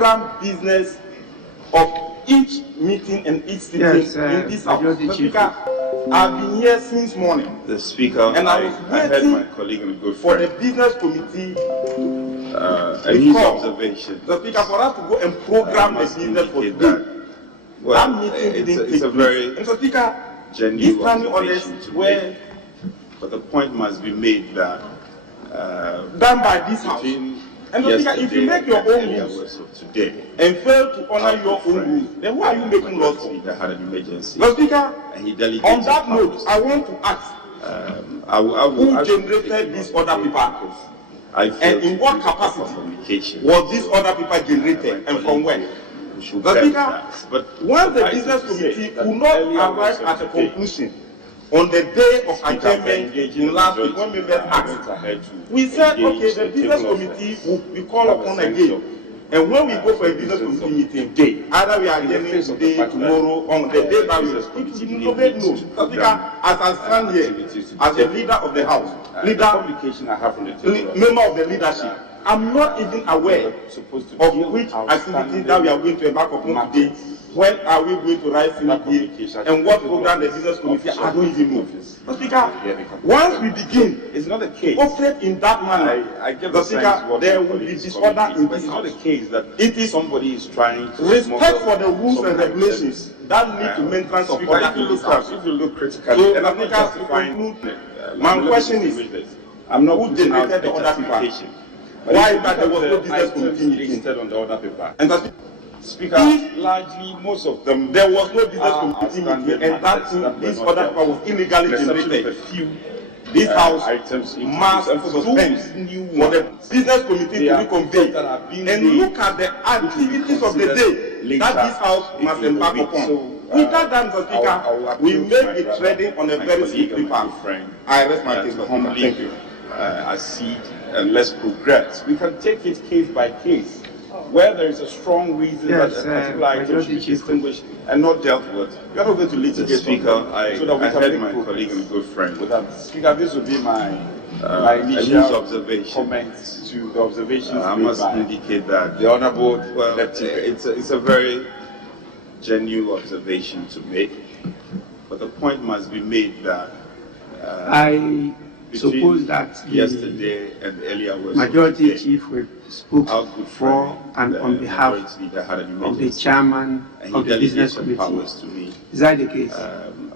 program business of each meeting and each sitting in this house. Mr. Speaker, I've been here since morning. The Speaker, and I was waiting my colleague and good for friend, the business committee and his observation. The Speaker, for us to go and program the business for today. That meeting didn't take it's a very place. And Speaker, genuine these family orders were but the point must be made that done by this house. And Speaker, if you make your own rules today and fail to honor your own rules, then why are you making laws for? That had an emergency. Mr. Speaker, and he delegated on that note, I want to ask who generated these other people? And in what capacity was this other people generated and from when? The Speaker, but once the business committee could not arrive at a conclusion on the day of adjournment in last week when members asked, we said, okay, the business committee will be called upon again. And when we go for a business committee meeting, either we are adjourning today, tomorrow, on the day that we nobody knows. Speaker, as I stand here, as a leader of the house, member of the leadership, I'm not even aware of which activities that we are going to embark upon today. When are we going to rise in the and what program the business committee? I don't even know. But Speaker, once we begin, it's not the case. Operate in that manner. I get the Speaker, there will be disorder in this. It's not the case that it is somebody is trying to respect for the rules and regulations that lead to maintenance of order in this house. If you look critically, and I think to conclude, my question is, I'm not who generated the order paper? Why that there was no business committee meeting on the order paper? And that Speaker, largely most of them, there was no business committee meeting, and that this order paper was illegally generated. This house must suspend for the business committee to reconvene and look at the activities of the day that this house must embark upon. Without that, Mr. Speaker, we make the trading on a very slippery path. I rest my case. Thank you. Accede and let's progress. We can take it case by case. Where there is a strong reason that a particular item should be distinguished and not dealt with, we are not going to litigate. Speaker, so that we can heard my colleague and good friend. Speaker, this would be my initial observation. Comments to the observations. I must indicate that the honourable it's a very genuine observation to make, but the point must be made that I suppose that yesterday and earlier was majority chief spoke for and on behalf of the chairman of the business committee. Is that the case?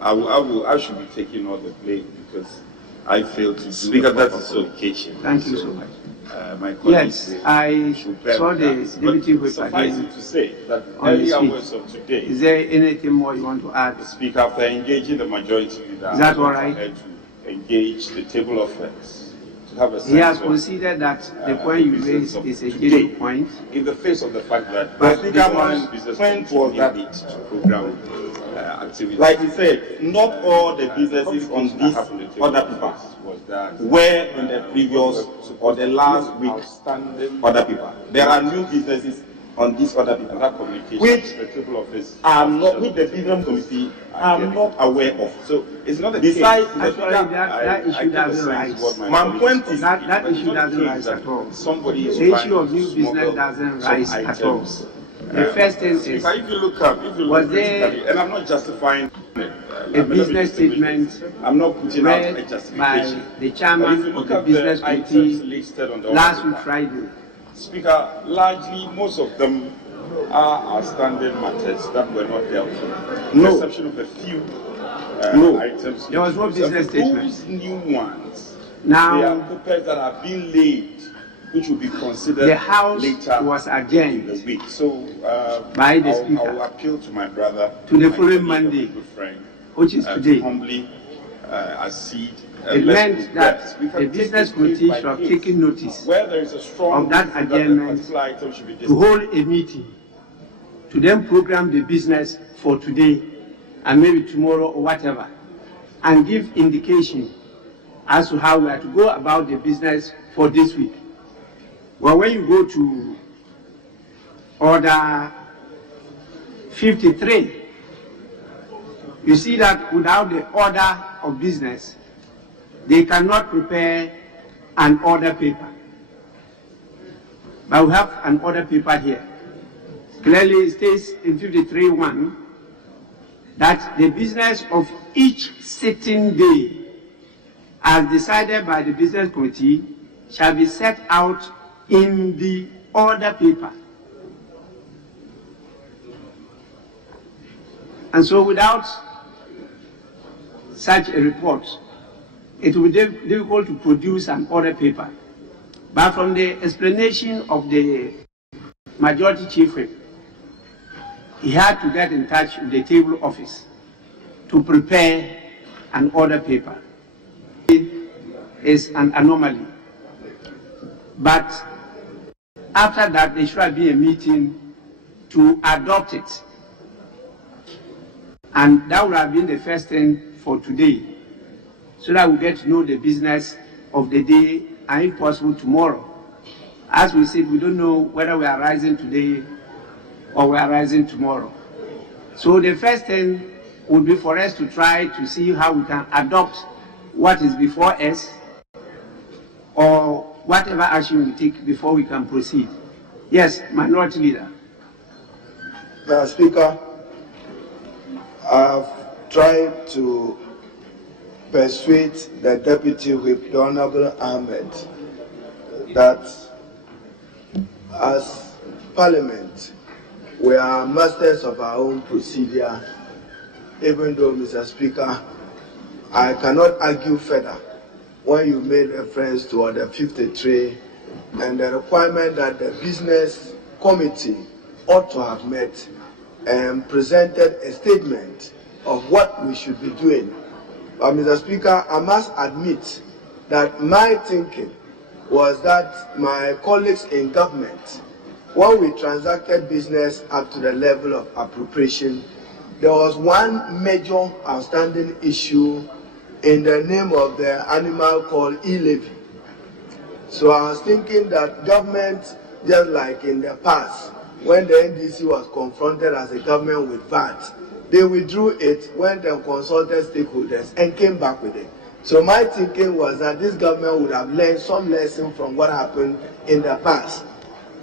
I should be taking all the blame because I failed to do Speaker, that's the occasion. Thank you so much. My yes, I saw the deputy whip again to say that on the hours of today. Is there anything more you want to add? Speaker, after engaging the majority leader, is that all right? Engage the table of facts to have a sense. He has considered that the point you raised is a genuine point. In the face of the fact that but the government business was that to program activities. Like he said, not all the businesses on this other paper were in the previous or the last week other paper. There are new businesses on this other paper which are not with the business committee. I'm not aware of. So it's not a besides that issue doesn't rise. My point is that issue doesn't rise at all. The issue of new business doesn't rise at all. The first thing is, if you look up, was there, and I'm not justifying a business statement I'm not putting out a read justification by the chairman of the business committee last week Friday? Speaker, largely most of them are outstanding matters that were not dealt with. No. With the exception of a few items. There was no business statement. Those new ones, now, they are papers that are being laid, which will be considered the house later was adjourned in the week. So by the speaker. I will appeal to my brother to the following Monday, which is today. To humbly accede. It meant that the business committee should have taken notice where there is a strong of that adjournment to hold a meeting to then program the business for today and maybe tomorrow or whatever, and give indication as to how we are to go about the business for this week. Well, when you go to order 53, you see that without the order of business, they cannot prepare an order paper. But we have an order paper here. clearly states in 53(1) that the business of each sitting day, as decided by the business committee, shall be set out in the order paper. And so without such a report, it will be difficult to produce an order paper. But from the explanation of the majority chief whip, he had to get in touch with the table office to prepare an order paper. It is an anomaly. But after that, there should be a meeting to adopt it. And that would have been the first thing for today, so that we get to know the business of the day, and if possible tomorrow. As we said, we don't know whether we are rising today or we are rising tomorrow. So the first thing would be for us to try to see how we can adopt what is before us, or whatever action we take before we can proceed. Yes, Minority Leader. Mr. Speaker, I've tried to persuade the Deputy Whip, the Honorable Ahmed, that as Parliament, we are masters of our own procedure, even though, Mr. Speaker, I cannot argue further when you made reference to Order 53 and the requirement that the Business Committee ought to have met and presented a statement of what we should be doing. But, Mr. Speaker, I must admit that my thinking was that my colleagues in government, when we transacted business up to the level of appropriation, there was one major outstanding issue in the name of the animal called E-Levy. So I was thinking that government, just like in the past, when the NDC was confronted as a government with VAT, they withdrew it when they consulted stakeholders and came back with it. So my thinking was that this government would have learned some lesson from what happened in the past.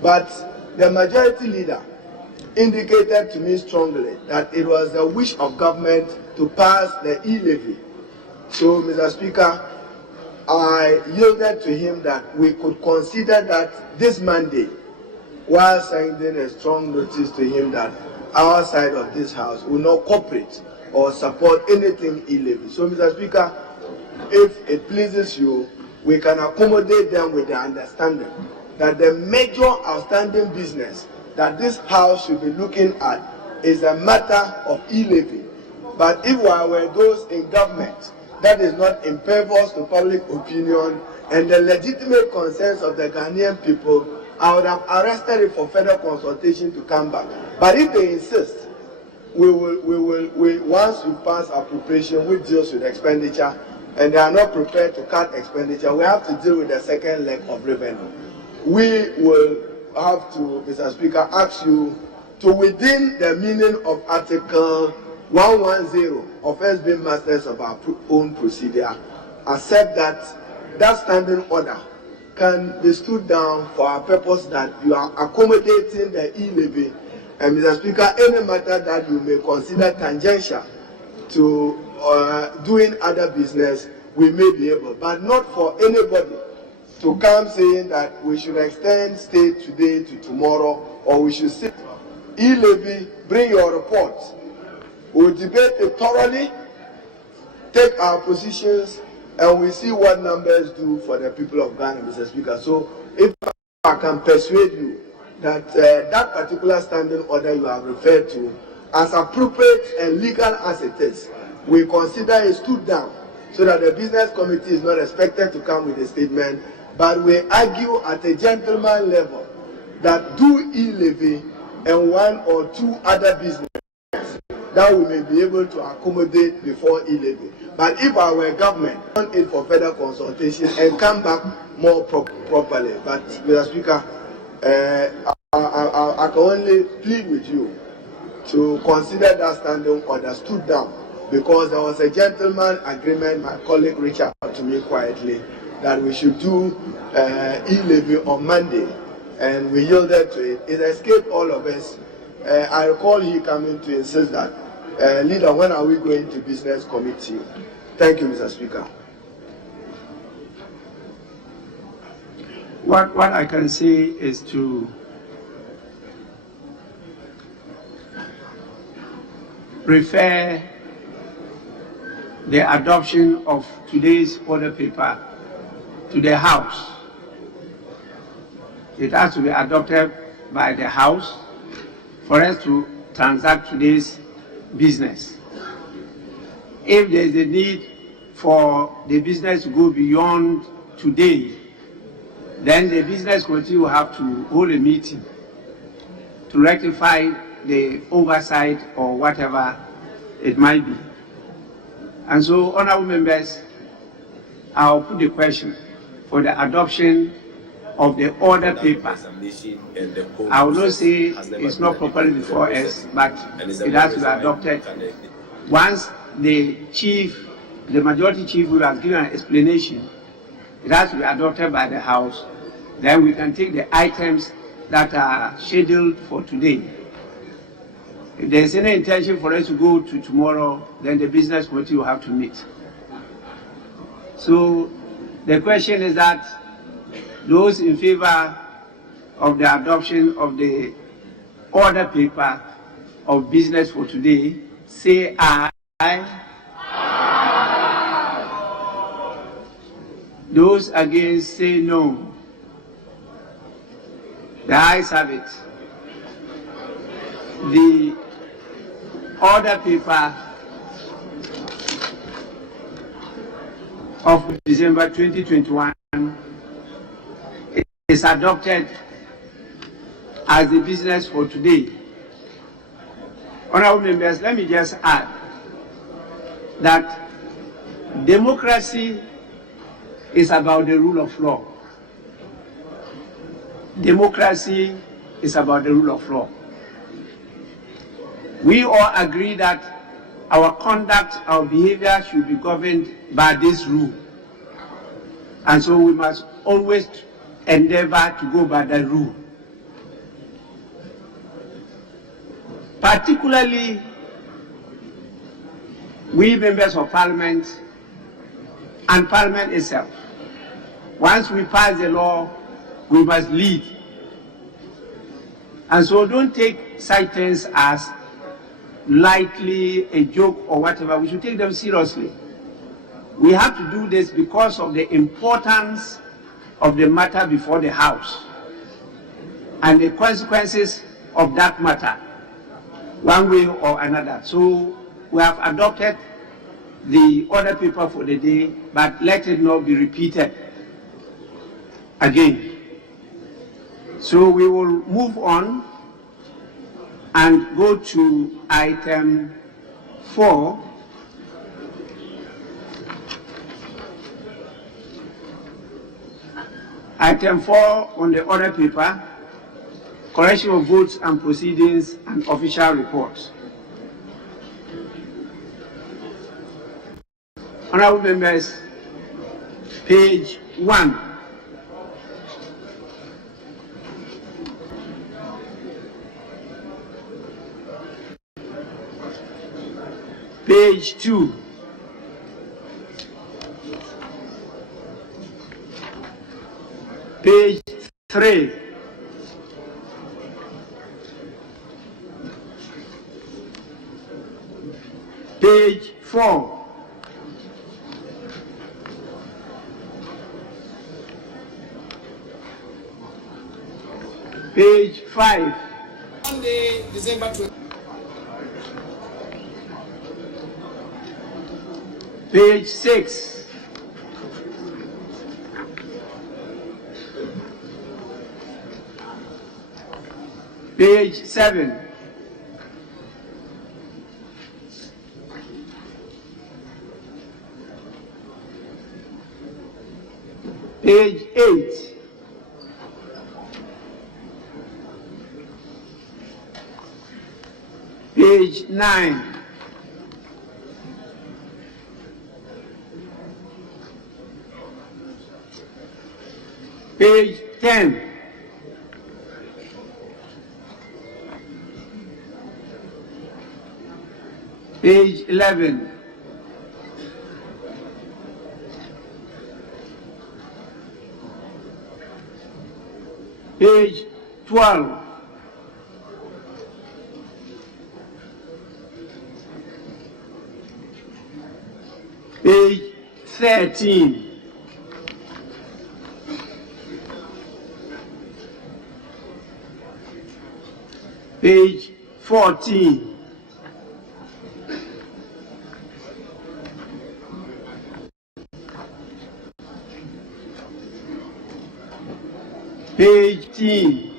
But the majority leader indicated to me strongly that it was the wish of government to pass the E-Levy. So, Mr. Speaker, I yielded to him that we could consider that this Monday, while sending a strong notice to him that our side of this house will not cooperate or support anything E-Levy. So, Mr. Speaker, if it pleases you, we can accommodate them with the understanding that the major outstanding business that this house should be looking at is a matter of E-Levy. But if I were those in government, that is not impervious to public opinion and the legitimate concerns of the Ghanaian people, I would have arrested it for further consultation to come back. But if they insist, once we pass appropriation, which deals with expenditure, and they are not prepared to cut expenditure, we have to deal with the second leg of revenue. We will have to, Mr. Speaker, ask you to, within the meaning of Article 110 of us being masters of our own procedure, accept that that standing order can be stood down for our purpose that you are accommodating the E-Levy. And Mr. Speaker, any matter that you may consider tangential to doing other business, we may be able, but not for anybody to come saying that we should extend stay today to tomorrow, or we should sit. E-Levy, bring your report. We'll debate it thoroughly, take our positions, and we see what numbers do for the people of Ghana, Mr. Speaker. So if I can persuade you that that particular standing order you have referred to, as appropriate and legal as it is, we consider it stood down so that the business committee is not expected to come with a statement, but we argue at a gentleman level that do E-Levy and one or two other business that we may be able to accommodate before E-Levy. But if our government want it for further consultation and come back more properly. But Mr. Speaker, I can only plead with you to consider that standing order stood down, because there was a gentleman agreement, my colleague reached out to me quietly, that we should do E-Levy on Monday, and we yielded to it. It escaped all of us, I recall he coming to insist that, leader, when are we going to business committee? Thank you, Mr. Speaker. What I can say is to refer the adoption of today's order paper to the House. It has to be adopted by the House for us to transact today's business. If there is a need for the business to go beyond today, then the business committee will have to hold a meeting to rectify the oversight or whatever it might be. And so, honorable members, I'll put the question for the adoption of the order paper. I will not say it's not properly before us, but it has to be adopted. Once the majority chief will have given an explanation, it has to be adopted by the House. Then we can take the items that are scheduled for today. If there is any intention for us to go to tomorrow, then the business committee will have to meet. So the question is that those in favor of the adoption of the order paper of business for today, say aye. Those against, say no. The ayes have it. The order paper of December 2021 is adopted as the business for today. Honorable members, let me just add that democracy is about the rule of law. Democracy is about the rule of law. We all agree that our conduct, our behavior should be governed by this rule. And so we must always endeavor to go by the rule. Particularly, we members of Parliament and Parliament itself. Once we pass the law, we must lead. And so don't take such things as lightly, a joke or whatever. We should take them seriously. We have to do this because of the importance of the matter before the House and the consequences of that matter, one way or another. So we have adopted the order paper for the day, but let it not be repeated again. So we will move on and go to item 4. Item 4 on the order paper, correction of votes and proceedings and official reports. Honorable members, page 1. Page 2. Page 3. Page 4. Page 5. Monday, December 20. Page 6. Page 7. Page 8. Page 9. Page 10. Page 11. Page 12. Page 13. Page 14. Page 10.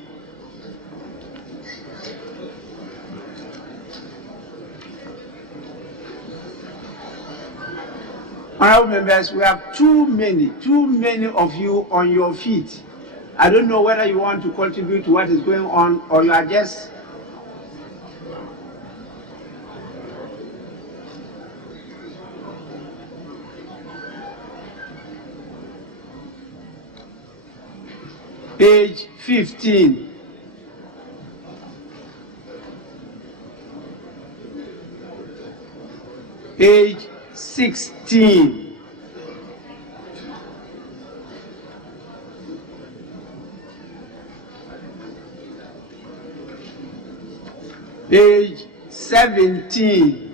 Honorable members, we have too many of you on your feet. I don't know whether you want to contribute to what is going on or you are just page 15. Page 16. Page 17.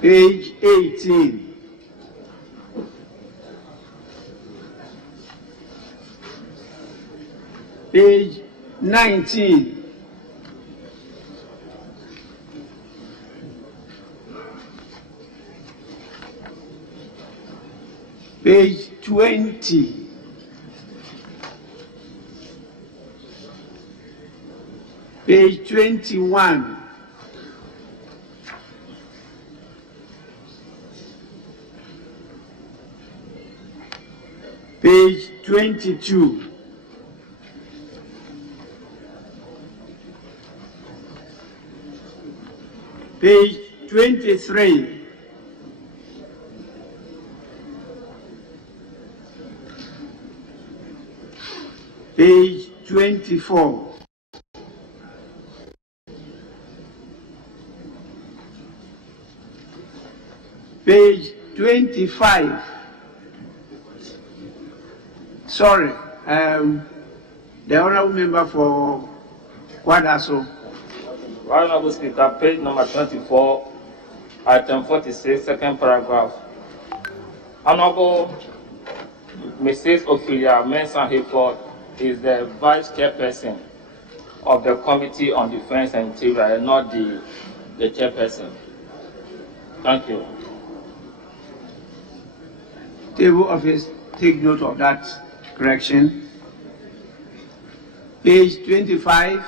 Page 18. Page 19. Page 20. Page 21. Page 22. Page 23. Page 24. Page 25. Sorry, the honorable member for Kwadaso. Honorable Speaker, page number 24, item 46, second paragraph. Honorable Mrs. Ophelia Mensah-Hayford is the vice chairperson of the Committee on Defense and Interior and not the chairperson. Thank you. Table office, take note of that correction. Page 25.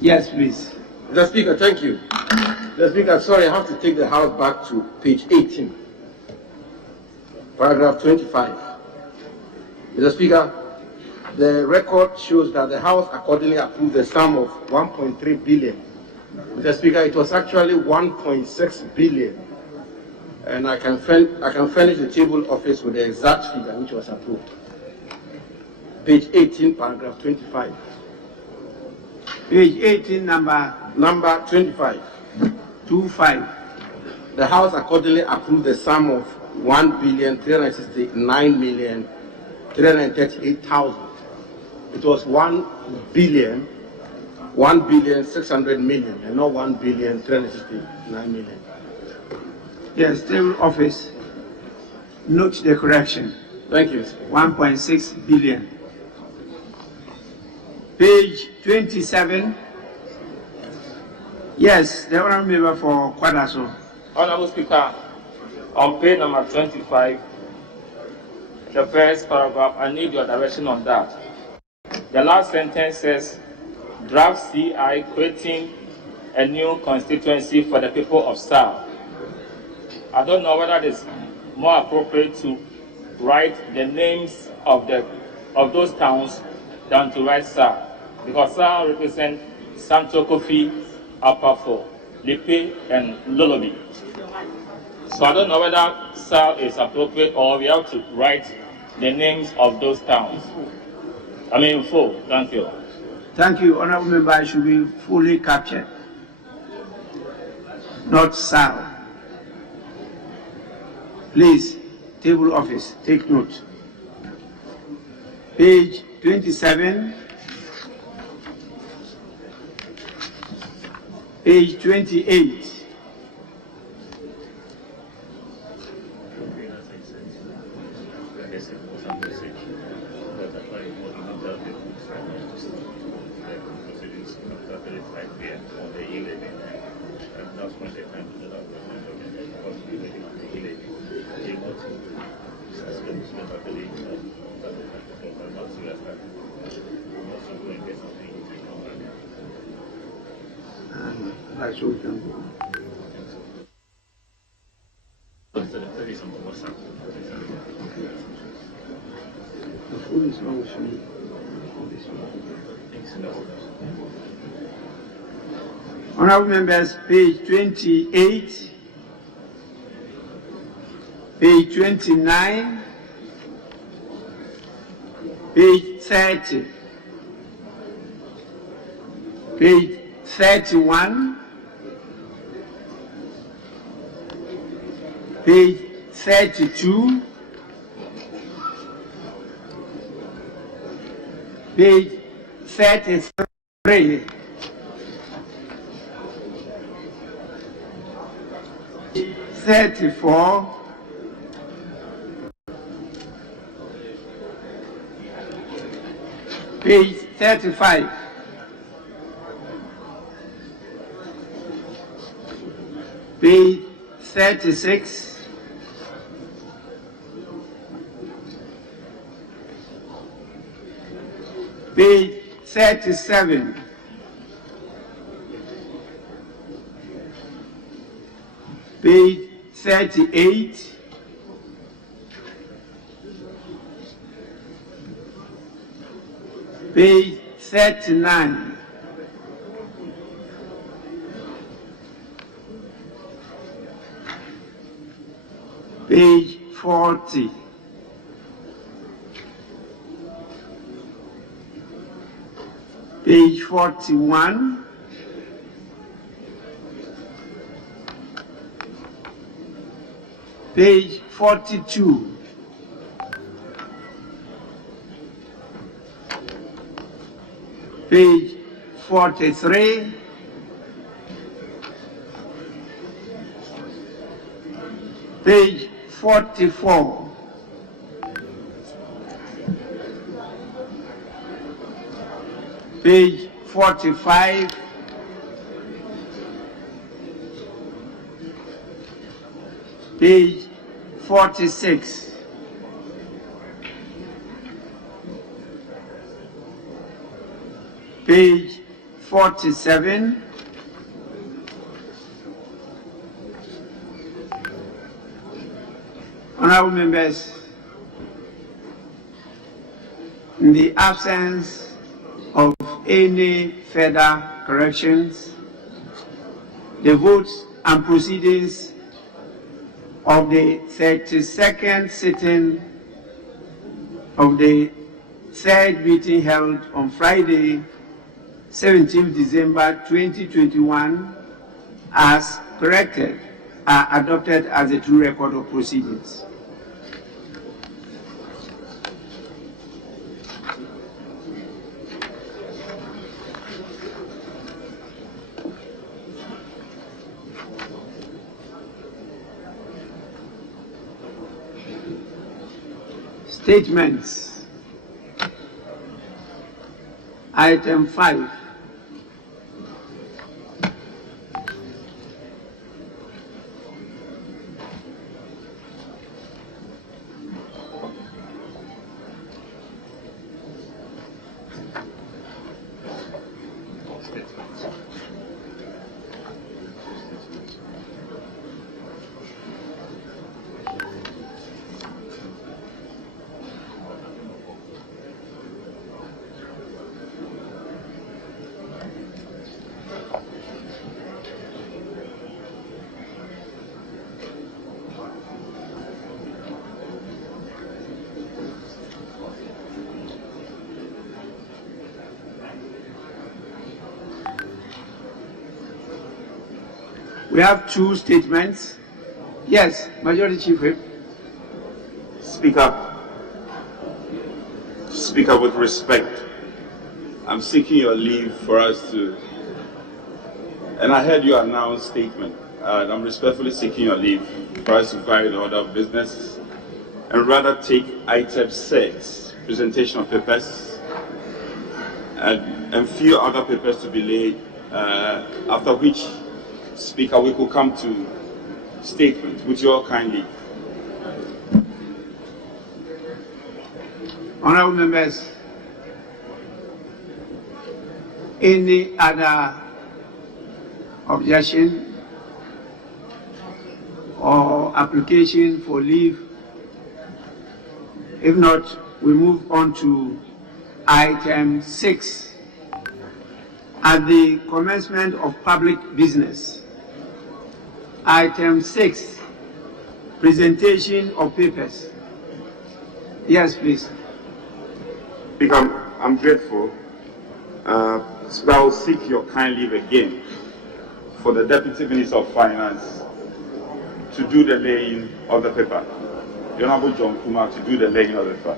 Yes, please. Mr. Speaker, thank you. Mr. Speaker, sorry, I have to take the House back to page 18, paragraph 25. Mr. Speaker, the record shows that the House accordingly approved the sum of 1.3 billion. Mr. Speaker, it was actually 1.6 billion. And I can furnish the table office with the exact figure which was approved. Page 18, paragraph 25. Page 18, number 25. 25. The House accordingly approved the sum of 1,369,338,000. It was 1,600 million, and not 1,369 million. Yes, table office, note the correction. Thank you. 1.6 billion. Page 27. Yes, the honorable member for Kwadaso. Honorable Speaker, on page number 25, the first paragraph, I need your direction on that. The last sentence says, draft CI creating a new constituency for the people of SAR. I don't know whether it's more appropriate to write the names of those towns than to write SAR, because SAR represents Santo Kofi, Upper 4. Lipe, and Lolobi. So I don't know whether SAL is appropriate or we have to write the names of those towns. I mean, full. Thank you. Thank you, Honorable Member. I should be fully captured, not SAL. Please, table office, take note. Page 27, page 28. That's what we can do. The food is wrong with me. Honorable members, page 28, page 29, page 30, page 31, page 32, page 33, page 34, page 35, page 36, page 37, page 38, page 39, page 40, page 41, page 42, page 43, page 44, page 45, page 46, page 47, honorable members, in the absence of any further corrections, the votes and proceedings of the 32nd sitting of the third meeting held on Friday, 17th December 2021, as corrected, are adopted as a true record of proceedings. Statements. Item 5. We have two statements. Yes, Majority Chief Whip. Speaker, with respect, I'm seeking your leave for us to, and I heard you announce statement, and I'm respectfully seeking your leave for us to vary the order of business and rather take item 6, presentation of papers, and few other papers to be laid, after which, Speaker, we could come to statement with your kind leave. Honorable members, any other objection or application for leave? If not, we move on to item 6. At the commencement of public business, item 6, presentation of papers. Yes, please. Speaker, I'm grateful. So I will seek your kind leave again for the Deputy Minister of Finance to do the laying of the paper. The Honorable John Kumar to do the laying of the paper.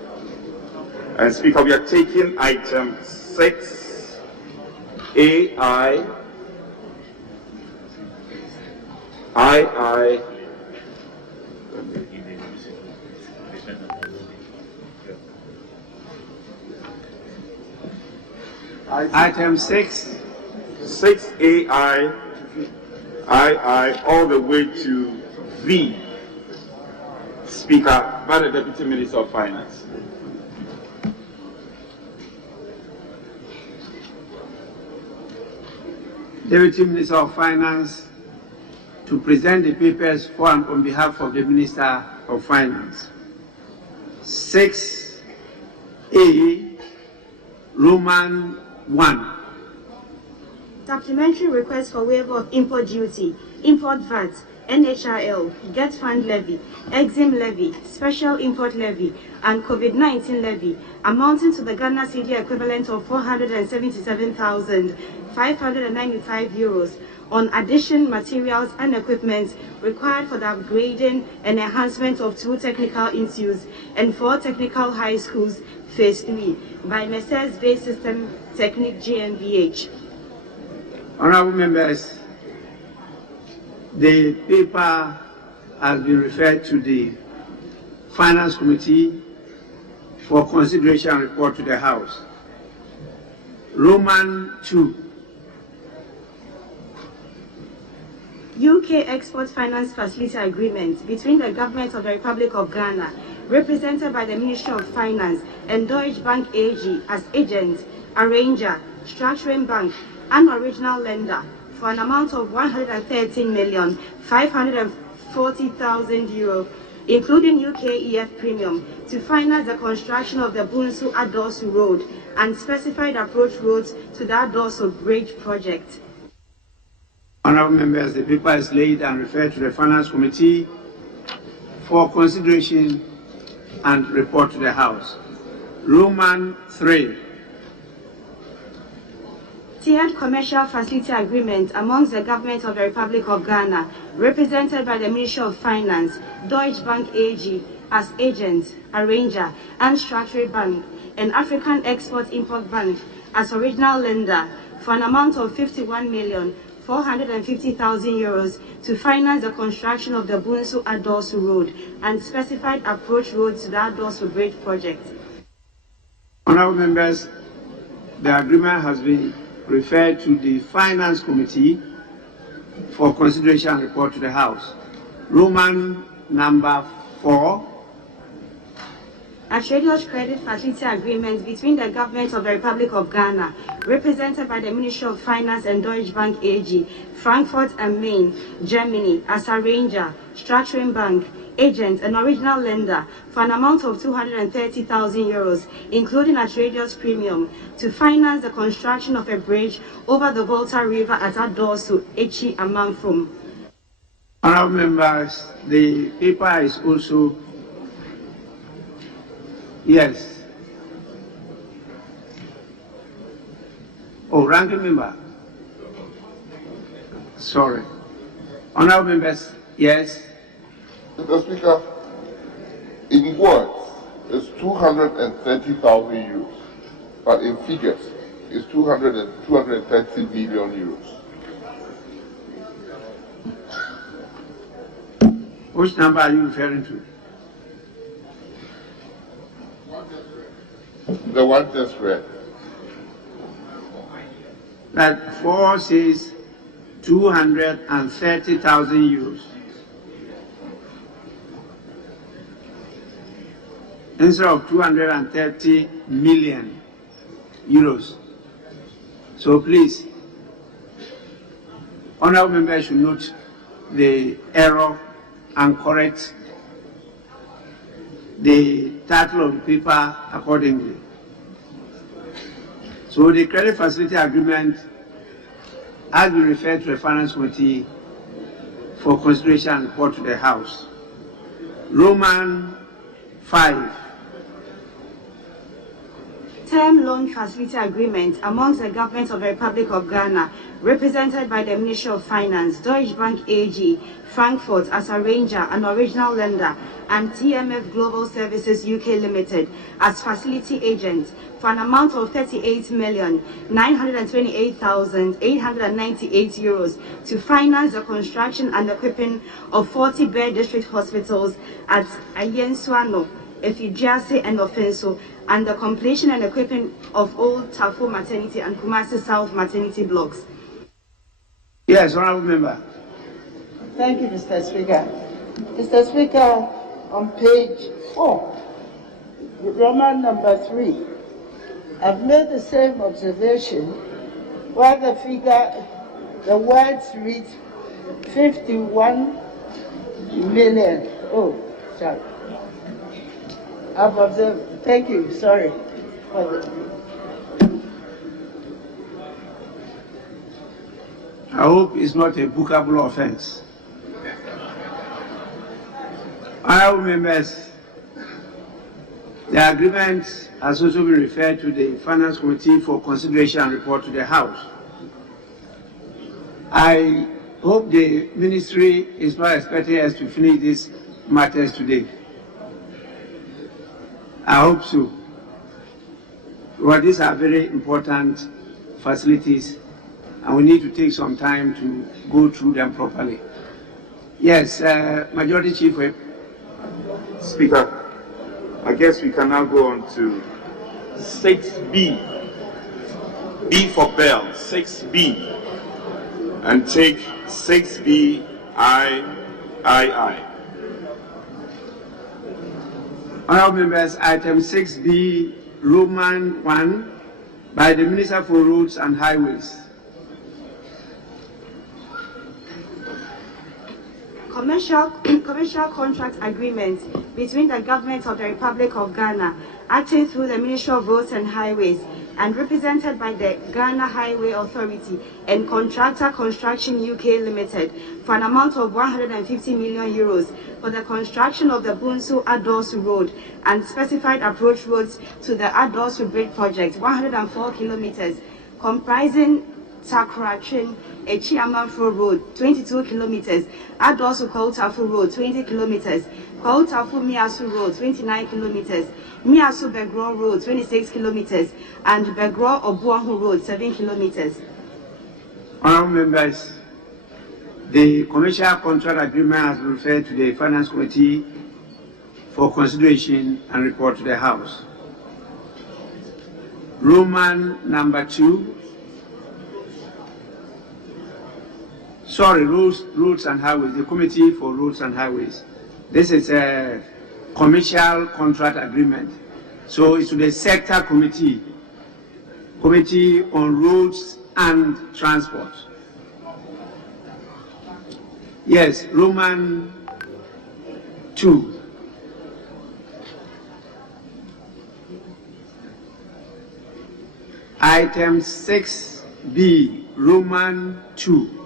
And Speaker, we are taking item 6, AI, II, Item 6. 6AI, II, all the way to V, Speaker, by the Deputy Minister of Finance. Deputy Minister of Finance to present the papers for and on behalf of the Minister of Finance. 6A, Roman 1. Supplementary request for waiver of import duty, import VAT, NHRL, Get Fund Levy, Exim Levy, Special Import Levy, and COVID-19 Levy, amounting to the Ghana cedi equivalent of €477,595 on addition materials and equipment required for the upgrading and enhancement of 2 technical institutes and 4 technical high schools, Phase 3, by Messrs. Base System Technique GmbH. Honorable members, the paper has been referred to the Finance Committee for consideration and report to the House. Roman 2. UK Export Finance Facility Agreement between the Government of the Republic of Ghana, represented by the Ministry of Finance, and Deutsche Bank AG as agent, arranger, structuring bank, and original lender for an amount of €113,540,000, including UKEF premium, to finance the construction of the Bunsu-Adosu Road and specified approach roads to the Adosu Bridge project. Honorable members, the paper is laid and referred to the Finance Committee for consideration and report to the House. Roman 3. Tiered commercial facility agreement amongst the Government of the Republic of Ghana, represented by the Ministry of Finance, Deutsche Bank AG as agent, arranger, and structuring bank, and African Export-Import Bank as original lender for an amount of €50,450,000 to finance the construction of the Bunsu-Adosu Road and specified approach roads to the Adosu Bridge project. Honorable members, the agreement has been referred to the Finance Committee for consideration and report to the House. Roman number 4. A Traders Credit Facility Agreement between the Government of the Republic of Ghana, represented by the Ministry of Finance and Deutsche Bank AG, Frankfurt am Main, Germany, as arranger, structuring bank, agent, and original lender for an amount of €230,000, including a trader's premium, to finance the construction of a bridge over the Volta River at Adosu, Echi, Amanfum. Honorable members, the paper is also, yes. Oh, ranking member. Sorry. Honorable members, yes. Mr. Speaker, in words, it's 230,000 euros, but in figures, it's 230 million euros. Which number are you referring to? The one just read. That 4 says 230,000 euros. Instead of 230 million euros. So please, honorable members should note the error and correct the title of the paper accordingly. So the credit facility agreement has been referred to the Finance Committee for consideration and report to the House. Roman 5. Term loan facility agreement amongst the government of the Republic of Ghana, represented by the Ministry of Finance, Deutsche Bank AG, Frankfurt as arranger and original lender, and TMF Global Services UK Limited as facility agent for an amount of 38,928,898 euros to finance the construction and equipping of 40-bed district hospitals at Ayensuano, Efijiase and Ofenso, and the completion and equipping of Old Tafo Maternity and Kumasi South Maternity blocks. Yes, honorable member. Thank you, Mr. Speaker. Mr. Speaker, on page 4, Roman number 3, I've made the same observation where the words read 51 million. Oh, sorry. I've observed. Thank you. Sorry. I hope it's not a bookable offense. Honorable members, the agreement has also been referred to the Finance Committee for consideration and report to the House. I hope the Ministry is not expecting us to finish these matters today. I hope so. Well, these are very important facilities and we need to take some time to go through them properly. Yes, Majority Chief Whip. Speaker, I guess we can now go on to 6B. B for Bell, 6B. And take 6B, I. Honorable members, item 6B, Roman 1, by the Minister for Roads and Highways. Commercial contract agreement between the government of the Republic of Ghana, acting through the Ministry of Roads and Highways, and represented by the Ghana Highway Authority and Contractor Construction UK Limited for an amount of 150 million euros for the construction of the Bunsu-Adosu Road and specified approach roads to the Adosu Bridge project, 104 kilometers, comprising Takrachin, Echiamafro Road, 22 kilometers, Adosu Kautafu Road, 20 kilometers, Kautafu Miasu Road, 29 kilometers, Miasu Begro Road, 26 kilometers, and Begro Obuahu Road, 7 kilometers. Honorable members, the commercial contract agreement has been referred to the Finance Committee for consideration and report to the House. Roman number 2. Sorry, Roads and Highways, the Committee for Roads and Highways. This is a commercial contract agreement. So it's to the Sector Committee, Committee on Roads and Transport. Yes, Roman 2. Item 6B, Roman 2.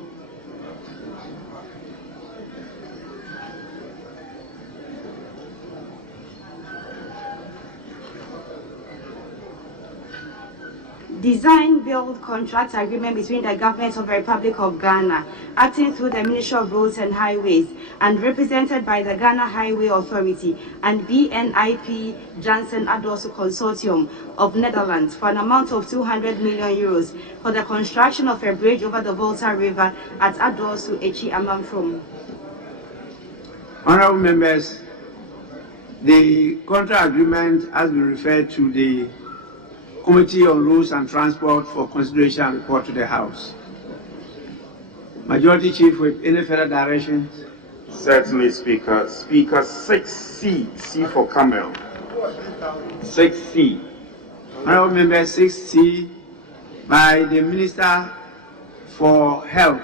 Design Build Contract Agreement between the Government of the Republic of Ghana, acting through the Ministry of Roads and Highways, and represented by the Ghana Highway Authority and BNIP Janssen Adosu Consortium of Netherlands for an amount of 200 million euros for the construction of a bridge over the Volta River at Adosu Echi Amamfrom. Honorable members, the contract agreement has been referred to the Committee on Roads and Transport for consideration and report to the House. Majority Chief, with any further directions? Certainly, Speaker. Speaker, 6C, C for Camel. 6C. Honorable Member, 6C, by the Minister for Health.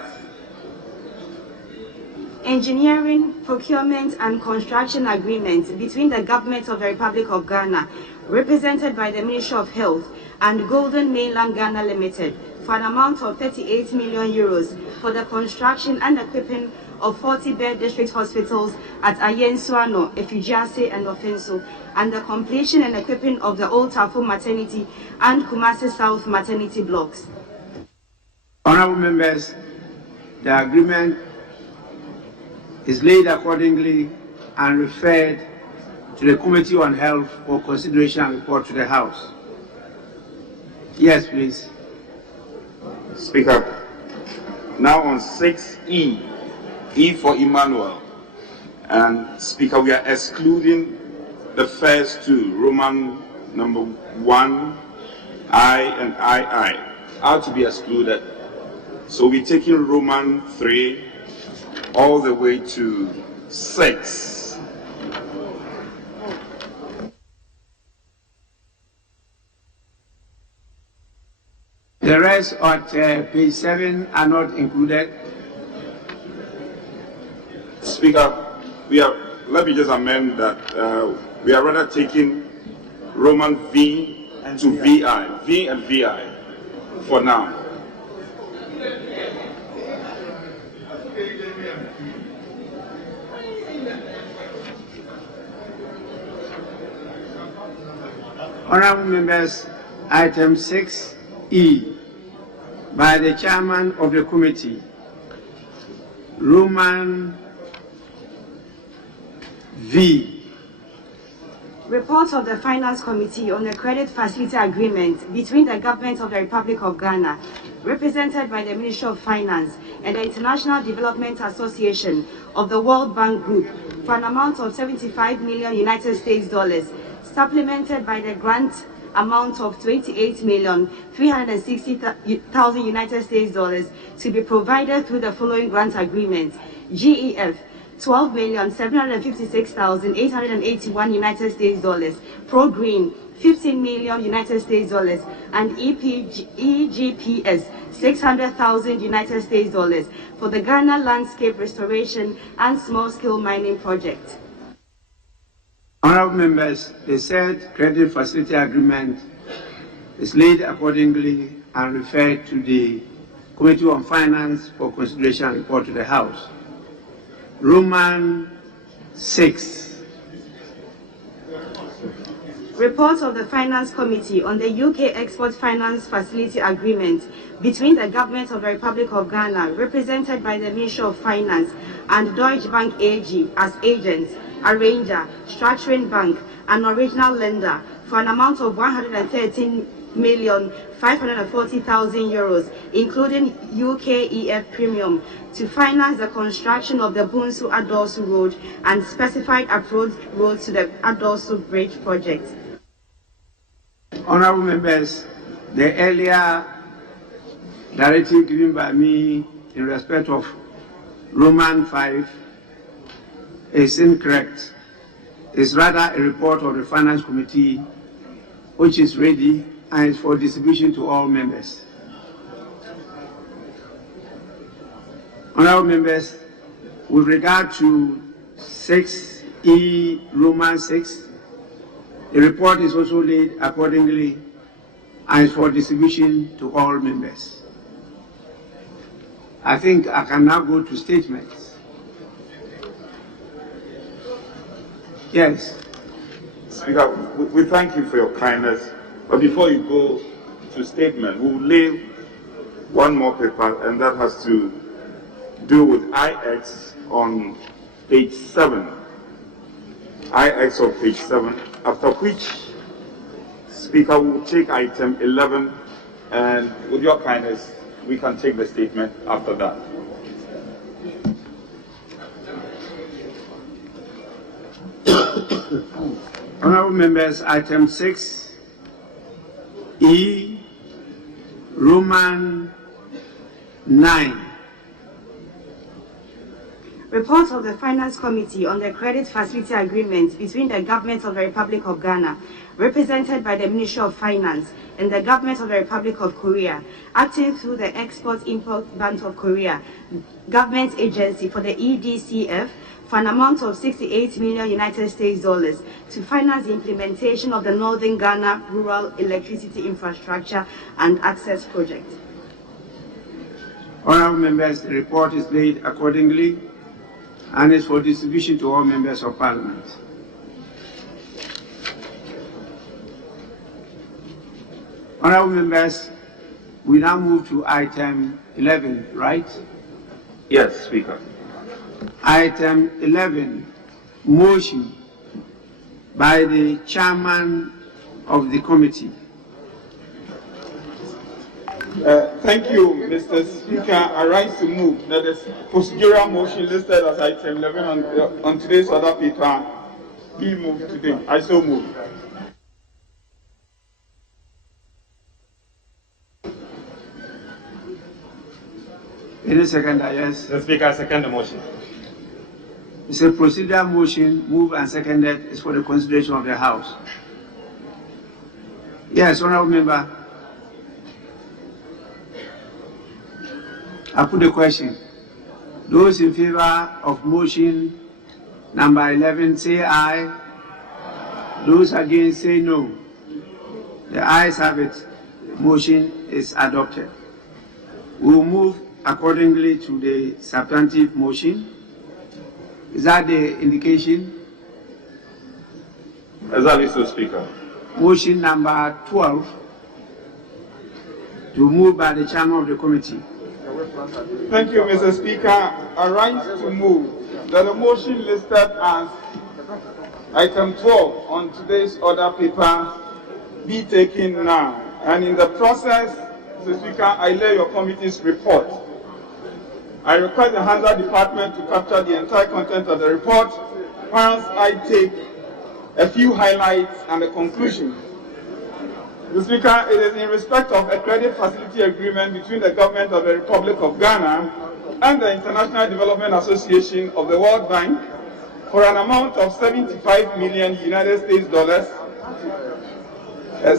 Engineering, Procurement and Construction Agreement between the Government of the Republic of Ghana, represented by the Ministry of Health, and Golden Mainland Ghana Limited for an amount of 38 million euros for the construction and equipping of 40-bed district hospitals at Ayensuano, Efijiase and Ofenso, and the completion and equipping of the Old Tafo Maternity and Kumasi South Maternity blocks. Honorable members, the agreement is laid accordingly and referred to the Committee on Health for consideration and report to the House. Yes, please. Speaker, now on 6E, E for Emmanuel. And Speaker, we are excluding the first two, Roman number 1, I and II, are to be excluded. So we're taking Roman 3 all the way to 6. The rest at page 7 are not included. Speaker, let me just amend that we are rather taking Roman V to VI, V and VI for now. Honorable members, item 6E, by the chairman of the committee, Roman V. Report of the Finance Committee on the Credit Facility Agreement between the Government of the Republic of Ghana, represented by the Ministry of Finance, and the International Development Association of the World Bank Group for an amount of 75 million United States dollars, supplemented by the grant amount of 28,360,000 United States dollars to be provided through the following grant agreement: GEF 12,756,881 United States dollars, Pro Green 15 million United States dollars, and EGPS 600,000 United States dollars for the Ghana Landscape Restoration and Small Scale Mining Project. Honorable members, the said credit facility agreement is laid accordingly and referred to the Committee on Finance for consideration and report to the House. Roman 6. Report of the Finance Committee on the UK Export Finance Facility Agreement between the Government of the Republic of Ghana, represented by the Ministry of Finance, and Deutsche Bank AG as agents, arranger, structuring bank, and original lender for an amount of 113,540,000 euros, including UKEF premium, to finance the construction of the Bunsu Adosu Road and specified approach roads to the Adosu Bridge project. Honorable members, the earlier directive given by me in respect of Roman 5 is incorrect. It's rather a report of the Finance Committee, which is ready and is for distribution to all members. Honorable members, with regard to 6E Roman 6, the report is also laid accordingly and is for distribution to all members. I think I can now go to statements. Yes. Speaker, we thank you for your kindness, but before you go to statement, we will lay one more paper, and that has to do with IX on page 7. IX on page 7, after which Speaker will take item 11, and with your kindness, we can take the statement after that. Honorable members, item 6, E, Roman 9. Report of the Finance Committee on the Credit Facility Agreement between the Government of the Republic of Ghana, represented by the Ministry of Finance, and the Government of the Republic of Korea, acting through the Export-Import Bank of Korea, Government Agency for the EDCF, for an amount of $68 million United States dollars to finance the implementation of the Northern Ghana Rural Electricity Infrastructure and Access Project. Honorable members, the report is laid accordingly and is for distribution to all members of Parliament. Honorable members, we now move to item 11, right? Yes, Speaker. Item 11, motion by the chairman of the committee. Thank you, Mr. Speaker. I rise to move that the procedural motion listed as item 11 on today's order paper be moved today. I so move. Any seconder, yes? The Speaker, second the motion. It's a procedural motion, moved and seconded, is for the consideration of the House. Yes, honorable member. I put the question. Those in favor of motion number 11 say aye. Those against say no. The ayes have it. Motion is adopted. We will move accordingly to the substantive motion. Is that the indication? Exactly so, Speaker. Motion number 12 to move by the chairman of the committee. Thank you, Mr. Speaker. I rise to move that the motion listed as item 12 on today's order paper be taken now. And in the process, Mr. Speaker, I lay your committee's report. I request the Hansa Department to capture the entire content of the report, whilst I take a few highlights and a conclusion. Mr. Speaker, it is in respect of a credit facility agreement between the Government of the Republic of Ghana and the International Development Association of the World Bank for an amount of $75 million United States dollars,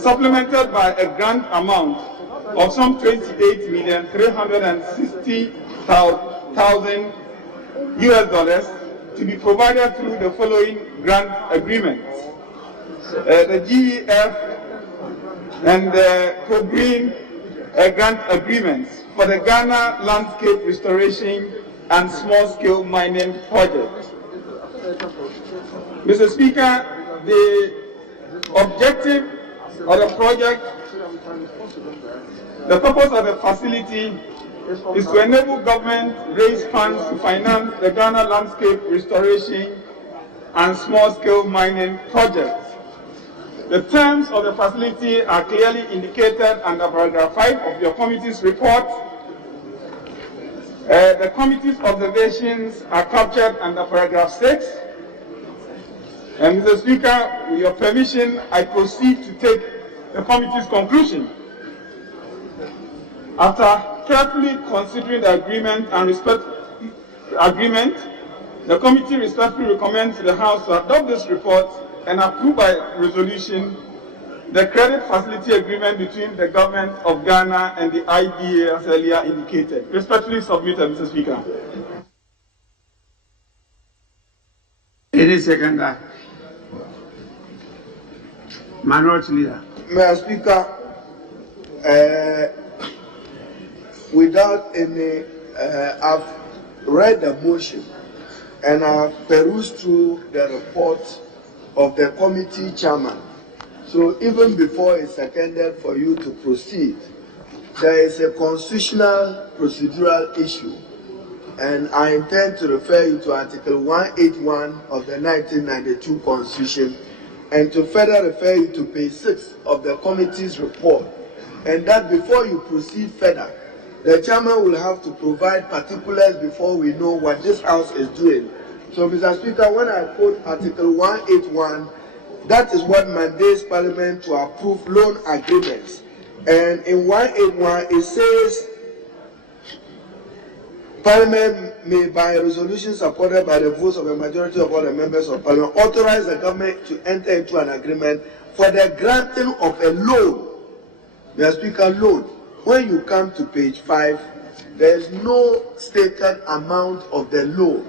supplemented by a grant amount of some $28,360,000 US dollars to be provided through the following grant agreements. The GEF and the Co-Green grant agreements for the Ghana Landscape Restoration and Small-Scale Mining Project. Mr. Speaker, the objective of the project, the purpose of the facility is to enable government raise funds to finance the Ghana Landscape Restoration and Small-Scale Mining Project. The terms of the facility are clearly indicated under paragraph 5 of your committee's report. The committee's observations are captured under paragraph 6. And Mr. Speaker, with your permission, I proceed to take the committee's conclusion. After carefully considering the agreement and the committee respectfully recommends to the House to adopt this report and approve by resolution the credit facility agreement between the Government of Ghana and the IDA as earlier indicated. Respectfully submitted, Mr. Speaker. Any seconder? Minority Leader. Mr. Speaker, without any, I've read the motion and I've perused through the report of the committee chairman. So even before it's seconded for you to proceed, there is a constitutional procedural issue, and I intend to refer you to Article 181 of the 1992 Constitution, and to further refer you to page 6 of the committee's report, and that before you proceed further, the chairman will have to provide particulars before we know what this House is doing. So, Mr. Speaker, when I quote Article 181, that is what mandates Parliament to approve loan agreements. And in 181, it says, Parliament may, by a resolution supported by the votes of a majority of all the members of Parliament, authorize the government to enter into an agreement for the granting of a loan. Mr. Speaker, loan. When you come to page 5, there is no stated amount of the loan.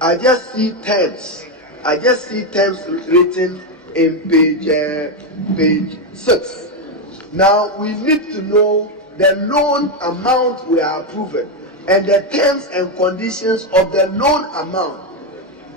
I just see terms. I just see terms written in page 6. Now we need to know the loan amount we are approving and the terms and conditions of the loan amount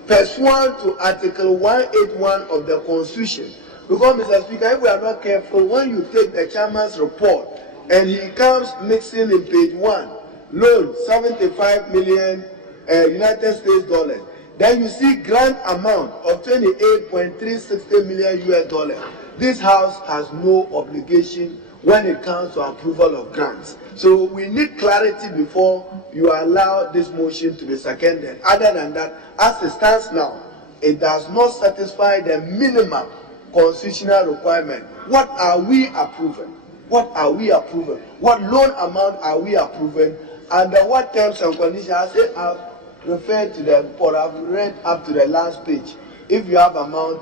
pursuant to Article 181 of the Constitution. Because, Mr. Speaker, if we are not careful, when you take the chairman's report and he comes mixing in page 1, loan 75 million United States dollars. Then you see grant amount of 28.360 million US dollars. This House has no obligation when it comes to approval of grants. So we need clarity before you allow this motion to be seconded. Other than that, as it stands now, it does not satisfy the minimum constitutional requirement. What are we approving? What are we approving? What loan amount are we approving? Under what terms and conditions? I say I've referred to the report. I've read up to the last page. If you have amount,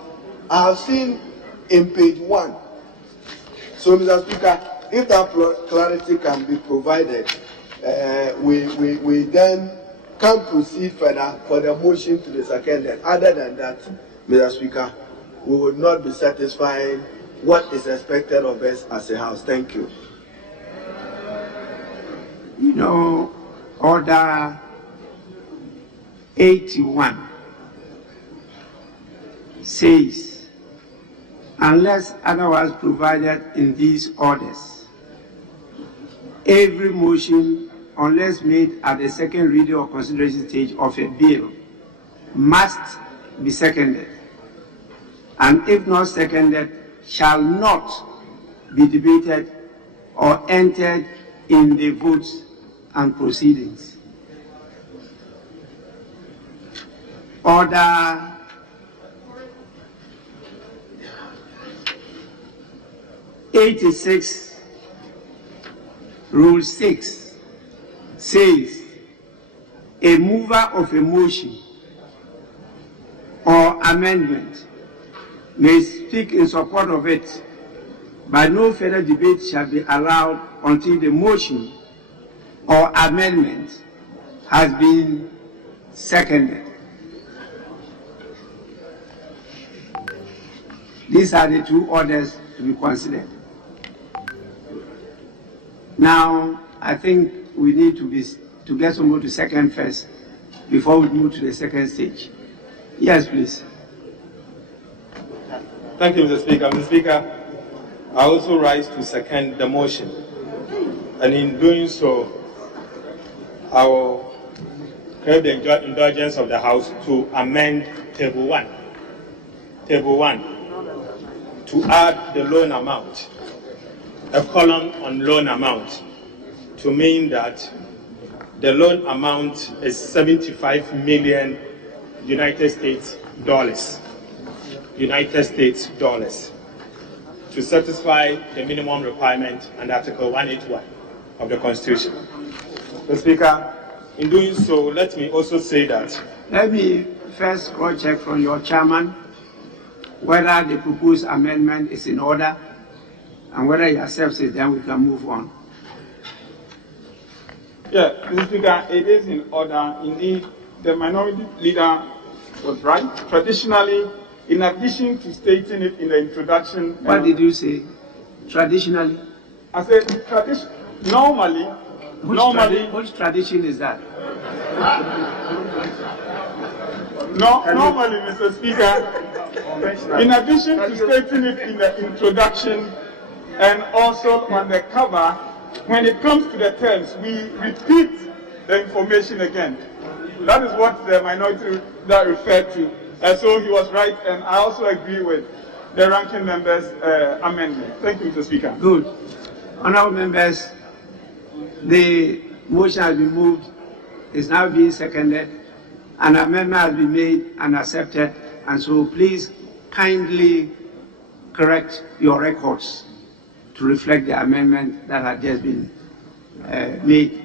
I have seen in page 1. So, Mr. Speaker, if that clarity can be provided, we then can proceed further for the motion to be seconded. Other than that, Mr. Speaker, we would not be satisfying what is expected of us as a House. Thank you. You know, Order 81 says, unless otherwise provided in these orders, every motion, unless made at the second reading or consideration stage of a bill, must be seconded, and if not seconded, shall not be debated or entered in the votes and proceedings. Order 86, Rule 6 says, a mover of a motion or amendment may speak in support of it, but no further debate shall be allowed until the motion or amendment has been seconded. These are the two orders to be considered. Now, I think we need to get somebody to second first before we move to the second stage. Yes, please. Thank you, Mr. Speaker. Mr. Speaker, I also rise to second the motion. And in doing so, I will crave the indulgence of the House to amend Table 1. Table 1, to add the loan amount, a column on loan amount, to mean that the loan amount is 75 million United States dollars. United States dollars, to satisfy the minimum requirement under Article 181 of the Constitution. Mr. Speaker, in doing so, let me also say that. Let me first cross-check from your chairman whether the proposed amendment is in order, and whether he accepts it, then we can move on. Yeah, Mr. Speaker, it is in order. Indeed, the minority leader was right. Traditionally, in addition to stating it in the introduction... What did you say? Traditionally? I said, normally... Which tradition is that? Normally, Mr. Speaker, In addition to stating it in the introduction and also on the cover, when it comes to the terms, we repeat the information again. That is what the minority that referred to. And so he was right, and I also agree with the ranking member's amendment. Thank you, Mr. Speaker. Good. Honourable members, the motion has been moved, is now being seconded, an amendment has been made and accepted, and so please kindly correct your records to reflect the amendment that had just been made.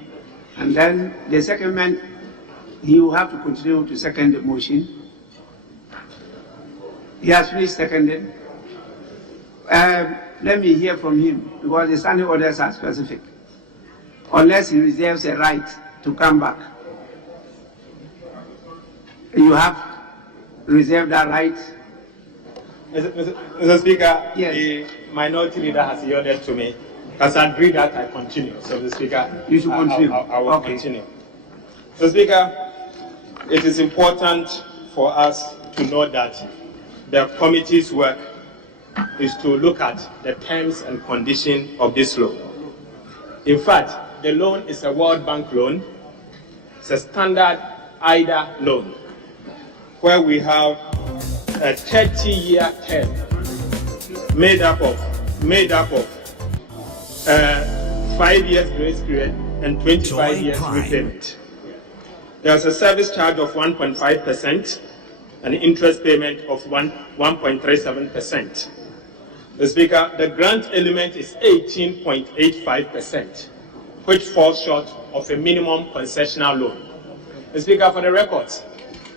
And then the secondment, he will have to continue to second the motion. He has finished seconded. Let me hear from him, because the standing orders are specific. Unless he reserves a right to come back. You have reserved that right. Mr. Speaker, yes. The minority leader has yielded to me, has agreed that I continue. So, Mr. Speaker, you should continue. I will continue. Mr. Speaker, it is important for us to know that the committee's work is to look at the terms and conditions of this loan. In fact, the loan is a World Bank loan. It's a standard IDA loan, where we have a 30-year term made up of 5 years grace period and 25 years repayment. There's a service charge of 1.5%, an interest payment of 1.37%. The Speaker, the grant element is 18.85%, which falls short of a minimum concessional loan. The Speaker, for the records,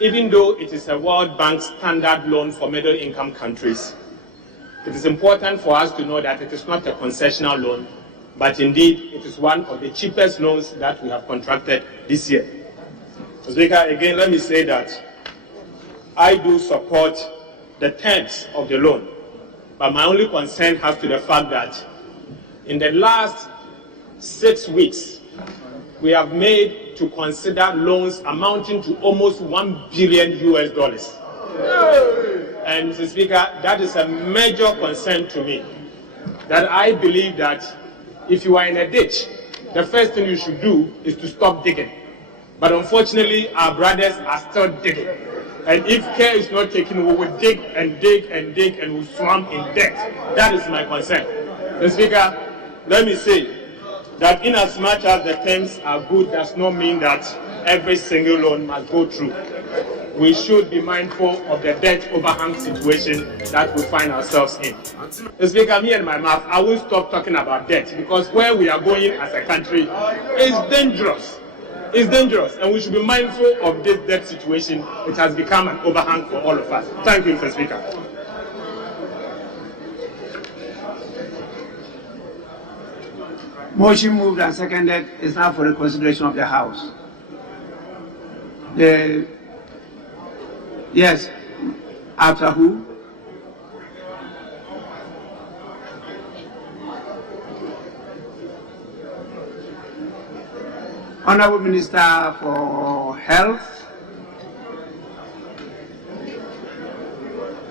even though it is a World Bank standard loan for middle-income countries, it is important for us to know that it is not a concessional loan, but indeed it is one of the cheapest loans that we have contracted this year. Mr. Speaker, again, let me say that I do support the terms of the loan, but my only concern has to the fact that in the last 6 weeks, we have made to consider loans amounting to almost $1 billion. And Mr. Speaker, that is a major concern to me, that I believe that if you are in a ditch, the first thing you should do is to stop digging. But unfortunately, our brothers are still digging. And if care is not taken, we will dig and dig and dig and we'll swamp in debt. That is my concern. Mr. Speaker, let me say that in as much as the terms are good, does not mean that every single loan must go through. We should be mindful of the debt overhang situation that we find ourselves in. Mr. Speaker, me and my mouth, I will stop talking about debt, because where we are going as a country is dangerous. It's dangerous, and we should be mindful of this debt situation. It has become an overhang for all of us. Thank you, Mr. Speaker. Motion moved and seconded is now for the consideration of the House. Yes, after who? Honourable Minister for Health.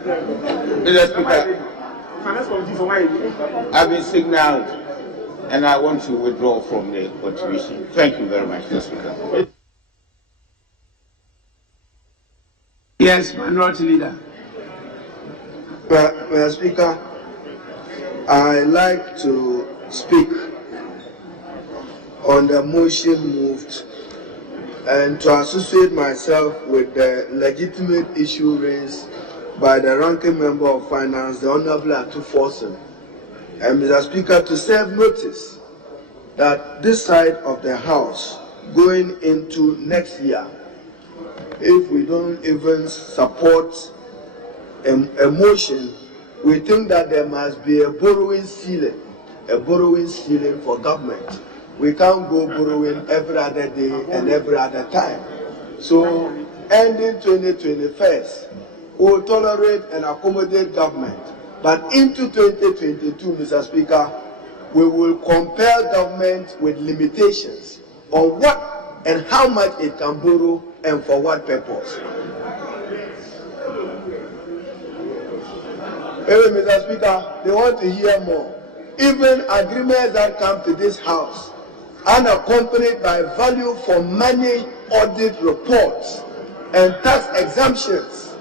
Mr. Speaker, I've been signaled and I want to withdraw from the contribution. Thank you very much, Mr. Speaker. Yes, Minority Leader. Mr. Speaker, I like to speak on the motion moved and to associate myself with the legitimate issue raised by the ranking member of Finance, the Honourable Atu-Forson, and Mr. Speaker, to serve notice that this side of the House, going into next year, if we don't even support a motion, we think that there must be a borrowing ceiling for government. We can't go borrowing every other day and every other time. So, ending 2021, we'll tolerate and accommodate government. But into 2022, Mr. Speaker, we will compel government with limitations on what and how much it can borrow and for what purpose. Mr. Speaker, they want to hear more. Even agreements that come to this House unaccompanied by value for money audit reports and tax exemptions,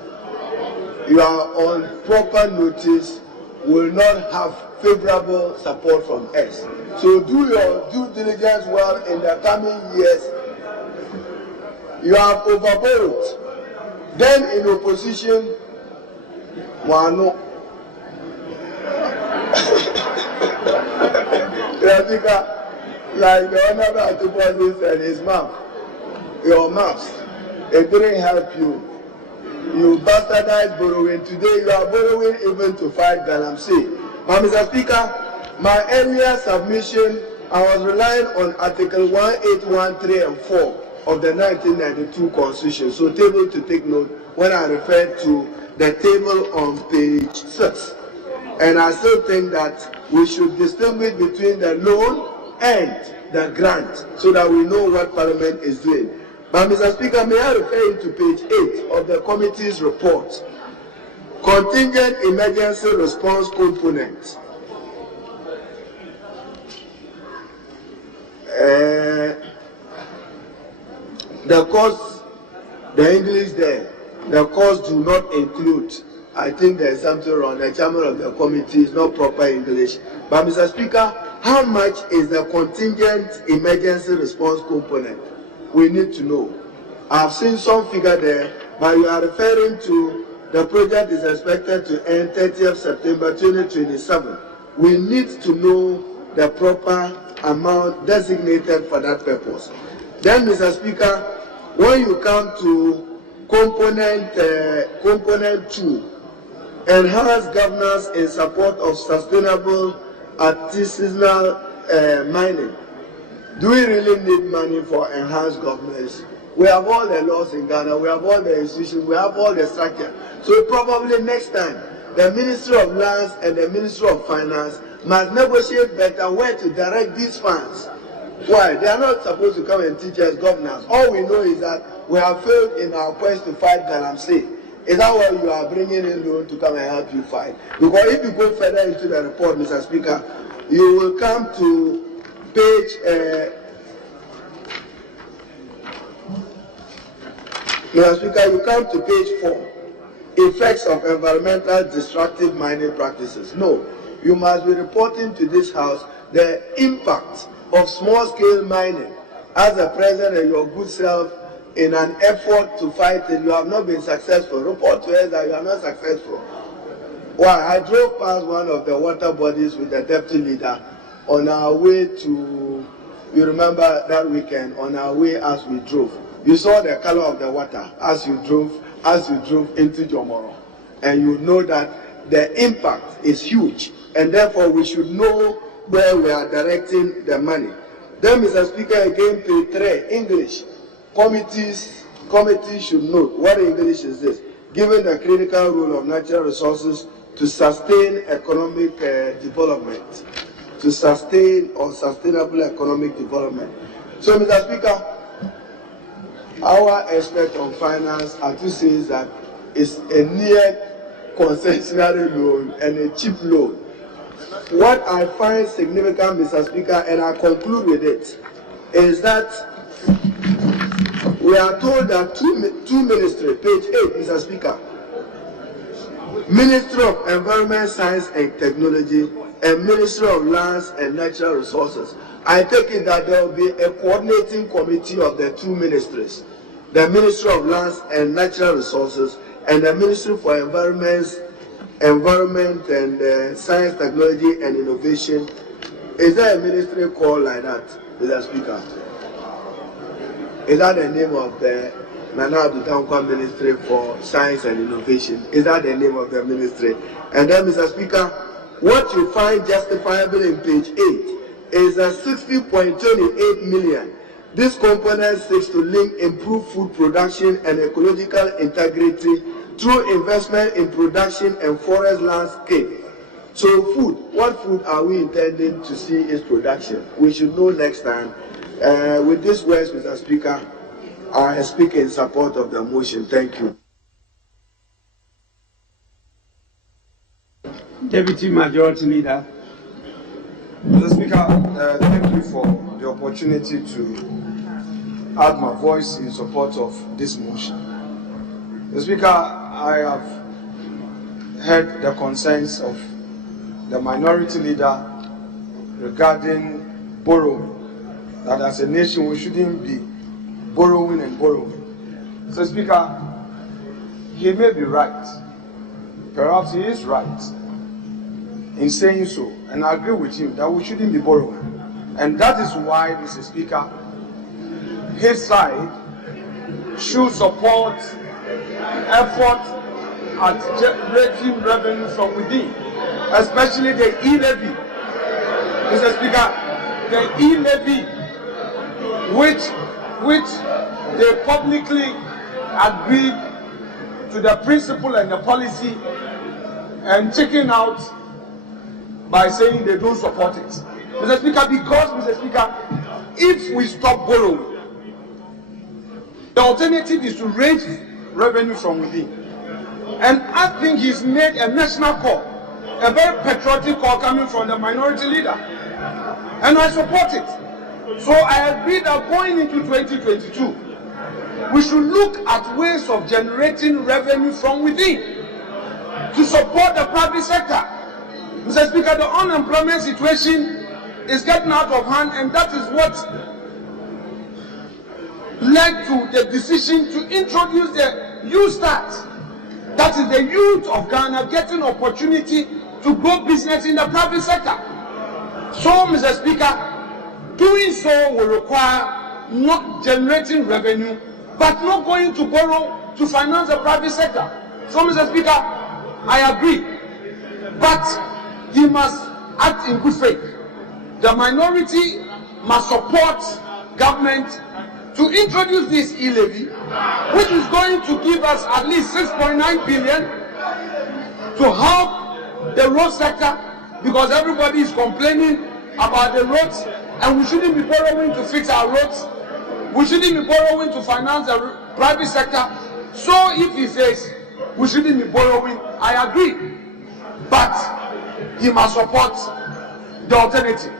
you are on proper notice, will not have favorable support from us. So do your due diligence well in the coming years. You have overborrowed. Then in opposition, Wano. Like the Honorable Atubadi said, his mouth, your mouth, it didn't help you. You bastardized borrowing. Today you are borrowing even to fight Galamsey. But Mr. Speaker, my earlier submission, I was relying on Article 1813 and 4 of the 1992 Constitution. So table to take note when I referred to the table on page 6. And I still think that we should distinguish between the loan and the grant so that we know what Parliament is doing. But Mr. Speaker, may I refer you to page 8 of the committee's report, contingent emergency response component. The costs, the English there, the costs do not include. I think there is something wrong. The chairman of the committee is not proper English. But Mr. Speaker, how much is the contingent emergency response component? We need to know. I've seen some figure there, but you are referring to the project is expected to end 30th September 2027. We need to know the proper amount designated for that purpose. Then, Mr. Speaker, when you come to component 2, enhance governance in support of sustainable artisanal mining. Do we really need money for enhanced governance? We have all the laws in Ghana, we have all the institutions, we have all the structure. So probably next time, the Ministry of Lands and the Ministry of Finance must negotiate better where to direct these funds. Why? They are not supposed to come and teach us governance. All we know is that we have failed in our quest to fight Galamsey. Is that why you are bringing in loan to come and help you fight? Because if you go further into the report, Mr. Speaker, you will come to page Mr. Speaker, you come to page 4, effects of environmental destructive mining practices. No, you must be reporting to this House the impact of small-scale mining as a president and your good self in an effort to fight it. You have not been successful. Report to us that you are not successful. Why? I drove past one of the water bodies with the deputy leader on our way to, you remember that weekend, on our way as we drove. You saw the color of the water as you drove into Jomoro. And you know that the impact is huge. And therefore we should know where we are directing the money. Then, Mr. Speaker, again, page 3, English. Committees should note, what English is this? Given the critical role of natural resources to sustain economic development, to sustain or sustainable economic development. So, Mr. Speaker, our expert on finance Atu says that it's a near concessionary loan and a cheap loan. What I find significant, Mr. Speaker, and I conclude with it, is that we are told that two ministries, page 8, Mr. Speaker, Ministry of Environment, Science and Technology, and Ministry of Lands and Natural Resources. I take it that there will be a coordinating committee of the two ministries, the Ministry of Lands and Natural Resources and the Ministry for Environment and Science, Technology and Innovation. Is there a ministry called like that, Mr. Speaker? Is that the name of the Nana Adudankwa Ministry for Science and Innovation? Is that the name of the ministry? And then, Mr. Speaker, what you find justifiable in page 8 is a 60.28 million. This component seeks to link improved food production and ecological integrity through investment in production and forest landscape. So food, what food are we intending to see is production? We should know next time. With these words, Mr. Speaker, I speak in support of the motion. Thank you. Deputy Majority Leader. Mr. Speaker, thank you for the opportunity to add my voice in support of this motion. Mr. Speaker, I have heard the concerns of the Minority Leader regarding borrowing, that as a nation we shouldn't be borrowing and borrowing. So, Speaker, he may be right. Perhaps he is right in saying so, and I agree with him that we shouldn't be borrowing. And that is why, Mr. Speaker, his side should support effort at generating revenue from within, especially the E-Levy. Mr. Speaker, the E-Levy, which they publicly agreed to the principle and the policy and checking out by saying they don't support it. Mr. Speaker, because, Mr. Speaker, if we stop borrowing, the alternative is to raise revenue from within. And I think he's made a national call, a very patriotic call coming from the Minority Leader. And I support it. So I agree that going into 2022, we should look at ways of generating revenue from within to support the private sector. Mr. Speaker, the unemployment situation is getting out of hand, and that is what led to the decision to introduce the Youth Start. That is the youth of Ghana getting opportunity to grow business in the private sector. So, Mr. Speaker, doing so will require not generating revenue, but not going to borrow to finance the private sector. So, Mr. Speaker, I agree, but he must act in good faith. The minority must support government to introduce this E-Levy, which is going to give us at least 6.9 billion to help the road sector, because everybody is complaining about the roads, and we shouldn't be borrowing to fix our roads. We shouldn't be borrowing to finance the private sector. So if he says we shouldn't be borrowing, I agree. But he must support the alternative,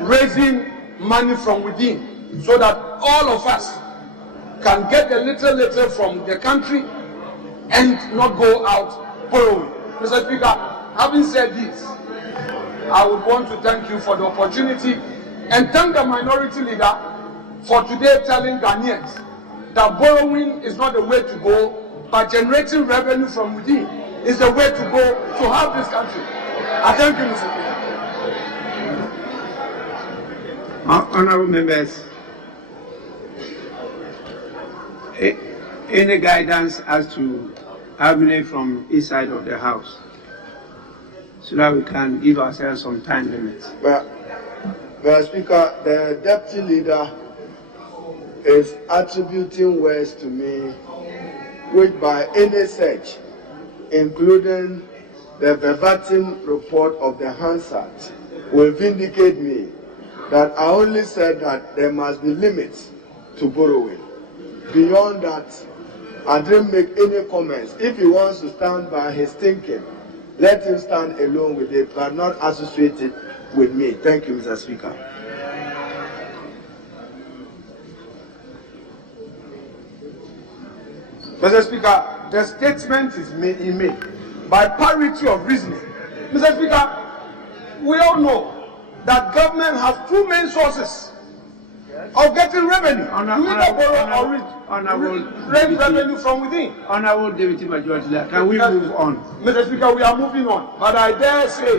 raising money from within, so that all of us can get a little from the country and not go out borrowing. Mr. Speaker, having said this, I would want to thank you for the opportunity and thank the Minority Leader for today telling Ghanaians that borrowing is not the way to go, but generating revenue from within is the way to go to help this country. I thank you, Mr. Speaker. Honorable members, any guidance as to how many from each side of the House, so that we can give ourselves some time limits. Mr. Speaker, the Deputy Leader is attributing words to me which by any search, including the verbatim report of the Hansard, will vindicate me that I only said that there must be limits to borrowing. Beyond that, I didn't make any comments. If he wants to stand by his thinking, let him stand alone with it, but not associate it with me. Thank you, Mr. Speaker. Mr. Speaker, the statement is made by parity of reasoning. Mr. Speaker, we all know that government has two main sources of getting revenue. You either borrow or raise revenue from within. Honorable Deputy Majority Leader, can we move on? Mr. Speaker, we are moving on. But I dare say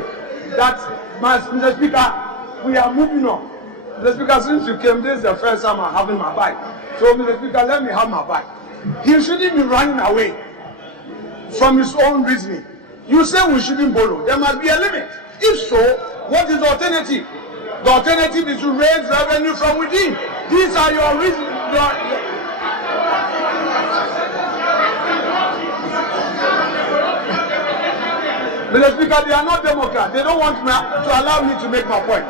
that, Mr. Speaker, we are moving on. Mr. Speaker, since you came, this is the first time I'm having my bike. So, Mr. Speaker, let me have my bike. He shouldn't be running away from his own reasoning. You say we shouldn't borrow. There must be a limit. If so, what is the alternative? The alternative is to raise revenue from within. These are your reasons. Mr. Speaker, they are not Democrats. They don't want to allow me to make my point.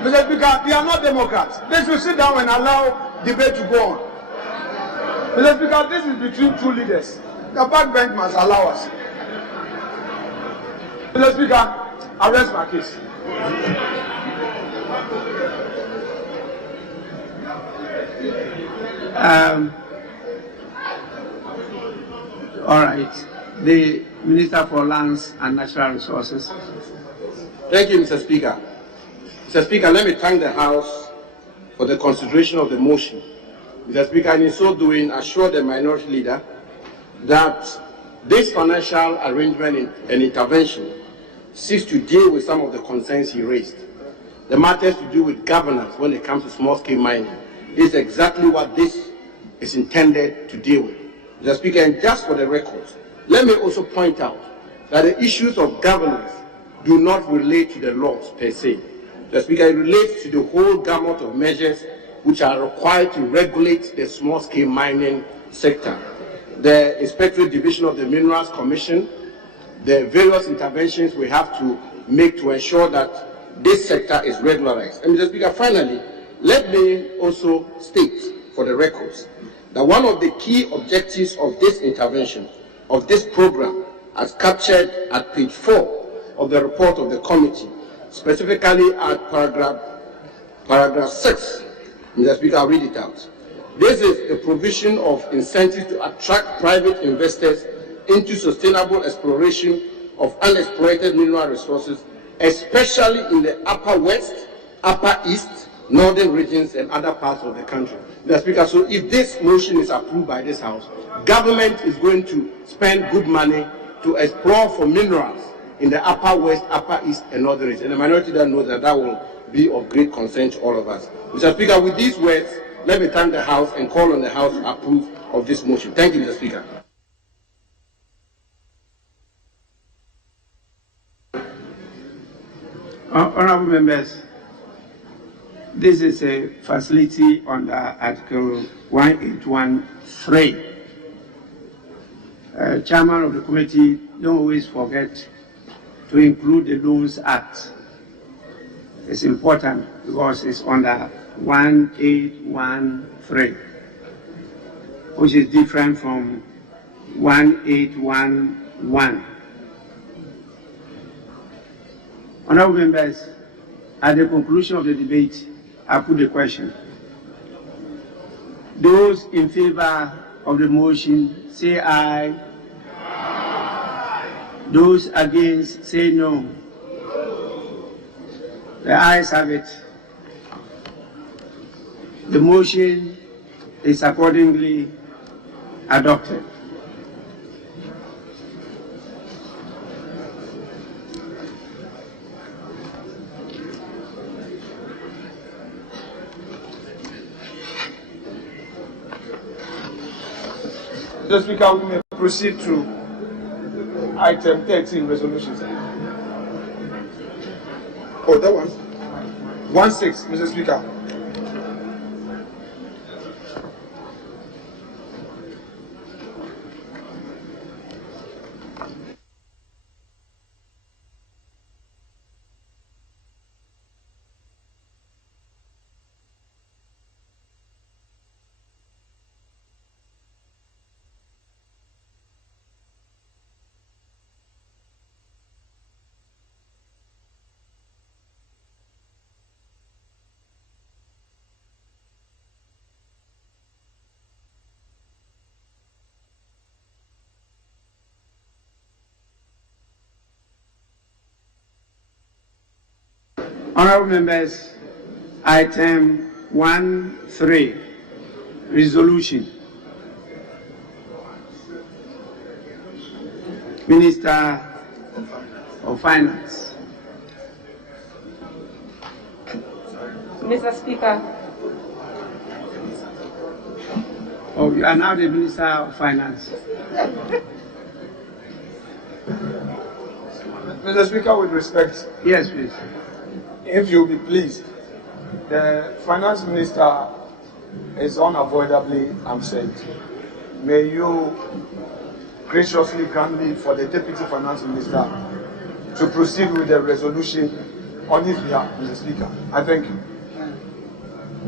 Mr. Speaker, they are not Democrats. They should sit down and allow debate to go on. Mr. Speaker, this is between two leaders. The backbench must allow us. Mr. Speaker, I rest my case. All right. The Minister for Lands and Natural Resources. Thank you, Mr. Speaker. Mr. Speaker, let me thank the House for the consideration of the motion. Mr. Speaker, and in so doing, assure the minority leader that this financial arrangement and intervention seeks to deal with some of the concerns he raised. The matters to do with governance when it comes to small-scale mining is exactly what this is intended to deal with. Mr. Speaker, and just for the record, let me also point out that the issues of governance do not relate to the laws per se. Mr. Speaker, it relates to the whole gamut of measures which are required to regulate the small-scale mining sector. The Inspectorate Division of the Minerals Commission, the various interventions we have to make to ensure that this sector is regularized. And Mr. Speaker, finally, let me also state for the records that one of the key objectives of this intervention, of this program, as captured at page 4 of the report of the committee, specifically at paragraph 6, Mr. Speaker, I'll read it out. This is the provision of incentives to attract private investors into sustainable exploration of unexploited mineral resources, especially in the Upper West, Upper East, Northern regions, and other parts of the country. Mr. Speaker, so if this motion is approved by this House, government is going to spend good money to explore for minerals in the Upper West, Upper East, and Northern regions. And the minority that knows that that will be of great concern to all of us. Mr. Speaker, with these words, let me thank the House and call on the House to approve of this motion. Thank you, Mr. Speaker. Honorable members, this is a facility under Article 1813. Chairman of the committee, don't always forget to include the Loans Act. It's important because it's under 1813, which is different from 1811. Honorable members, at the conclusion of the debate, I put the question. Those in favor of the motion, say aye. Aye. Those against, say no. The ayes have it. The motion is accordingly adopted. Mr. Speaker, we may proceed to item 13, resolutions. Oh, that one? 1-6, Mr. Speaker. Honorable members, item 1-3, resolution. Minister of Finance. Mr. Speaker. Oh, you are now the Minister of Finance. Mr. Speaker, with respect. Yes, please. If you'll be pleased, the Finance Minister is unavoidably absent. May you graciously grant me for the Deputy Finance Minister to proceed with the resolution on his behalf, Mr. Speaker. I thank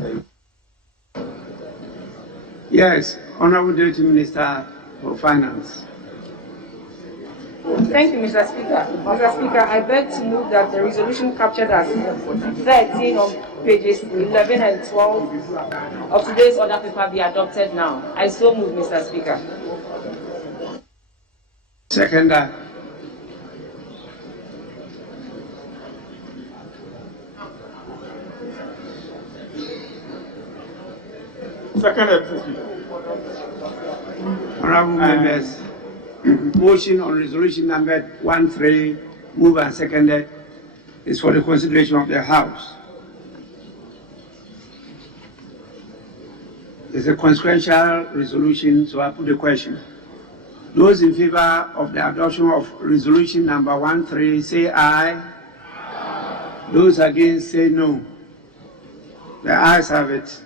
you. Yes, Honorable Deputy Minister for Finance. Thank you, Mr. Speaker. Mr. Speaker, I beg to move that the resolution captured as 13 on pages 11 and 12 of today's order paper be adopted now. I so move, Mr. Speaker. Seconder. Seconded. Honorable members, motion on resolution number 13, moved and seconded, is for the consideration of the House. It's a consequential resolution, so I put the question. Those in favor of the adoption of resolution number 13, say aye. Those against, say no. The ayes have it.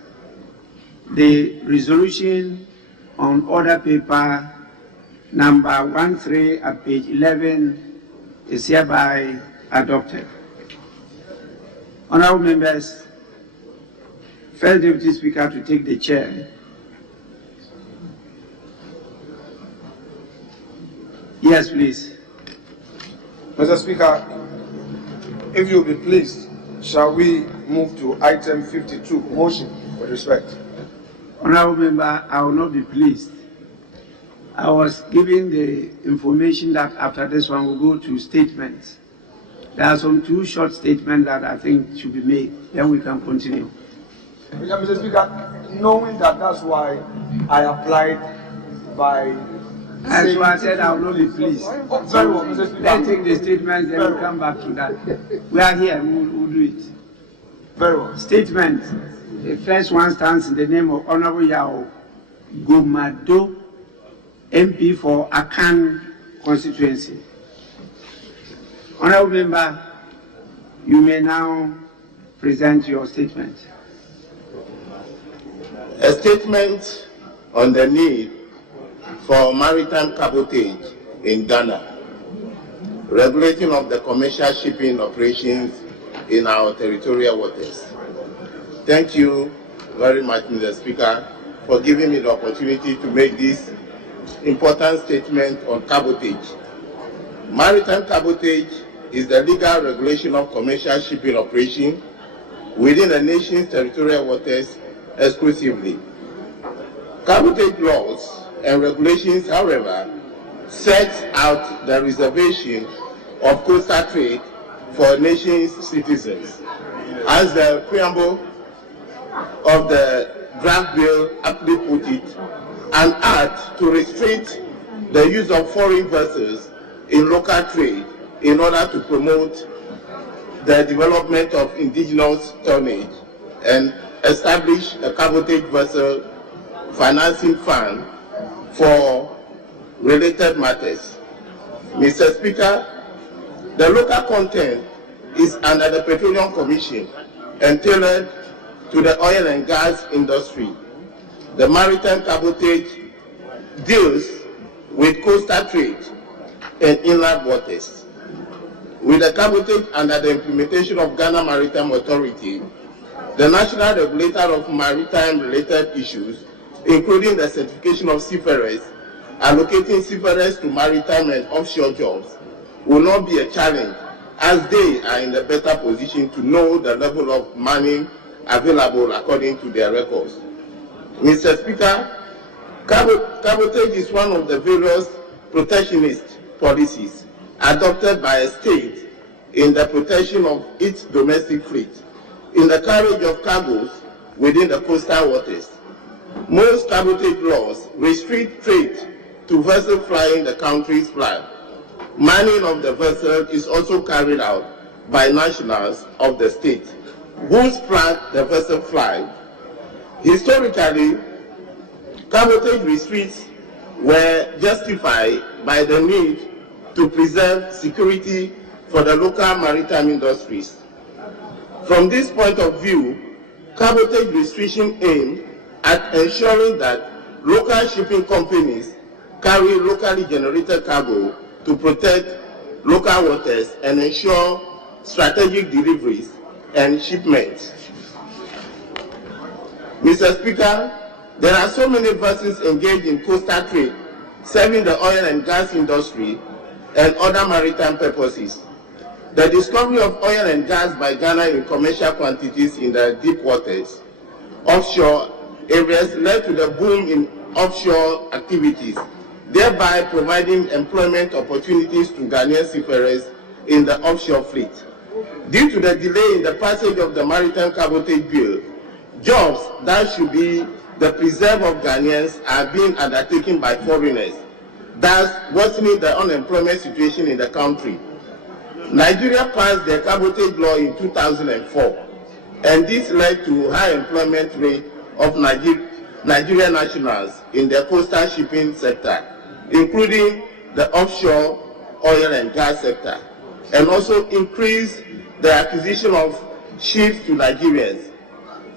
The resolution on order paper number 13 at page 11 is hereby adopted. Honorable members, first Deputy Speaker to take the chair. Yes, please. Mr. Speaker, if you will be pleased, shall we move to item 52, motion with respect? Honorable member, I will not be pleased. I was giving the information that after this one we'll go to statements. There are some two short statements that I think should be made, then we can continue. Mr. Speaker, knowing that that's why I applied by... That's why I said I will not be pleased. Very well, Mr. Speaker. Let's take the statements, then we'll come back to that. We are here, we'll do it. Very well. Statement. The first one stands in the name of Honorable Yao Gomado, MP for Akan constituency. Honorable member, you may now present your statement. A statement on the need for maritime cabotage in Ghana, regulating of the commercial shipping operations in our territorial waters. Thank you very much, Mr. Speaker, for giving me the opportunity to make this important statement on cabotage. Maritime cabotage is the legal regulation of commercial shipping operation within the nation's territorial waters exclusively. Cabotage laws and regulations, however, set out the reservation of coastal trade for a nation's citizens. As the preamble of the draft bill aptly put it, an act to restrict the use of foreign vessels in local trade in order to promote the development of indigenous tonnage and establish a cabotage vessel financing fund for related matters. Mr. Speaker, the local content is under the Petroleum Commission and tailored to the oil and gas industry. The maritime cabotage deals with coastal trade and inland waters. With the cabotage under the implementation of Ghana Maritime Authority, the national regulator of maritime-related issues, including the certification of seafarers, allocating seafarers to maritime and offshore jobs, will not be a challenge, as they are in a better position to know the level of money available according to their records. Mr. Speaker, cabotage is one of the various protectionist policies adopted by a state in the protection of its domestic fleet in the carriage of cargoes within the coastal waters. Most cabotage laws restrict trade to vessels flying the country's flag. Manning of the vessel is also carried out by nationals of the state whose flag the vessel flies. Historically, cabotage restrictions were justified by the need to preserve security for the local maritime industries. From this point of view, cabotage restriction aim at ensuring that local shipping companies carry locally generated cargo to protect local waters and ensure strategic deliveries and shipments. Mr. Speaker, there are so many vessels engaged in coastal trade, serving the oil and gas industry, and other maritime purposes. The discovery of oil and gas by Ghana in commercial quantities in the deep waters, offshore areas led to the boom in offshore activities, thereby providing employment opportunities to Ghanaian seafarers in the offshore fleet. Due to the delay in the passage of the Maritime Cabotage Bill, jobs that should be the preserve of Ghanaians are being undertaken by foreigners, thus worsening the unemployment situation in the country. Nigeria passed the Cabotage Law in 2004, and this led to high employment rate of Nigerian nationals in the coastal shipping sector, including the offshore oil and gas sector, and also increased the acquisition of ships to Nigerians.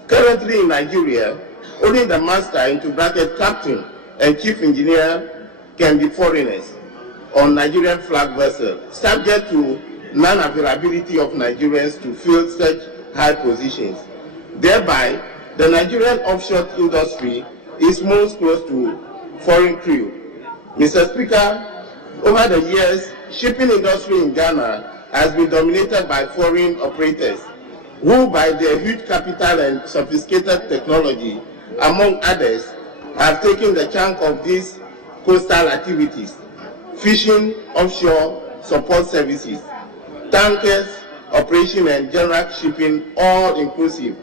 Currently in Nigeria, only the master into bracket captain and chief engineer can be foreigners on Nigerian flag vessels, subject to non-availability of Nigerians to fill such high positions. Thereby, the Nigerian offshore industry is most close to foreign crew. Mr. Speaker, over the years, shipping industry in Ghana has been dominated by foreign operators who, by their huge capital and sophisticated technology, among others, have taken the chunk of these coastal activities, fishing, offshore support services, tankers, operation and general shipping, all inclusive.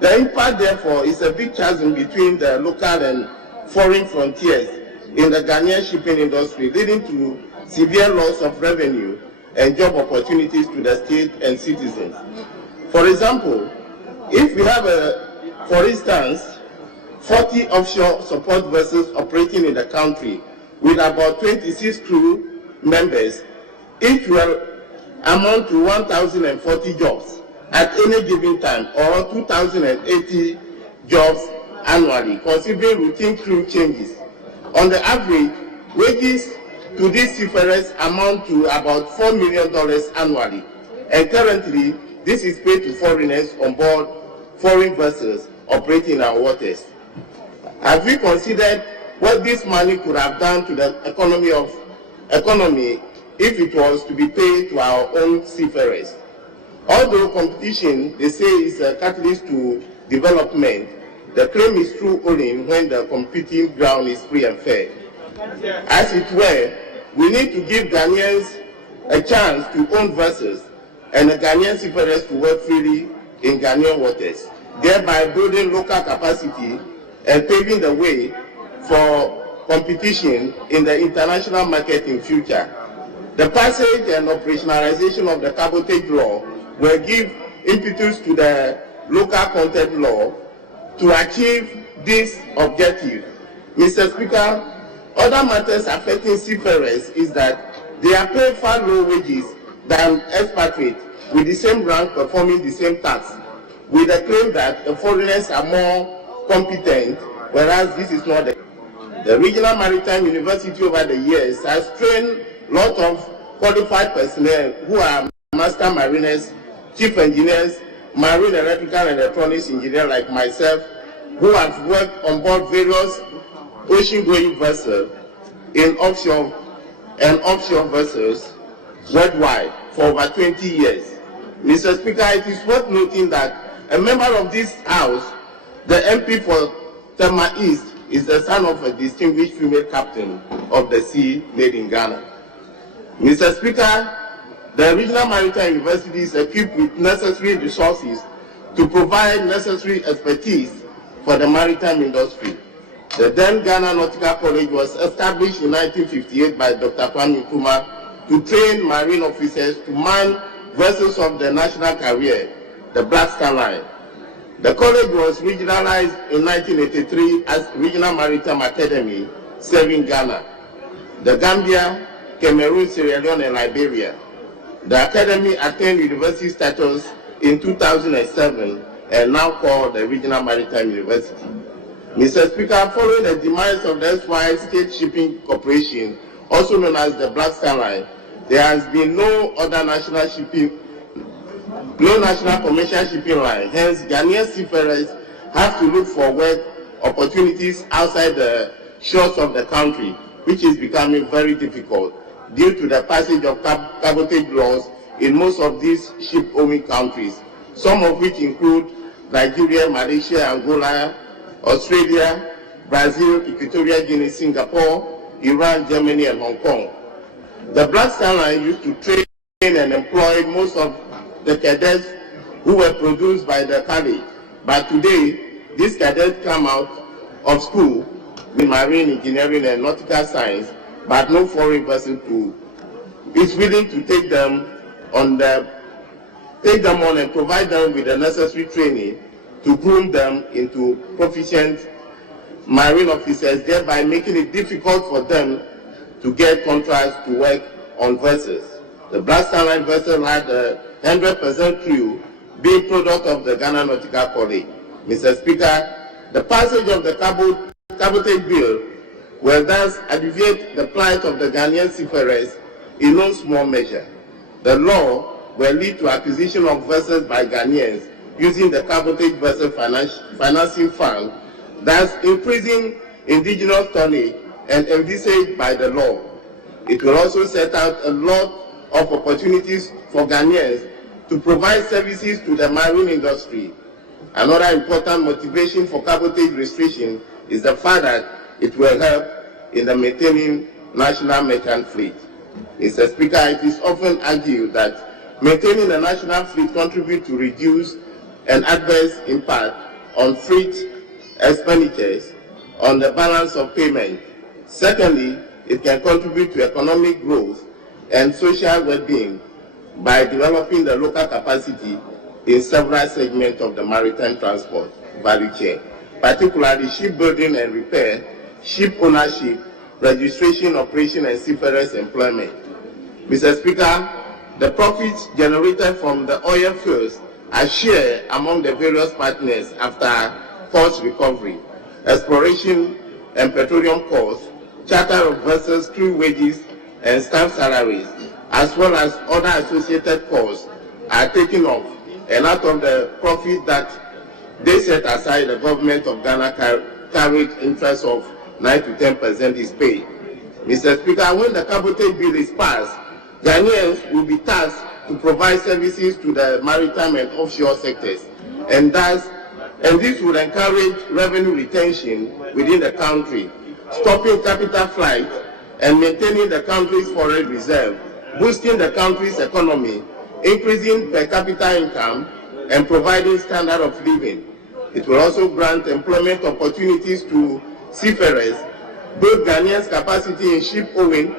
The impact, therefore, is a big chasm between the local and foreign frontiers in the Ghanaian shipping industry, leading to severe loss of revenue and job opportunities to the state and citizens. For example, if we have, for instance, 40 offshore support vessels operating in the country with about 26 crew members, each will amount to 1,040 jobs at any given time, or 2,080 jobs annually, considering routine crew changes. On the average, wages to these seafarers amount to about $4 million annually, and currently this is paid to foreigners on board foreign vessels operating in our waters. Have we considered what this money could have done to the economy if it was to be paid to our own seafarers? Although competition, they say, is a catalyst to development, the claim is true only when the competing ground is free and fair. As it were, we need to give Ghanaians a chance to own vessels and the Ghanaian seafarers to work freely in Ghanaian waters, thereby building local capacity and paving the way for competition in the international market in future. The passage and operationalization of the Cabotage Law will give impetus to the local content law to achieve this objective. Mr. Speaker, other matters affecting seafarers is that they are paid far lower wages than expatriates with the same rank performing the same tasks, with the claim that the foreigners are more competent, whereas this is not the case. The Regional Maritime University over the years has trained a lot of qualified personnel who are master mariners, chief engineers, marine electrical and electronics engineers like myself, who have worked on board various ocean-going vessels in offshore and offshore vessels worldwide for over 20 years. Mr. Speaker, it is worth noting that a member of this House, the MP for Tema East, is the son of a distinguished female captain of the sea made in Ghana. Mr. Speaker, the Regional Maritime University is equipped with necessary resources to provide necessary expertise for the maritime industry. The then Ghana Nautical College was established in 1958 by Dr. Kwame Nkrumah to train marine officers to man vessels of the national carrier, the Black Star Line. The college was regionalized in 1983 as Regional Maritime Academy, serving Ghana, the Gambia, Cameroon, Sierra Leone, and Liberia. The academy attained university status in 2007 and now called the Regional Maritime University. Mr. Speaker, following the demise of the SY State Shipping Corporation, also known as the Black Star Line, there has been no other national commercial shipping line. Hence, Ghanaian seafarers have to look for work opportunities outside the shores of the country, which is becoming very difficult. due to the passage of cabotage laws in most of these ship-owning countries, some of which include Nigeria, Malaysia, Angola, Australia, Brazil, Equatorial Guinea, Singapore, Iran, Germany, and Hong Kong. The Black Star Line used to train and employ most of the cadets who were produced by the college. But today, these cadets come out of school with marine engineering and nautical science, but no foreign vessel is willing to take them on and provide them with the necessary training to groom them into proficient marine officers, thereby making it difficult for them to get contracts to work on vessels. The Black Star Line vessel had a 100% crew, being product of the Ghana Nautical College. Mr. Speaker, the passage of the cabotage bill will thus alleviate the plight of the Ghanaian seafarers in no small measure. The law will lead to acquisition of vessels by Ghanaians using the cabotage vessel financing fund, thus increasing indigenous tonnage and envisaged by the law. It will also set out a lot of opportunities for Ghanaians to provide services to the marine industry. Another important motivation for cabotage restriction is the fact that it will help in the maintaining national merchant fleet. Mr. Speaker, it is often argued that maintaining the national fleet contributes to reduce an adverse impact on fleet expenditures on the balance of payment. Secondly, it can contribute to economic growth and social well-being by developing the local capacity in several segments of the maritime transport value chain, particularly shipbuilding and repair, ship ownership, registration, operation, and seafarers' employment. Mr. Speaker, the profits generated from the oil fields are shared among the various partners after cost recovery, exploration and petroleum costs, charter of vessels, crew wages, and staff salaries, as well as other associated costs are taken off, and out of the profit that they set aside, the government of Ghana carried interest of 9 to 10% is paid. Mr. Speaker, when the cabotage bill is passed, Ghanaians will be tasked to provide services to the maritime and offshore sectors, and this would encourage revenue retention within the country, stopping capital flight and maintaining the country's foreign reserve, boosting the country's economy, increasing per capita income, and providing standard of living. It will also grant employment opportunities to seafarers, build Ghanaians' capacity in ship owning,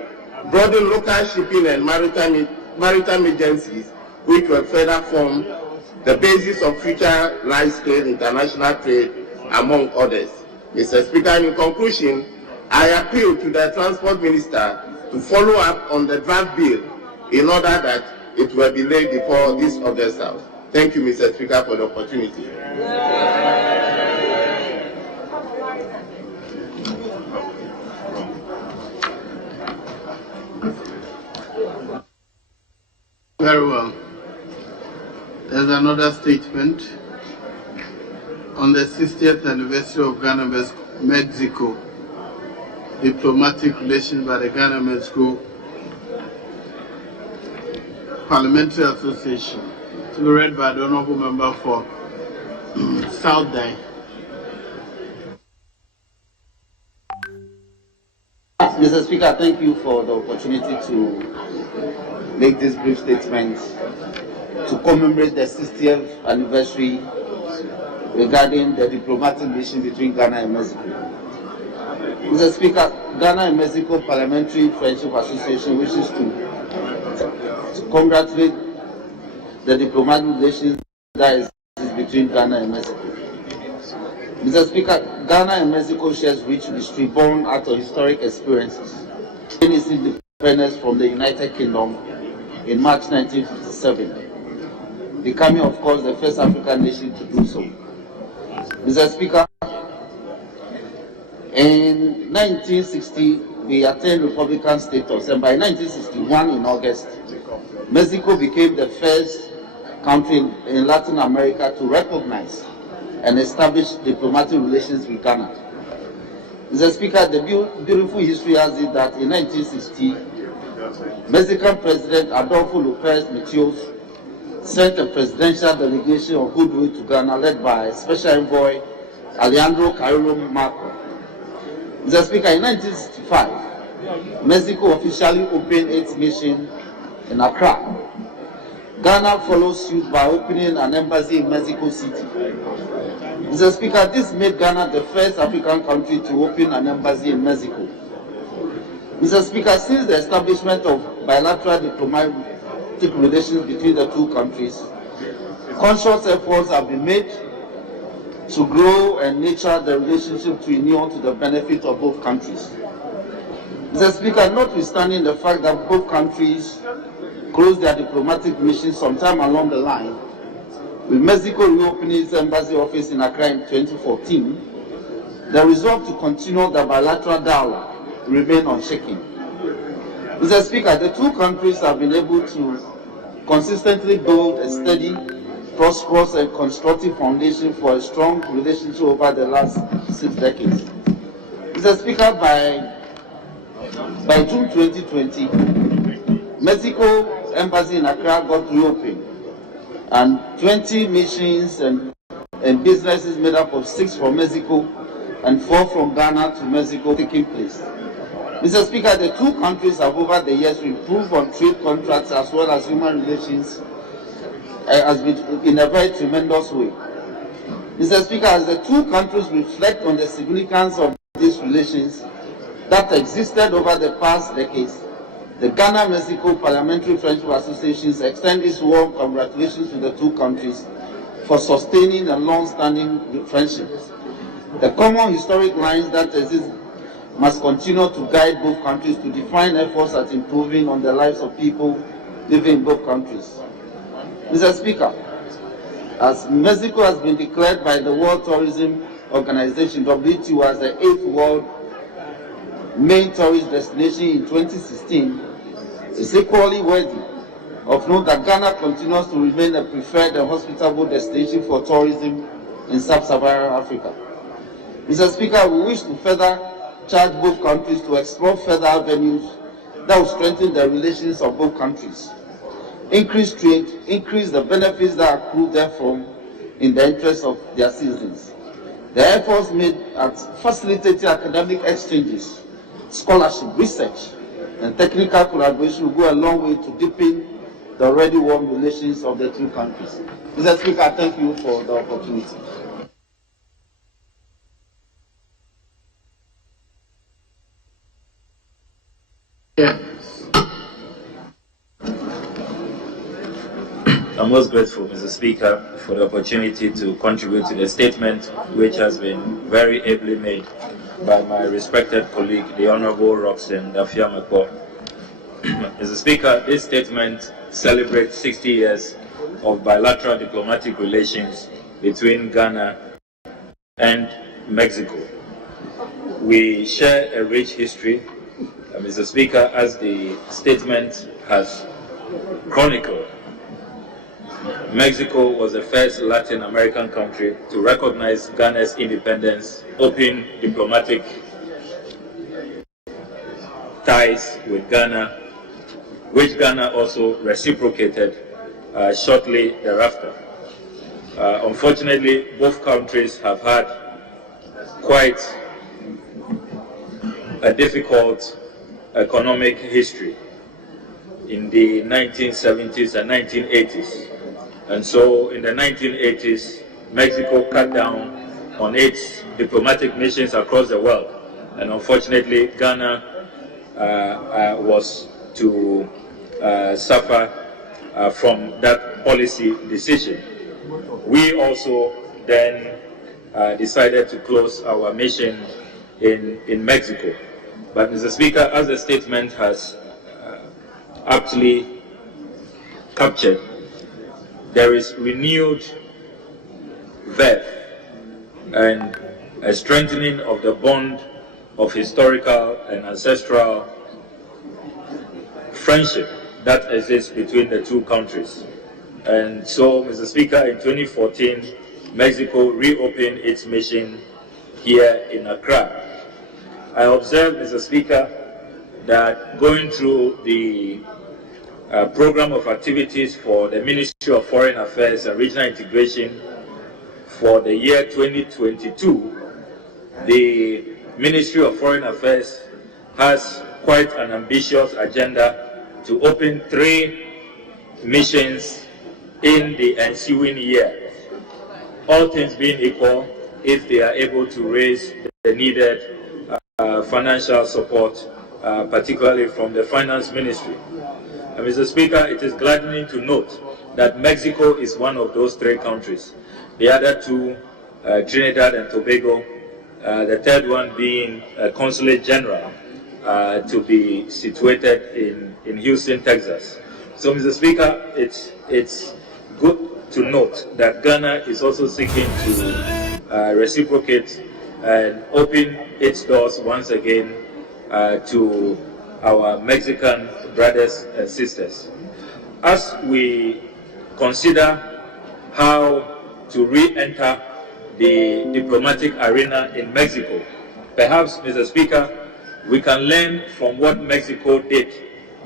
broaden local shipping and maritime agencies, which will further form the basis of future large-scale international trade, among others. Mr. Speaker, in conclusion, I appeal to the Transport Minister to follow up on the draft bill in order that it will be laid before this August House. Thank you, Mr. Speaker, for the opportunity. Very well. There's another statement on the 60th anniversary of Ghana-Mexico diplomatic relations by the Ghana-Mexico Parliamentary Association, to be read by the Honorable Member for South Dai. Mr. Speaker, thank you for the opportunity to make this brief statement to commemorate the 60th anniversary regarding the diplomatic relations between Ghana and Mexico. Mr. Speaker, Ghana and Mexico Parliamentary Friendship Association wishes to congratulate the diplomatic relations that is between Ghana and Mexico. Mr. Speaker, Ghana and Mexico shares rich history born out of historic experiences. In its independence from the United Kingdom in March 1957, becoming, of course, the first African nation to do so. Mr. Speaker, in 1960, we attained Republican status, and by 1961, in August, Mexico became the first country in Latin America to recognize and establish diplomatic relations with Ghana. Mr. Speaker, the beautiful history has it that in 1960, Mexican President Adolfo Lopez Mateos sent a presidential delegation of goodwill to Ghana led by Special Envoy Alejandro Carrillo Marco. Mr. Speaker, in 1965, Mexico officially opened its mission in Accra. Ghana followed suit by opening an embassy in Mexico City. Mr. Speaker, this made Ghana the first African country to open an embassy in Mexico. Mr. Speaker, since the establishment of bilateral diplomatic relations between the two countries, conscious efforts have been made to grow and nurture the relationship to union to the benefit of both countries. Mr. Speaker, notwithstanding the fact that both countries closed their diplomatic missions sometime along the line, with Mexico reopening its embassy office in Accra in 2014, the resolve to continue the bilateral dialogue remain unshaken. Mr. Speaker, the two countries have been able to consistently build a steady, prosperous and constructive foundation for a strong relationship over the last 6 decades. Mr. Speaker, by June 2020, Mexico embassy in Accra got reopened, and 20 missions and businesses made up of 6 from Mexico and 4 from Ghana to Mexico taking place. Mr. Speaker, the two countries have over the years improved on trade contracts as well as human relations has been in a very tremendous way. Mr. Speaker, as the two countries reflect on the significance of these relations that existed over the past decades, the Ghana-Mexico Parliamentary Friendship Associations extend its warm congratulations to the two countries for sustaining a long-standing friendship. The common historic lines that exist must continue to guide both countries to define efforts at improving on the lives of people living in both countries. Mr. Speaker, as Mexico has been declared by the World Tourism Organization, WTO, as the 8th world main tourist destination in 2016, it's equally worthy of note that Ghana continues to remain a preferred and hospitable destination for tourism in sub-Saharan Africa. Mr. Speaker, we wish to further charge both countries to explore further avenues that will strengthen the relations of both countries, increase trade, increase the benefits that accrue therefrom in the interest of their citizens. The efforts made at facilitating academic exchanges, scholarship, research, and technical collaboration will go a long way to deepen the already warm relations of the two countries. Mr. Speaker, I thank you for the opportunity. I'm most grateful, Mr. Speaker, for the opportunity to contribute to the statement which has been very ably made by my respected colleague, the Honorable Roxanne Afenyo-Markin. Mr. Speaker, this statement celebrates 60 years of bilateral diplomatic relations between Ghana and Mexico. We share a rich history, Mr. Speaker, as the statement has chronicled. Mexico was the first Latin American country to recognize Ghana's independence, open diplomatic ties with Ghana, which Ghana also reciprocated shortly thereafter. Unfortunately, both countries have had quite a difficult economic history in the 1970s and 1980s. And so in the 1980s, Mexico cut down on its diplomatic missions across the world. And unfortunately, Ghana was to suffer from that policy decision. We also then decided to close our mission in Mexico. But Mr. Speaker, as the statement has aptly captured, there is renewed verve and a strengthening of the bond of historical and ancestral friendship that exists between the two countries. And so, Mr. Speaker, in 2014, Mexico reopened its mission here in Accra. I observed, Mr. Speaker, that going through the program of activities for the Ministry of Foreign Affairs and Regional Integration for the year 2022, the Ministry of Foreign Affairs has quite an ambitious agenda to open 3 missions in the ensuing year. All things being equal, if they are able to raise the needed financial support, particularly from the Finance Ministry. And Mr. Speaker, it is gladdening to note that Mexico is one of those 3 countries. The other 2, Trinidad and Tobago, the third one being a Consulate General to be situated in Houston, Texas. So, Mr. Speaker, it's good to note that Ghana is also seeking to reciprocate and open its doors once again to our Mexican brothers and sisters. As we consider how to re-enter the diplomatic arena in Mexico, perhaps, Mr. Speaker, we can learn from what Mexico did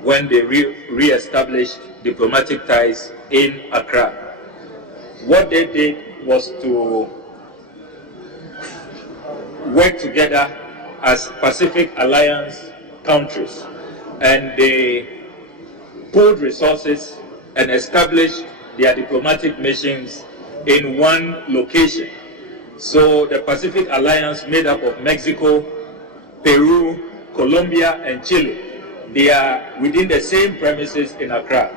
when they re-established diplomatic ties in Accra. What they did was to work together as Pacific Alliance countries, and they pooled resources and established their diplomatic missions in one location. So the Pacific Alliance, made up of Mexico, Peru, Colombia, and Chile, they are within the same premises in Accra,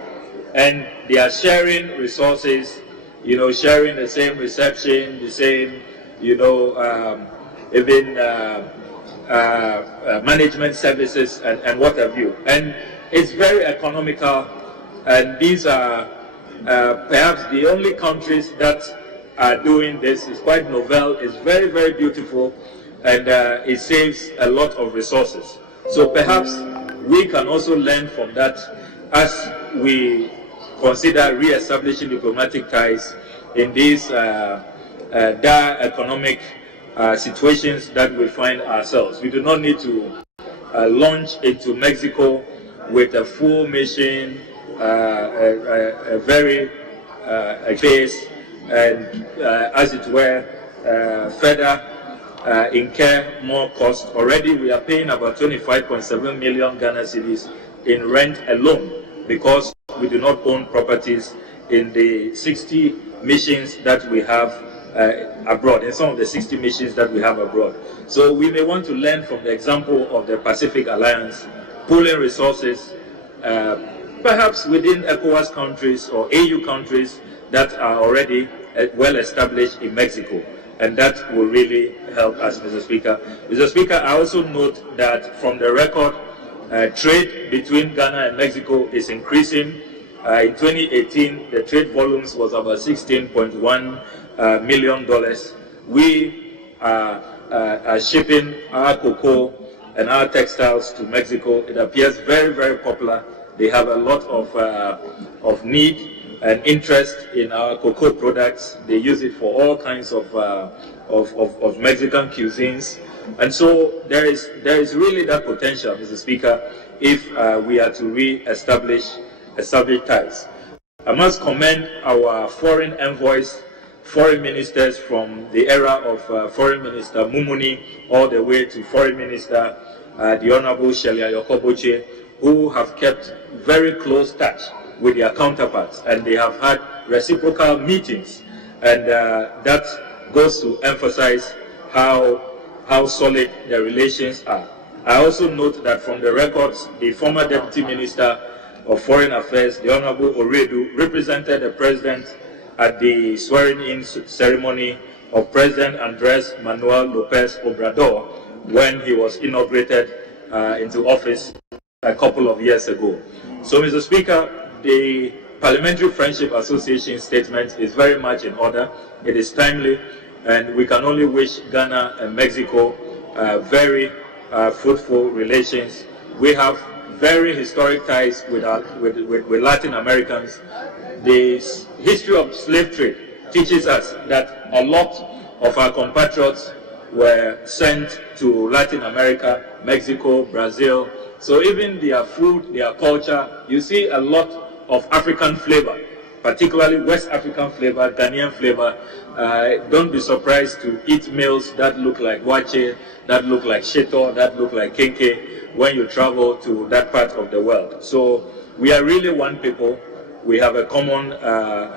and they are sharing resources, sharing the same reception, the same, even management services and what have you. And it's very economical, and these are perhaps the only countries that are doing this. It's quite novel, it's very, very beautiful, and it saves a lot of resources. So perhaps we can also learn from that as we consider re-establishing diplomatic ties in these dire economic situations that we find ourselves. We do not need to launch into Mexico with a full mission, a very base, and as it were, further incur more cost. Already we are paying about 25.7 million Ghana cedis in rent alone, because we do not own properties in the 60 missions that we have abroad, in some of the 60 missions that we have abroad. So we may want to learn from the example of the Pacific Alliance, pooling resources, perhaps within ECOWAS countries or AU countries that are already well established in Mexico. And that will really help us, Mr. Speaker. Mr. Speaker, I also note that from the record, trade between Ghana and Mexico is increasing. In 2018, the trade volumes was about $16.1 million. We are shipping our cocoa and our textiles to Mexico. It appears very, very popular. They have a lot of need and interest in our cocoa products. They use it for all kinds of Mexican cuisines. And so there is really that potential, Mr. Speaker, if we are to re-establish ties. I must commend our foreign envoys, foreign ministers from the era of Foreign Minister Mumuni all the way to Foreign Minister the Honorable Shelia Yokoboche, who have kept very close touch with their counterparts, and they have had reciprocal meetings, and that goes to emphasize how solid the relations are. I also note that from the records, the former Deputy Minister of Foreign Affairs, the Honorable Oredu, represented the President at the swearing-in ceremony of President Andrés Manuel López Obrador when he was inaugurated into office a couple of years ago. So, Mr. Speaker, the Parliamentary Friendship Association statement is very much in order. It is timely, and we can only wish Ghana and Mexico very fruitful relations. We have very historic ties with Latin Americans. The history of slave trade teaches us that a lot of our compatriots were sent to Latin America, Mexico, Brazil, So even their food, their culture, you see a lot of African flavor, particularly West African flavor, Ghanaian flavor. Don't be surprised to eat meals that look like wache, that look like sheto, that look like kenke when you travel to that part of the world. So we are really one people. We have a common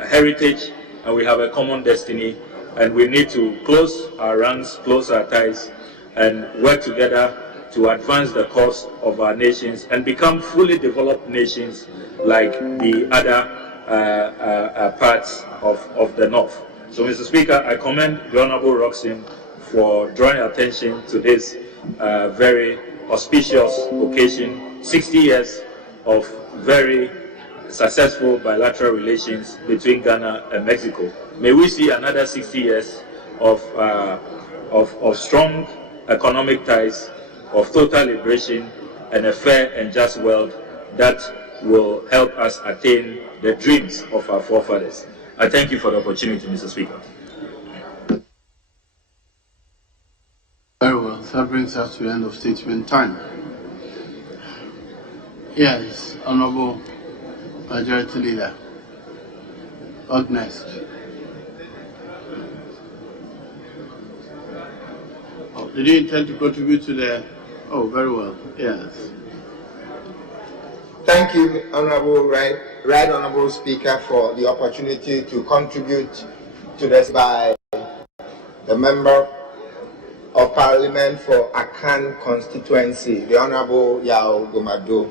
heritage and we have a common destiny, and we need to close our ranks, close our ties, and work together to advance the cause of our nations and become fully developed nations like the other parts of the North. So, Mr. Speaker, I commend the Honorable Roxin for drawing attention to this very auspicious occasion, 60 years of very successful bilateral relations between Ghana and Mexico. May we see another 60 years of strong economic ties, of total liberation, and a fair and just world that will help us attain the dreams of our forefathers. I thank you for the opportunity, Mr. Speaker. Very well. That brings us to the end of statement time. Yes, Honorable Majority Leader. Up next. Oh, did you intend to contribute to the... Oh, very well. Yes. Thank you, Honorable Right Honorable Speaker, for the opportunity to contribute to this by the Member of Parliament for Akan constituency, the Honorable Yao Gomado,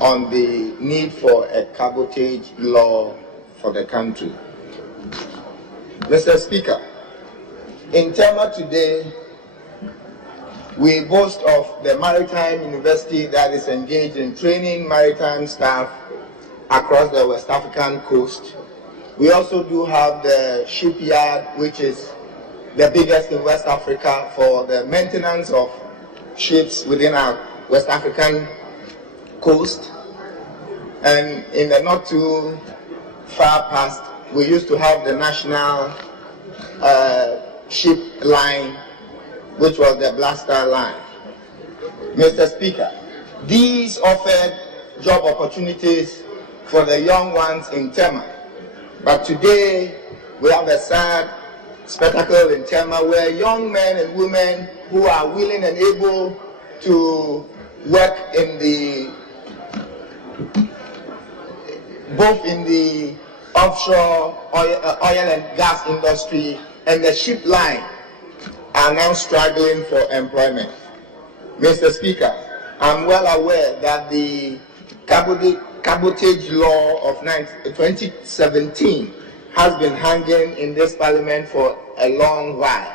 on the need for a cabotage law for the country. Mr. Speaker, in Tema today, we boast of the Maritime University that is engaged in training maritime staff across the West African coast. We also do have the shipyard, which is the biggest in West Africa for the maintenance of ships within our West African coast. And in the not too far past, we used to have the national ship line, which was the Blaster line. Mr. Speaker, these offered job opportunities for the young ones in Tema. But today, we have a sad spectacle in Tema where young men and women who are willing and able to work in both in the offshore oil and gas industry and the ship line are now struggling for employment. Mr. Speaker, I'm well aware that the cabotage law of 2017 has been hanging in this Parliament for a long while.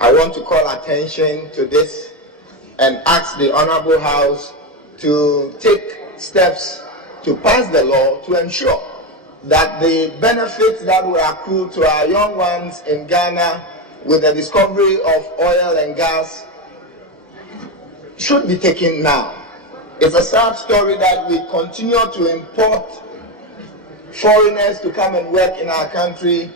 I want to call attention to this and ask the Honourable House to take steps to pass the law to ensure that the benefits that will accrue to our young ones in Ghana with the discovery of oil and gas should be taken now. It's a sad story that we continue to import foreigners to come and work in our country,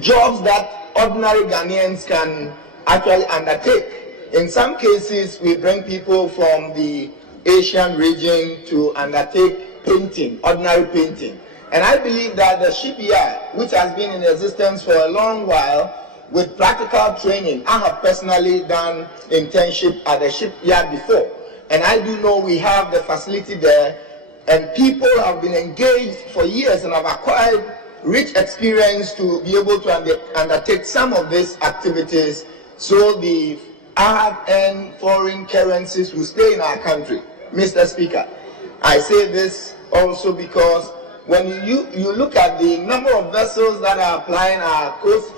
jobs that ordinary Ghanaians can actually undertake. In some cases, we bring people from the Asian region to undertake painting, ordinary painting. And I believe that the shipyard, which has been in existence for a long while, with practical training, I have personally done internship at the shipyard before. And I do know we have the facility there, and people have been engaged for years and have acquired rich experience to be able to undertake some of these activities so the hard-earned foreign currencies will stay in our country. Mr. Speaker, I say this also because when you look at the number of vessels that are applying our coast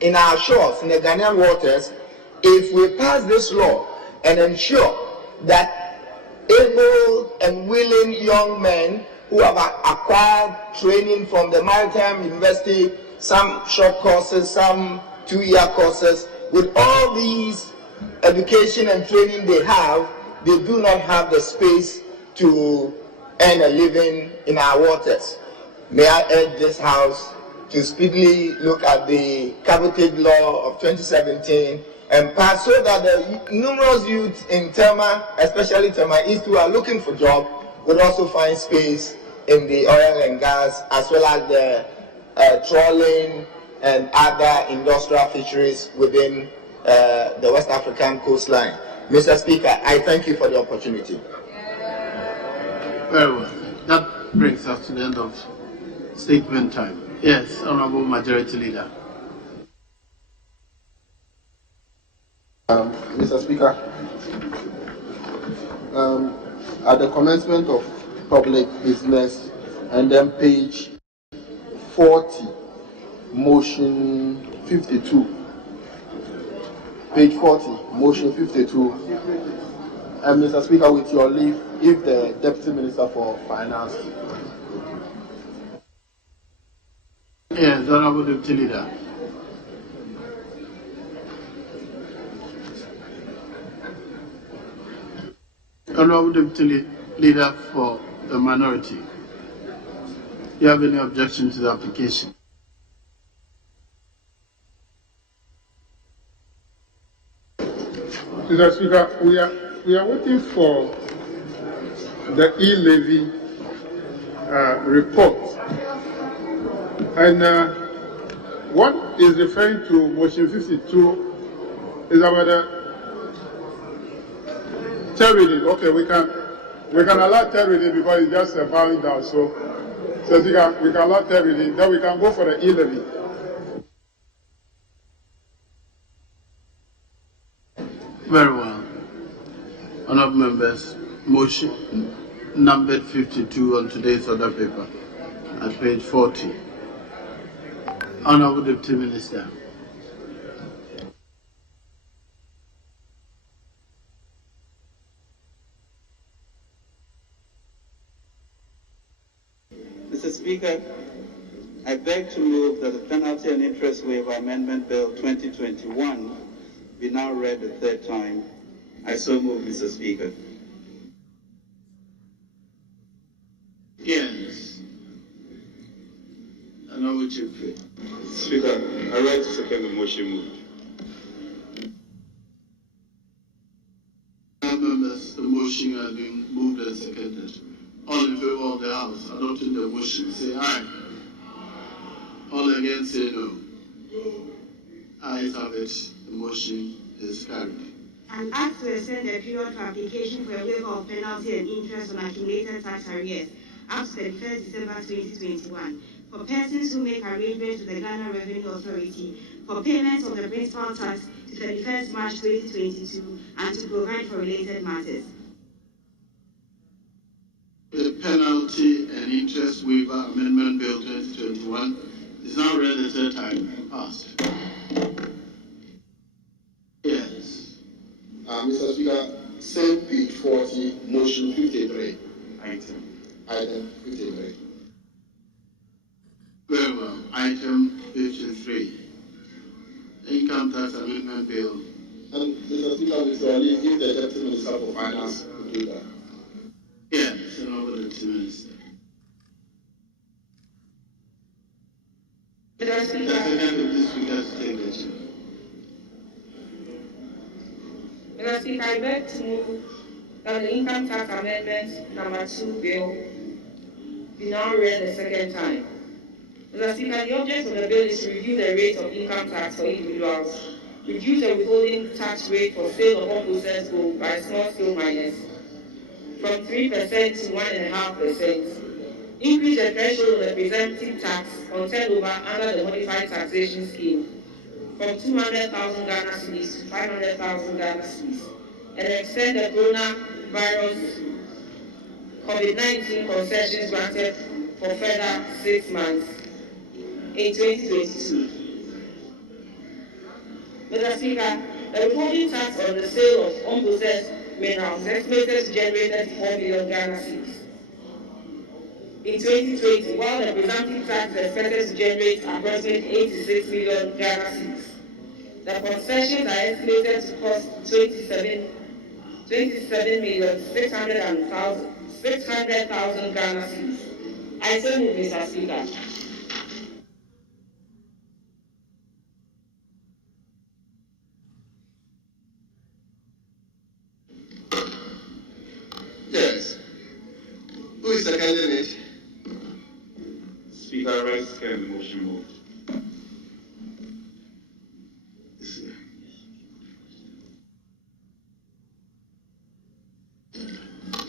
in our shores, in the Ghanaian waters, if we pass this law and ensure that able and willing young men who have acquired training from the Maritime University, some short courses, some 2-year courses, with all these education and training they have, they do not have the space to earn a living in our waters. May I urge this House to speedily look at the cabotage law of 2017 and pass so that the numerous youths in Tema, especially Tema East, who are looking for jobs, would also find space in the oil and gas, as well as the trawling and other industrial fisheries within the West African coastline. Mr. Speaker, I thank you for the opportunity. Very well. That brings us to the end of statement time. Yes, Honorable Majority Leader. Mr. Speaker, at the commencement of public business, and then page 40, motion 52. Page 40, motion 52. And Mr. Speaker, with your leave, if the Deputy Minister for Finance. Yes, Honorable Deputy Leader. Honorable Deputy Leader for the minority, do you have any objection to the application? Mr. Speaker, we are waiting for the E-Levy report. And what is referring to motion 52 is about the third reading. Okay, we can allow third reading because it's just bowing down. So we can allow third reading. Then we can go for the E-Levy. Very well. Honorable members, motion numbered 52 on today's order paper at page 40. Honorable Deputy Minister. Mr. Speaker, I beg to move that the Penalty and Interest Waiver Amendment Bill 2021 be now read the third time. I so move, Mr. Speaker. Yes. Honorable Chief. Speaker, I rise to second the motion moved. Members, the motion has been moved and seconded. All in favor of the House adopting the motion, say aye. All against, say no. Ayes have it. The motion is carried. And act to extend the period for application for a waiver of penalty and interest on accumulated tax arrears up to 31st December 2021 for persons who make arrangements with the Ghana Revenue Authority for payments of the principal tax to 31st March 2022 and to provide for related matters. The Penalty and Interest Waiver Amendment Bill 2021 is now read the third time and passed. Yes. Mr. Speaker, same page 40, motion 53. Item 53. Very well. Item 53. Income Tax Amendment Bill. And Mr. Speaker, with your leave, if the Deputy Minister for Finance could do that. Yes, Honorable Deputy Minister. Mr. Speaker. The second Deputy Speaker to take the chair. Mr. Speaker, I beg to move that the Income Tax Amendment number 2 bill be now read the second time. Mr. Speaker, the object of the bill is to review the rate of income tax for individuals, reduce the withholding tax rate for sale of unprocessed gold by small-scale miners from 3% to 1.5%, increase the threshold of the presumptive tax on turnover under the modified taxation scheme from 200,000 Ghana cedis to 500,000 Ghana cedis, and extend the coronavirus COVID-19 concessions granted for further 6 months in 2022. Mr. Speaker, the withholding tax on the sale of unprocessed minerals is estimated to generate 34 million Ghana cedis in 2020, while the presumptive tax is expected to generate approximately 86 million Ghana cedis. The concessions are estimated to cost 27,600,000 Ghana cedis. I so move, Mr. Speaker. Who is seconding it? Speaker, I second the motion moved.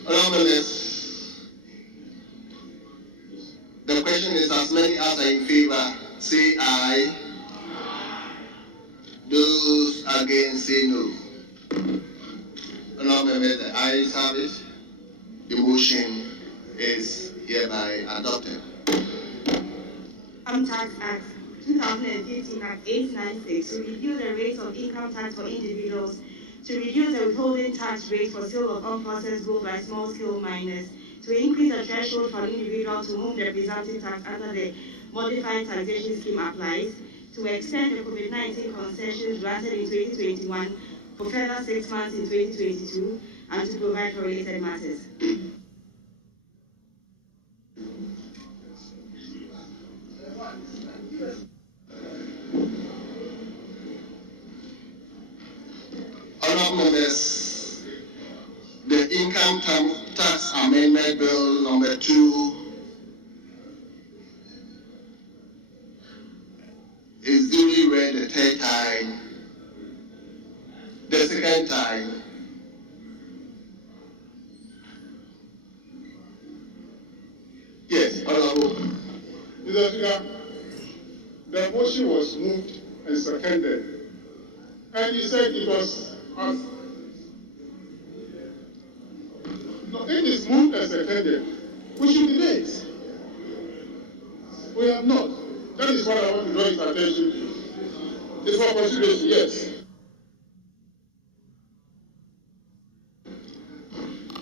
Honorables, the question is as many as are in favor, say aye. Those against say no. Honorables, the ayes have it. The motion is hereby adopted. Income Tax Act 2015 Act 896 to review the rates of income tax for individuals, to reduce the withholding tax rate for sale of unprocessed gold by small-scale miners, to increase the threshold for an individual to whom the presumptive tax under the modified taxation scheme applies, to extend the COVID-19 concessions granted in 2021 for further 6 months in 2022, and to provide for related matters. Honourable members, the Income Tax Amendment Bill number 2 is duly read the third time, the second time. Yes, Honourable. Mr. Speaker, the motion was moved and seconded, and you said it was us. No, it is moved and seconded. We should debate. We have not. That is what I want to draw his attention to. It's for consideration, yes.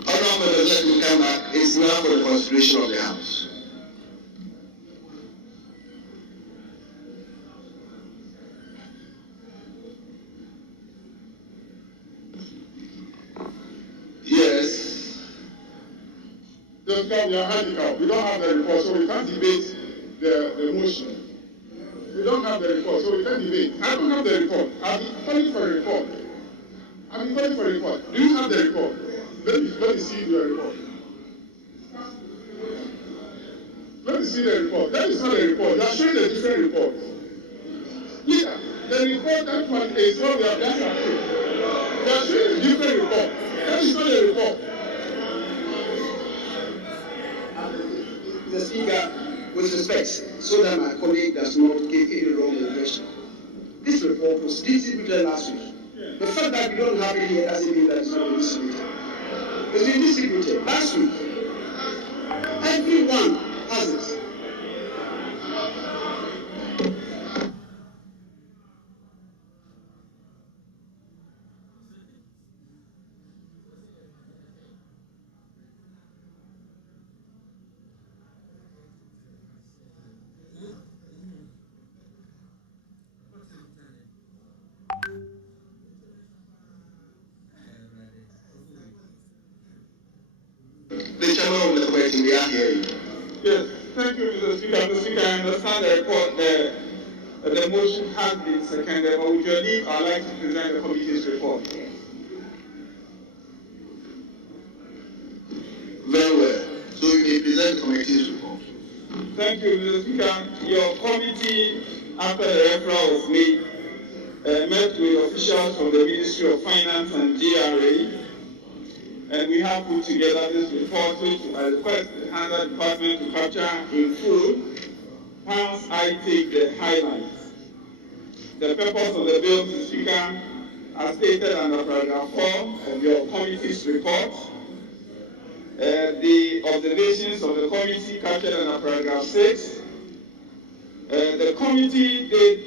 Honourable, let me come back. It's now for the consideration of the House. Yes. Just because we are handicapped, we don't have the report, so we can't debate the motion. We don't have the report, so we can't debate. I don't have the report. I've been calling for a report. Do you have the report? Let me see your report. Let me see the report. That is not a report. You are showing a different report. Yeah, the report, that one is what we have done. You are showing a different report. That is not a report. Mr. Speaker, with respect, so that my colleague does not give any wrong impression, this report was distributed last week. The fact that we don't have it here doesn't mean that it's not been distributed. It's been distributed last week. Everyone has it. The chairman of the committee, we are hearing. Yes, thank you, Mr. Speaker. Mr. Speaker, I understand the report, the motion has been seconded, but with your leave, I'd like to present the committee's report. Very well. So you may present the committee's report. Thank you, Mr. Speaker. Your committee, after the referral was made, met with officials from the Ministry of Finance and GRA, and we have put together this report, which I request the Handler Department to capture in full. Once I take the highlights. The purpose of the bill, Mr. Speaker, as stated under paragraph 4 of your committee's report, the observations of the committee captured under paragraph 6. The committee did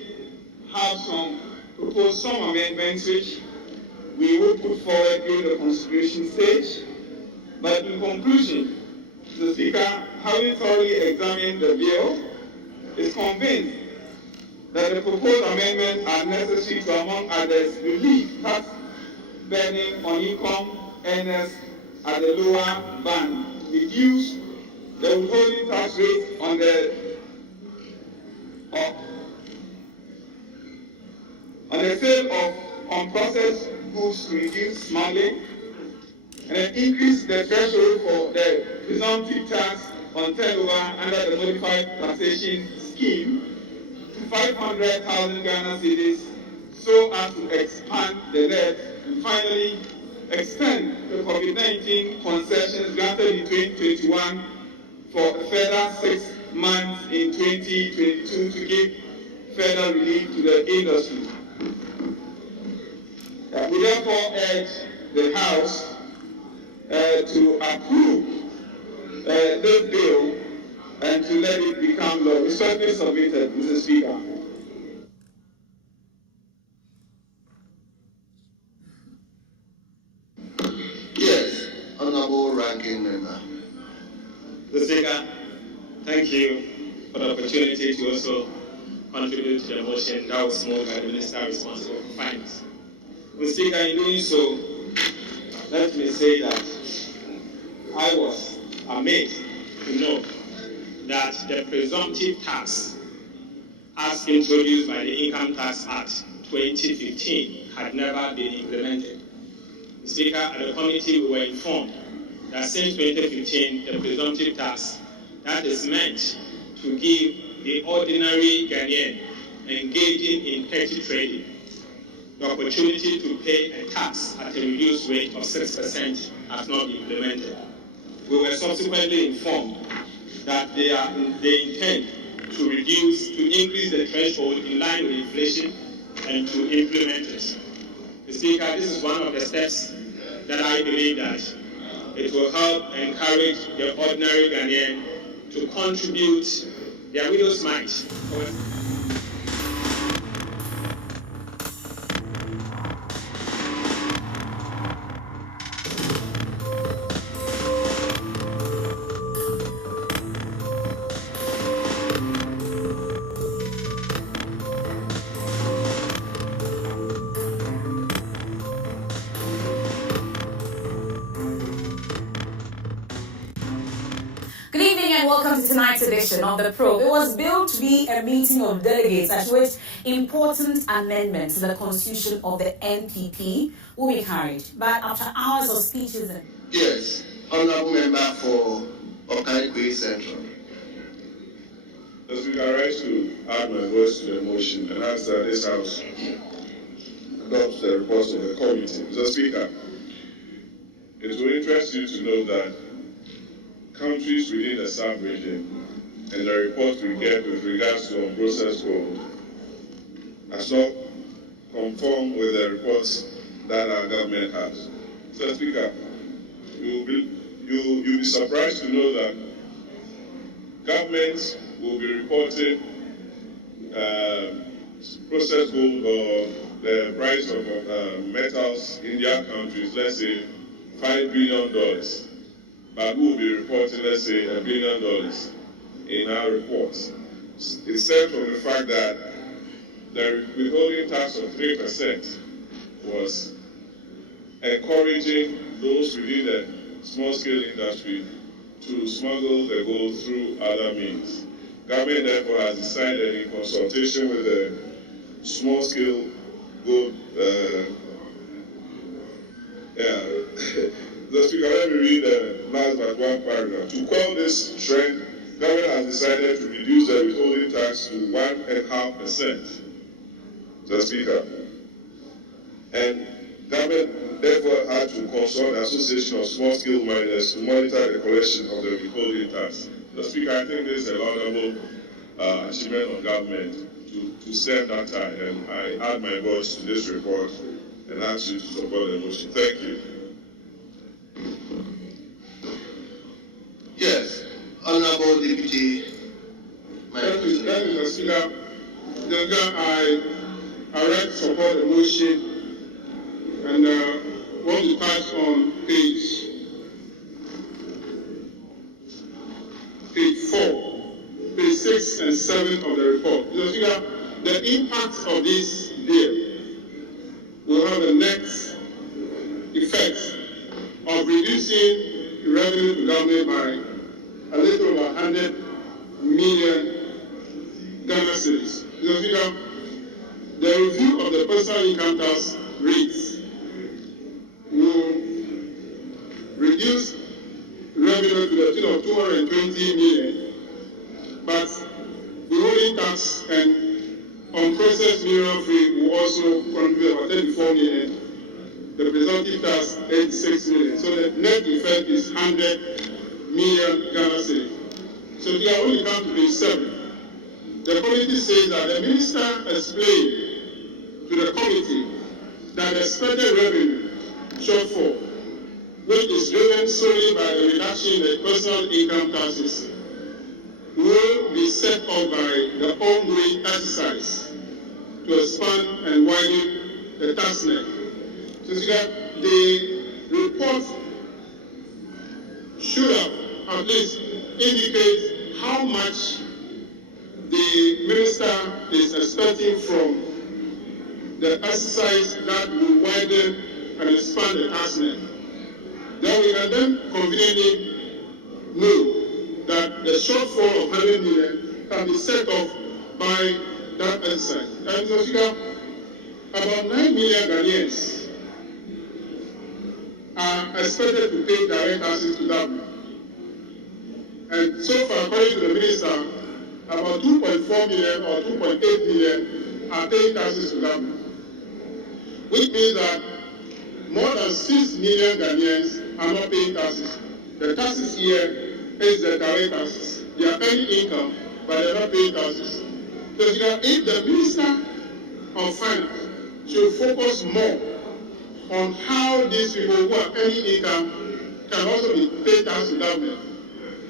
have propose some amendments which we will put forward during the consideration stage. But in conclusion, the Speaker, having thoroughly examined the bill, is convinced that the proposed amendments are necessary to, among others, relieve tax burden on income earners at the lower band, reduce the withholding tax rate on the sale of unprocessed goods to reduce smuggling, and then increase the threshold for the the presumptive tax on turnover under the modified taxation scheme to 500,000 Ghana cedis so as to expand the net, and finally extend the COVID-19 concessions granted in 2021 for a further 6 months in 2022 to give further relief to the industry. We therefore urge the House to approve this bill and to let it become law. Respectfully submitted, Mr. Speaker. Yes, Honorable Ranking Member. Mr. Speaker, thank you for the opportunity to also contribute to the motion that was moved by the Minister responsible for finance. Mr. Speaker, in doing so, let me say that I was amazed to know that the presumptive tax as introduced by the Income Tax Act 2015 had never been implemented. Mr. Speaker, at the committee we were informed that since 2015, the presumptive tax that is meant to give the ordinary Ghanaian engaging in petty trading the opportunity to pay a tax at a reduced rate of 6% has not been implemented. We were subsequently informed that they intend to increase the threshold in line with inflation and to implement it. Mr. Speaker, this is one of the steps that I believe that it will help encourage the ordinary Ghanaian to contribute their widow's mite. Welcome to tonight's edition of The Probe. It was billed to be a meeting of delegates at which important amendments to the constitution of the NPP will be carried. But after hours of speeches and... Yes, Honourable Member for Okanikwe Central. Mr. Speaker, I rise to add my voice to the motion and ask that this House adopts the reports of the committee. Mr. Speaker, it will interest you to know that countries within the sub-region and the reports we get with regards to unprocessed gold does not conform with the reports that our government has. Mr. Speaker, you'll be surprised to know that governments will be reporting processed gold or the price of metals in their countries, let's say $5 billion. But we will be reporting, let's say, $1 billion in our reports. It stems from the fact that the withholding tax of 3% was encouraging those within the small-scale industry to smuggle the gold through other means. Government, therefore, has decided in consultation with the small-scale gold Mr. Speaker, let me read the last but one paragraph. To quell this trend, government has decided to reduce the withholding tax to 1.5%. Mr. Speaker. And government therefore had to consult the Association of Small-Scale Miners to monitor the collection of the withholding tax. Mr. Speaker, I think this is a laudable achievement of government to stem that tide, and I add my voice to this report and ask you to support the motion. Thank you. Yes, Honourable Deputy. Mr. Speaker, I read support the motion and want to touch on page 4, page 6 and 7 of the report. Mr. Speaker, the impact of this bill will have a net effect of reducing revenue to government by a little over 100 million Ghana cedis. Mr. Speaker, the review of the personal income tax rates will reduce revenue revenue to the tune of 220 million, but the holding tax and unprocessed mineral fee will also contribute about 34 million. The presumptive tax 86 million. So the net effect is 100 million Ghana cedis. So we are only come to page 7. The committee says that the minister explained to the committee that the expected revenue shortfall, which is driven solely by the reduction in the personal income taxes, will be set up by the ongoing exercise to expand and widen the tax net. So that the report should have at least indicate how much the minister is expecting from the exercise that will widen and expand the tax net. Then we can then conveniently know that the shortfall of 100 million can be set off by that exercise. And so you have about 9 million Ghanaians are expected to pay direct taxes to government. And so far, according to the minister, about 2.4 million or 2.8 million are paying taxes to government, which means that more than 6 million Ghanaians are not paying taxes. The taxes here is the direct taxes. They are earning income, but they are not paying taxes. So if the minister of finance should focus more on how these people who are earning income can also be paid tax to government,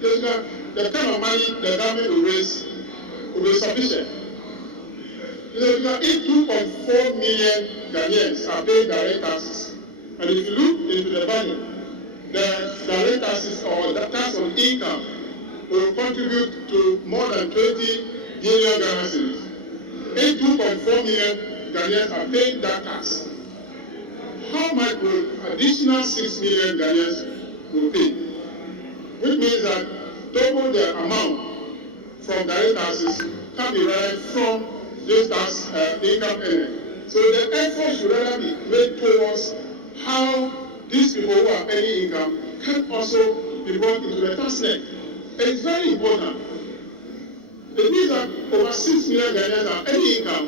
the kind of money the government will raise will be sufficient. If 2.4 million Ghanaians are paying direct taxes, and if you look into the budget, the direct taxes or the tax on income will contribute to more than 20 billion Ghana cedis. If 2.4 million Ghanaians are paying that tax, how much will additional 6 million Ghanaians will pay? Which means that double the amount from direct taxes can be derived from this tax income earning. So the effort should rather be made towards how these people who are earning income can also be brought into the tax net. It's very important. It means that over 6 million Ghanaians are earning income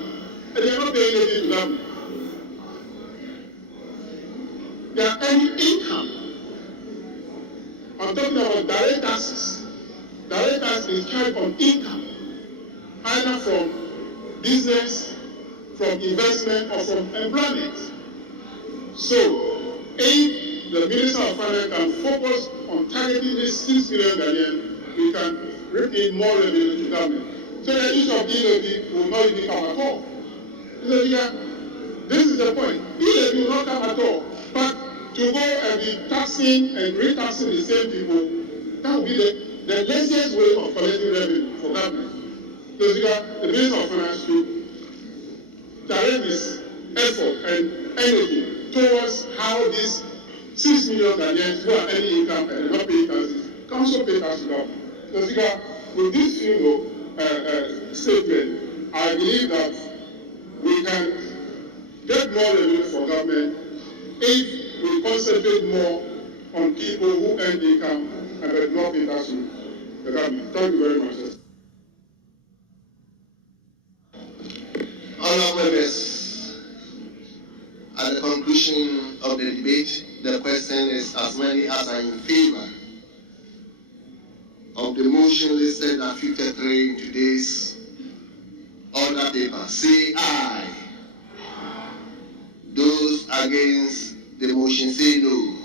and they are not paying anything to government. They are earning income. I'm talking about direct taxes. Direct tax is charged on income, either from business, from investment, or from employment. So, if the Minister of Finance can focus on targeting these 6 million Ghanaians, we can reap in more revenue to government. So the issue of E-Levy will not even come at all. This is the point. E-Levy will not come at all. But to go and be taxing and re-taxing the same people, that will be the laziest way of collecting revenue for government. So the Minister of Finance should direct his effort and energy towards how these 6 million Ghanaians who are earning income and not paying taxes can also pay tax to government. So with this statement, I believe that we can get more revenue for government if we concentrate more on people who earn income and not pay tax to the government. Thank you very much. Honourable members, at the conclusion of the debate, the question is as many as are in favour of the motion listed at 53 in today's order paper. Say aye. Those against the motion say no.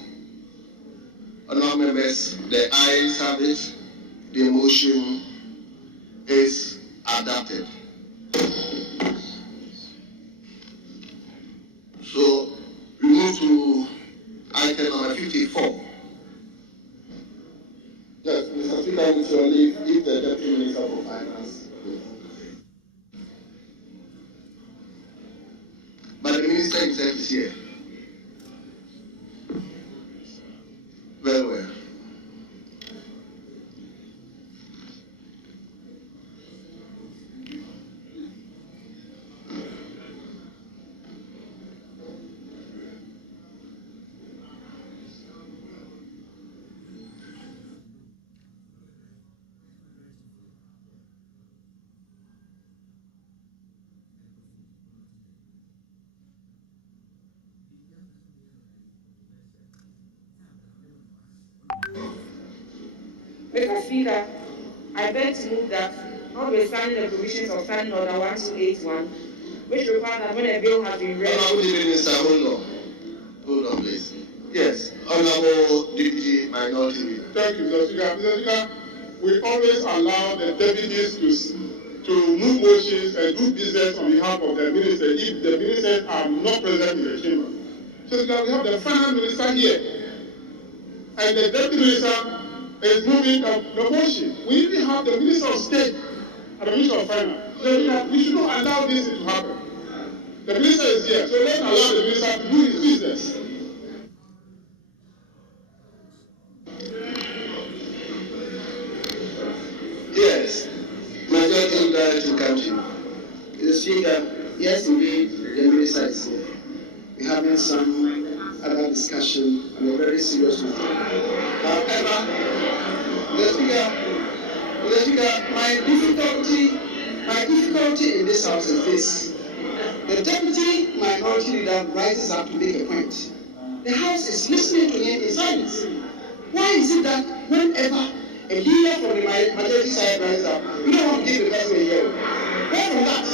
Honourable members, the ayes have it. The motion is adopted. So we move to item number 54. Yes, Mr. Speaker, with your leave, if the Deputy Minister for Finance. But the Minister himself is here. Very well. Mr. Speaker, I beg to move that, notwithstanding the provisions of Standing Order 1281, which require that when a bill has been read... Honorable Minister, hold on, please. Yes, Honorable Deputy Minority Leader. Thank you, Mr. Speaker. Mr. Speaker, we always allow the deputies to move motions and do business on behalf of the minister if the ministers are not present in the chamber. So we have the finance minister here, and the deputy minister is moving the motion. We even have the minister of state and the minister of finance. So we should not allow this to happen. The minister is here, so let's allow the minister to do his business. Yes, majority leader to country. Mr. Speaker, yes indeed, the minister is here. We're having some other discussion on a very serious matter. However, Mr. Speaker, my difficulty in this house is this. The deputy minority leader rises up to make a point. The house is listening to him in silence. Why is it that whenever a leader from the majority side rises up, we don't want to give the person a hearing? Where from that?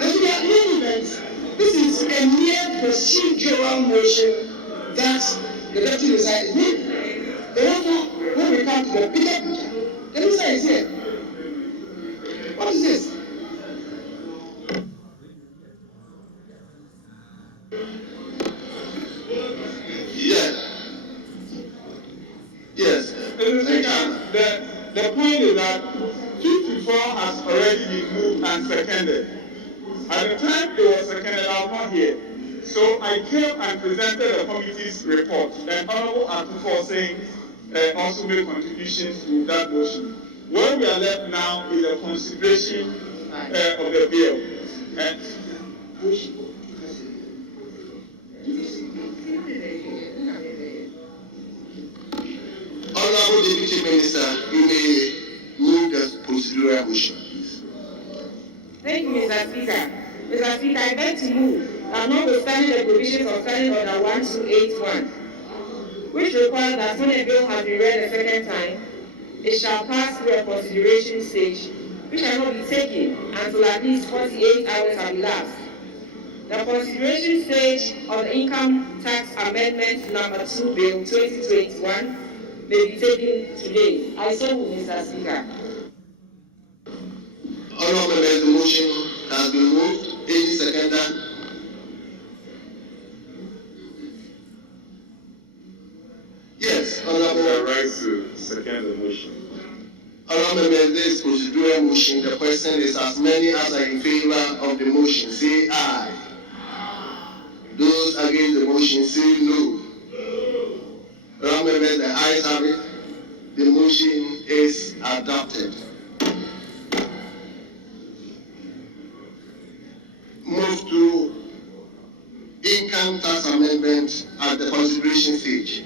In any event, this is a mere procedural motion that the deputy minister is making. Therefore, when we come to the bigger picture, the minister is here. What is this? Yes. The point is that 54 has already been moved and seconded. At the time it was seconded, I was not here. So I came and presented the committee's report. And Honorable Akufo saying also made contributions to that motion. What we are left now is a consideration of the bill. Honorable Deputy Minister, you may move the procedural motion, please. Thank you, Mr. Speaker. Mr. Speaker, I beg to move that notwithstanding the provisions of Standing Order 1281, which requires that when a bill has been read a second time, it shall pass through a consideration stage, which shall not be taken until at least 48 hours have elapsed. The consideration stage of the Income Tax Amendment Number 2 Bill 2021 may be taken today. I so move, Mr. Speaker. Honorable members, the motion has been moved. Any seconder? Yes, Honorable. The right to second the motion. Honorable members, this is procedural motion. The question is as many as are in favor of the motion, say aye. Those against the motion, say no. Honorable members, the ayes have it. The motion is adopted. Move to income tax amendment at the consideration stage.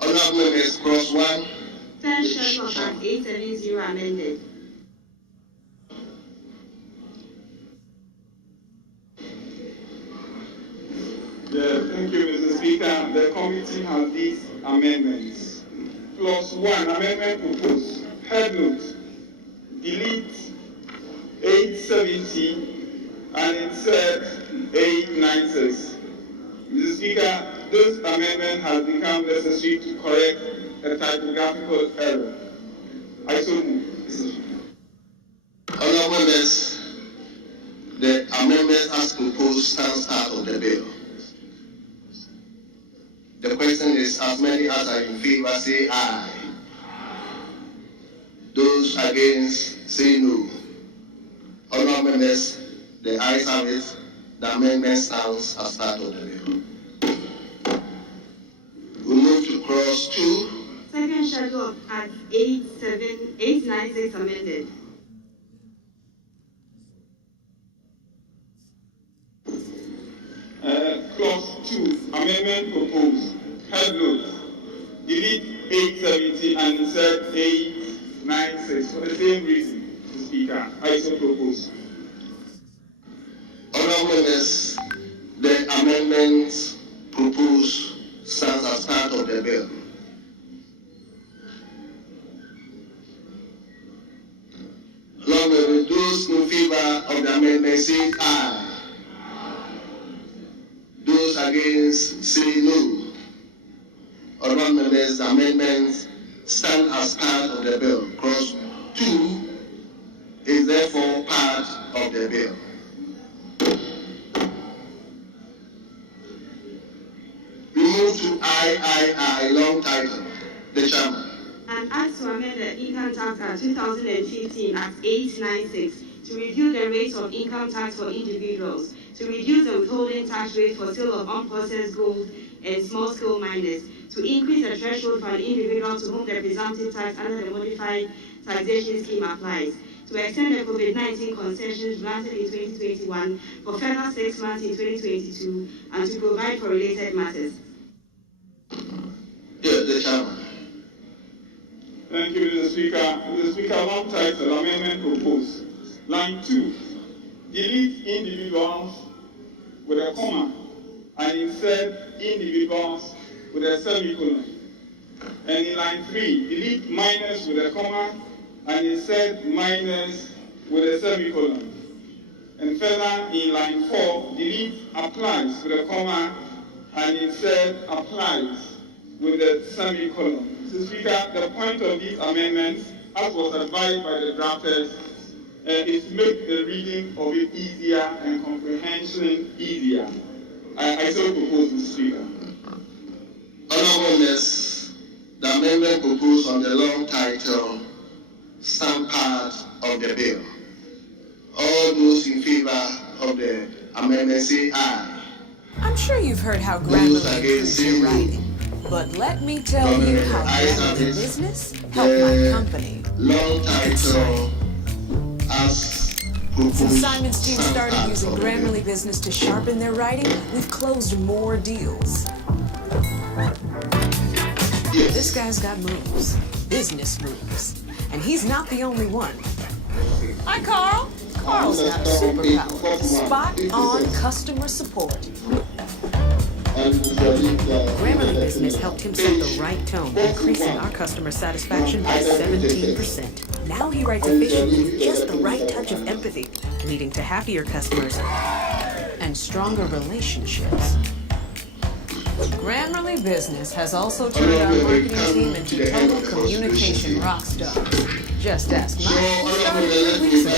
Honorable members, cross one. 10 Schedule of Act 870 amended. Thank you, Mr. Speaker. The committee has these amendments. Clause 1, amendment proposed. Head note, delete 870 and insert 896. Mr. Speaker, this amendment has become necessary to correct a typographical error. I so move, Mr. Speaker. Honorable members, the amendment as proposed stands out of the bill. The question is as many as are in favor say aye. Those against say no. Honorable members, the ayes have it. The amendment stands as part of the bill. We move to Clause 2. Second schedule of Act 896 amended. Clause 2, amendment proposed. Head note. Delete 870 and insert 896 for the same reason, Mr. Speaker. I so propose. Honourable members, the amendment proposed stands as part of the bill. Honourable, those in favour of the amendment say aye. Those against say no. Honourable members, the amendments stand as part of the bill. Clause 2 is therefore part of the bill. We move to III, long title. The chairman. An act to amend the Income Tax Act 2015, Act 896, to review the rates of income tax for individuals, to reduce the withholding tax rate for sale of unprocessed gold and small-scale miners, to increase the threshold for an individual to whom the presumptive tax under the modified taxation scheme applies, to extend the COVID-19 concessions granted in 2021 for further 6 months in 2022, and to provide for related matters. Yes, the chairman. Thank you, Mr. Speaker. Mr. Speaker, long title amendment proposed. Line 2, delete individuals with a comma and insert individuals with a semicolon. And in line 3, delete minors with a comma and insert minors with a semicolon. And further, in line 4, delete applies with a comma and insert applies with a semicolon. Mr. Speaker, the point of these amendments, as was advised by the drafters, is to make the reading of it easier and comprehension easier. I so propose, Mr. Speaker. Honourable members, the amendment proposed on the long title stand part of the bill. All those in favour of the amendment say aye. I'm sure you've heard how Grammarly improves your writing. But let me tell you how Grammarly Business helped my company. Long title as proposed. Since Simon's team started using Grammarly Business to sharpen their writing, we've closed more deals. Yes. This guy's got moves, business moves, and he's not the only one. Hi, Carl. Carl's got a superpower, spot-on customer support. Grammarly Business helped him set the right tone, increasing our customer satisfaction by 17%. Now he writes efficiently with just the right touch of empathy, leading to happier customers and stronger relationships. Grammarly Business has also turned our marketing team into total communication rock stars. Just ask Maya, who started 3 weeks ago.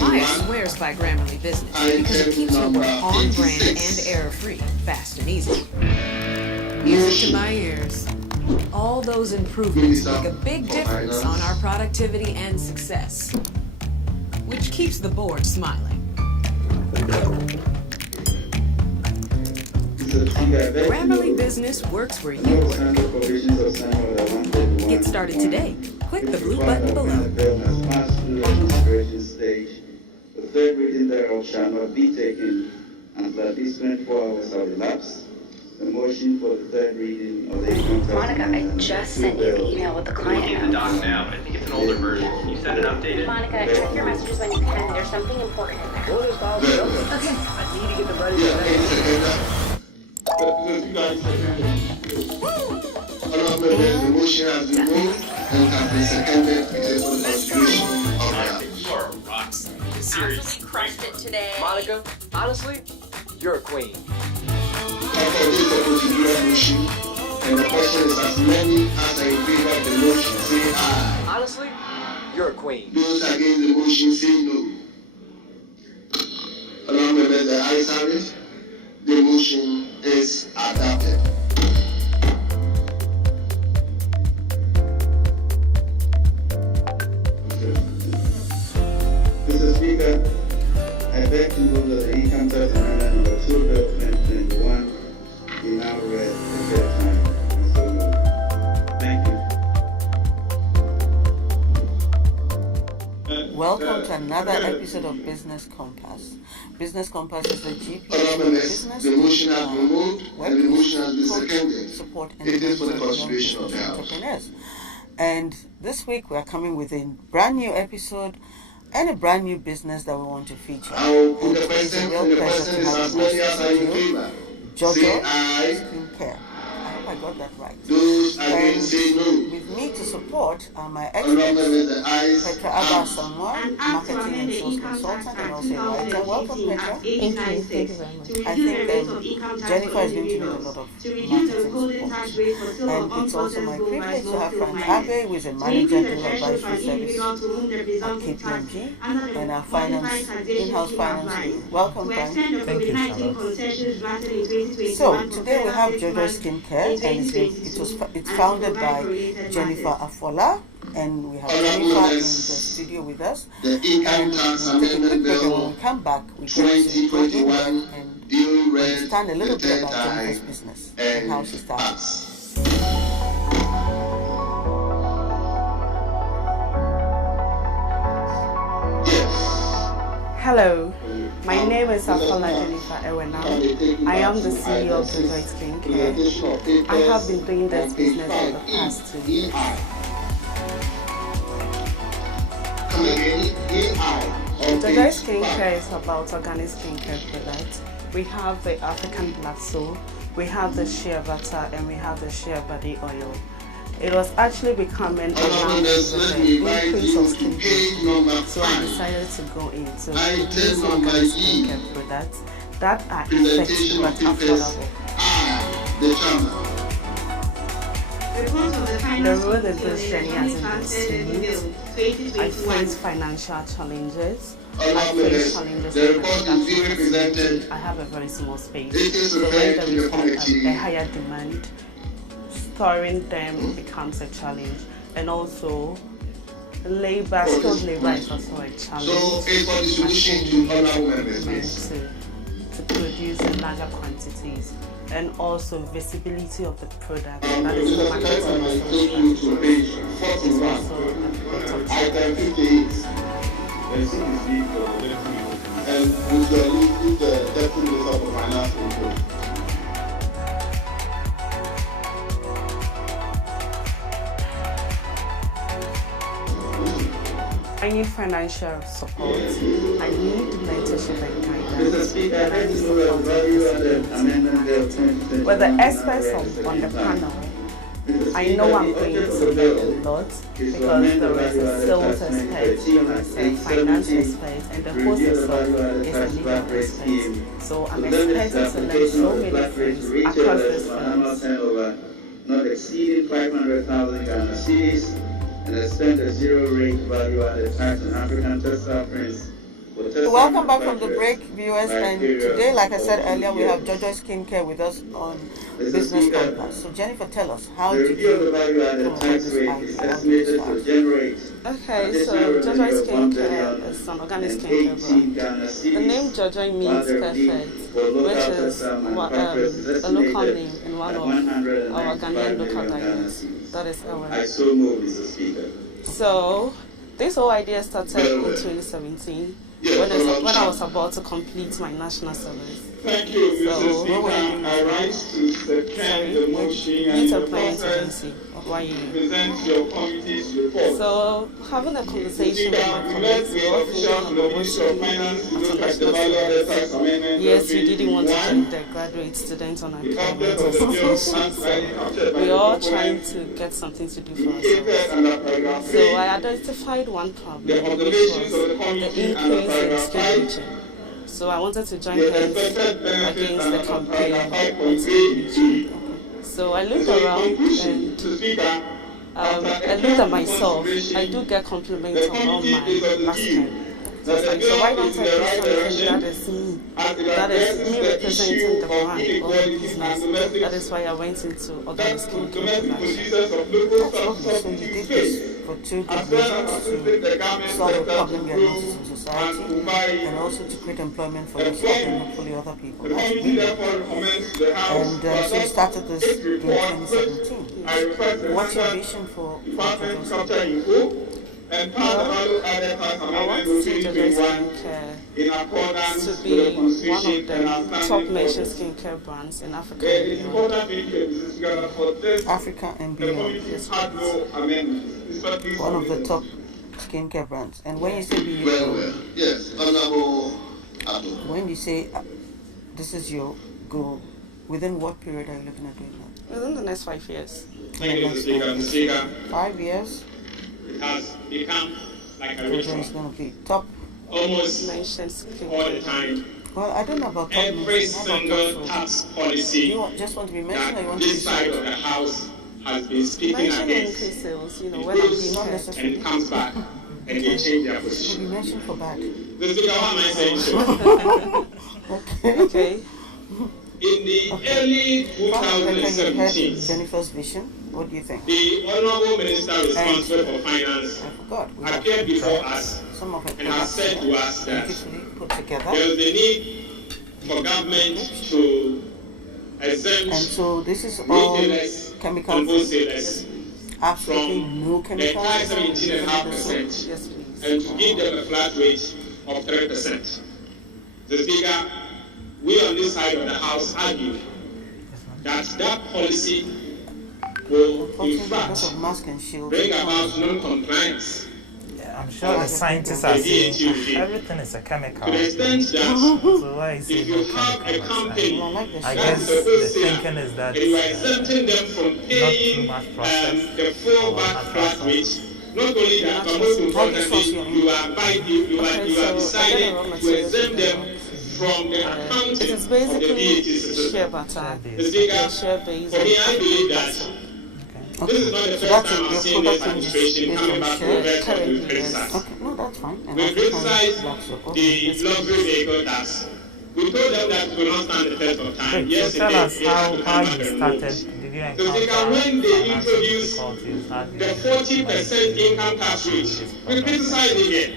Maya swears by Grammarly Business because it keeps her work on brand and error-free, fast and easy. Music to my ears. All those improvements make a big difference on our productivity and success, which keeps the board smiling. Grammarly Business works where you work. Get started today. Click the blue button below. The third reading thereof shall not be taken until at least 24 hours have elapsed. The motion for the third reading of the income tax. Monica, I just sent you the email with the client. I need the doc now, but I think it's an older version. Can you send it updated? Monica, check your messages when you can. There's something important in there. Okay. I need to get the budget. The motion has been moved and has been seconded. It is for the consideration of the You are a rock star. Seriously. Absolutely crushed it today. Monica, honestly, you're a queen. For this procedural motion, and the question is as many as are in favor of the motion say aye. Honestly, you're a queen. Those against the motion say no. Along with the ayes have it, the motion is adopted. Mr. Speaker, I beg to move that the income tax amendment number 2 bill 2021 be now read the third time. Welcome to another episode of Business Compass. Business Compass is the GP business the motion has been moved and the motion has been seconded. Support and It is for the young consideration of the business House. entrepreneurs. And this week we are coming with a brand new episode and a brand new business that we want to feature. I will put And the it's a question, real and the pleasure question to is have as you in many our as are in studio. favor. Jojo Say aye. Skincare. I hope I got that right. Those And against say no. with me to support are my Honorable experts, members, the ayes Petra have Abba it. Samuel, marketing and sales consultant, and also a writer. Welcome, Petra. Thank you very much. I think Jennifer is going to need a lot of marketing support. And it's also my privilege to have Frank Abe, who is a manager to advisory service at KPMG, and our in-house finance lead. Welcome, Frank. Thank you, Charlotte. So today we have Jojo Skincare, and it's founded by Jennifer Afola, and we have Jennifer in the studio with us. The Income Tax Amendment When Bill we come back, we get to go in 2021 and being read understand a little the bit third about time Jennifer's business and how she started. passed. Hello, my name is Afola Jennifer Ewena. I am the CEO of Jojo Skincare. I have been doing this business for the past 2 years. Jojo Skincare is about organic skincare products. We have the African black soap, we have the shea butter, and we have the shea body oil. It was actually becoming a demand with the increase of skin treatment, so I decided to go into producing organic skincare products that are effective but affordable. The road in this journey has been smooth. I faced financial challenges. I face challenges in my production. I have a very small space, so when there is a higher demand, storing them becomes a challenge, and also skilled labor is also a challenge. To produce in larger quantities, and also visibility of the product, that is the marketing and strategy, is also a bit of challenge. And with the Deputy Minister for Finance input. I need financial support, I need mentorship and guidance, and I need support with the experts on the panel. I know I'm going to learn a lot because there is a sales expert, there is a finance expert, and the host itself is a legal expert. So I'm expected to learn so many things across this field. Not exceeding 500,000 Ghana cedis, and expend a zero rate value-added tax on African textile prints. Welcome back from the break, viewers, and today, like I said earlier, we have Jojo Skincare with us on Business Compass. So Jennifer, tell us, how did you come up with this idea? Okay, so Jojo Skincare is an organic skincare brand. The name Jojo means perfect, which is a local name in one of our Ghanaian local dialects. That is our I so move, Mr. Speaker. So this whole idea started in 2017 when I was about to complete my national service. Thank you, Mrs. Speaker. I rise to second the motion and the process present your committee's report. So having a conversation with my colleagues, we all thinking on the motion as a national service. Yes, we didn't want to join the graduate student unemployment association. We are all trying to get something to do for ourselves. So I identified one problem, which was the increase in skill bleaching. So I wanted to join hands against the campaign on skill bleaching. So I looked around and I looked at myself. I do get compliments on all my last time. So why don't I do something that is me representing the brand or the business? That is why I went into organic skincare production. So you did this for two good reasons: to solve a problem you're noticing in society, and also to create employment for yourself and hopefully other people. That's brilliant. And so you started this in 2017. What's your vision for Jojo? and pass the value-added tax amendment of 2021 in accordance to with be the one Constitution of the and our top standing mentioned orders. skincare brands in Africa. It is important to indicate, Mr. Speaker, that for this, Africa and the beyond. committee had no amendments. One of the top skincare brands. And when you say beyond, Well, yes, Honorable Abdul. when you say this is your goal, within what period are you looking at doing that? Within the next 5 years. Thank you, Mr. Speaker. Mr. Speaker, 5 years? it has become like a Children ritual. is going to be top. Almost mentioned all the time. Well, I don't know about top Every mention. How about single top tax policy you just want to be mentioned, or you want to be this side of the House has been speaking Mention against. increase sales, you know, It when I'm goes being not heard. necessarily. and it comes back and they change their to position. be mentioned for bad? Mr. Speaker, what am I saying so? Okay. In the early You heard 2017, Jennifer's vision. What do you think? the Honorable Minister responsible for finance I forgot. We appeared before us some of it and has said to us that beautifully put together. there is a need for government to exempt And so this is all retailers and chemicals. wholesalers Absolutely from no the chemicals. entire 17.5% Yes, please. and to give them a flat rate of 3%. The Speaker, we on this side of the House argue that that policy will in Unfortunately, fact because of mask and shield. bring about non-compliance. I'm sure the scientists are saying everything is a chemical. To the extent that So why is if it you no have a chemical? company I that guess is a the wholesaler thinking is that and you are exempting them from not paying too much process the full or back not flat process. rate, not only that, but most importantly, you are deciding to exempt them from the accounting It is of the VAT basically system. share butter, The Speaker, share base, for me, I believe that this is not the So first that's time it. I'm Your seeing this product range is administration based coming on back to share. revert what we Currently, criticized. Okay, no, that's fine. And We African criticized black soap. the luxury vehicle tax. We told them that it will not stand the test of time. Wait, Yes, so tell us it has to how come back you and started. move. Did you So they can, encounter when they financial introduce difficulties? How did the you 40% income tax rate, we criticized it again.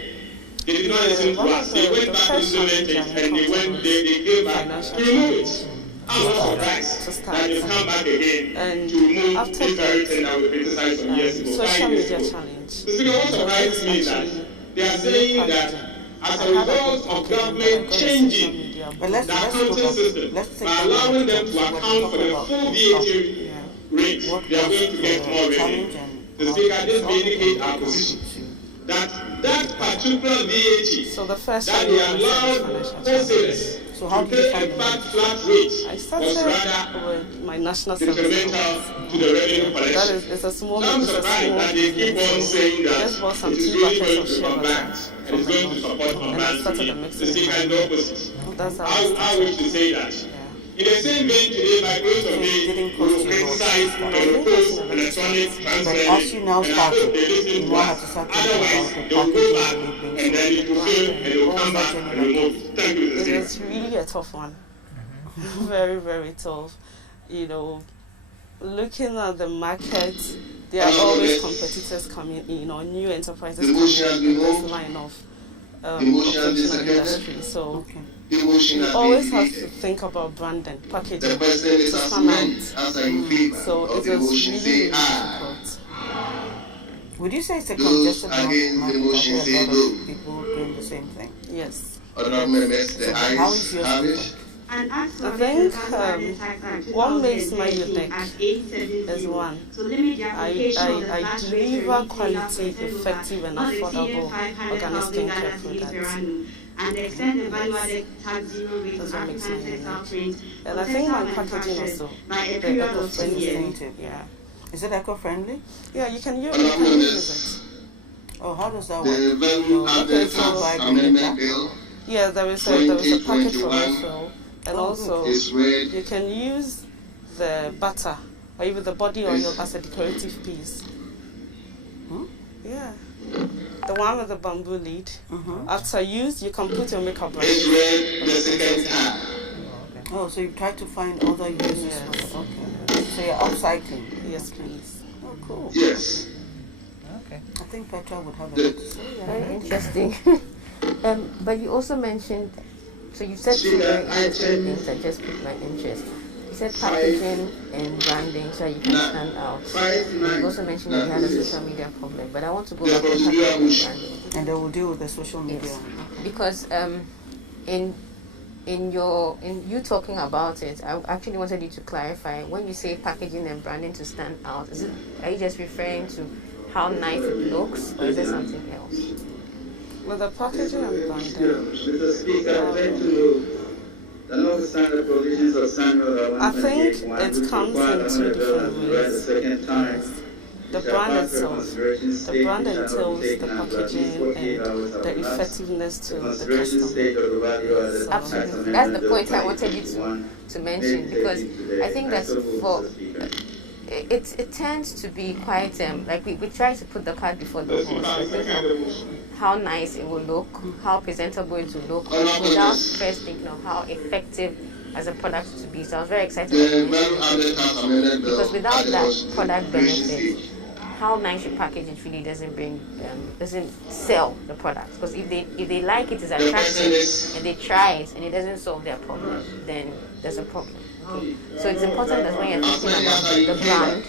They did not listen to us. They went back to implement it and they came back to remove it. I'm not surprised that they come back again to remove this very thing that we criticized some years ago, 5 social years media ago. challenge. The Speaker, what surprised me is that they are saying that as a result of government changing But the let's accounting go back. system Let's take by that allowing back them to to what account we're for the talking full about. VAT rate, What they are was going to get the more challenge revenue. and The how Speaker, to this solve it vindicates and our how to position do it. that particular VAT So the first that time they I was allowed financial wholesalers So how to do you pay find a the flat rate I was started rather with my national service. detrimental to the revenue That collection. is, it's a small, So I'm it's a surprised small that they keep on saying I that just bought some it is 2 really buckets going of to be shea compliant butter and it's going to support and I compliance started to a me. mix The in Speaker is the opposite. That's how I wish to say that. In the same vein today, by close of day, we will criticize and oppose electronic But transfer as you now and I started, hope they listen you to now have us. to start thinking Otherwise, about the they will go back packaging, labeling, and then it will fail and they will come back and remove it. Thank you, Mr. It Speaker. is really a tough one. Very, very tough. You know, looking at the market, there are always competitors coming in, or new enterprises coming in this line of professional industry. So you always have to think about branding, packaging, to stand out. So it is really, really difficult. Would you say it's a Those congested against the motion market? say There are a lot no. of people doing the same thing. Yes. Honourable members, the How ayes is yours have it. different? I think what makes my unique is one, I deliver quality, effective and affordable organic skincare products. And extend the value-added tax zero rate That's to what makes me African textile unique. prints And I think my packaging also, by a the period of 2 years. Distinctive. Yeah. Is it eco-friendly? Yeah, you can use it. Oh, how does that The work? value-added so tax amendment bill Yeah, there is a packet for 2021 refill, and also is read. you can use the butter or even the body oil as a decorative piece. Yeah, the one with the bamboo lid. After use, you can put your makeup brush. It's read the second time. Oh, so you try to find other uses for it. Okay. So you're upcycling. Yes, please. Oh, cool. Yes. Okay. I think Petra would have a lot to say. Very interesting. But you also mentioned, so you said two Speaker, very I interesting think- things that just piqued my interest. You said packaging and branding so you can stand out. You also mentioned that you had a social media problem, but I want to go back to packaging and branding. And they will deal with the social media. Yes. Because in you talking about it, I actually wanted you to clarify, when you say packaging and branding to stand out, are you just referring to how nice it looks, or is there something else? With the packaging and branding, Mr. Speaker, I'd like to know the non-standard provisions of Samuel I think it comes in two different ways. The brand entails the packaging and the effectiveness to the customer. Absolutely. That's the point I wanted you to mention, because I think that for it tends to be quite like we try to put the cart before the horse. How nice it will look, how presentable it will look, without first thinking of how effective as a product to be. So I was very excited because without that product benefit, how nice you package it really doesn't sell the product. Because if they like it, it's attractive, and they try it and it doesn't solve their problem, then there's a problem. Okay? So it's important that when you're thinking about the brand,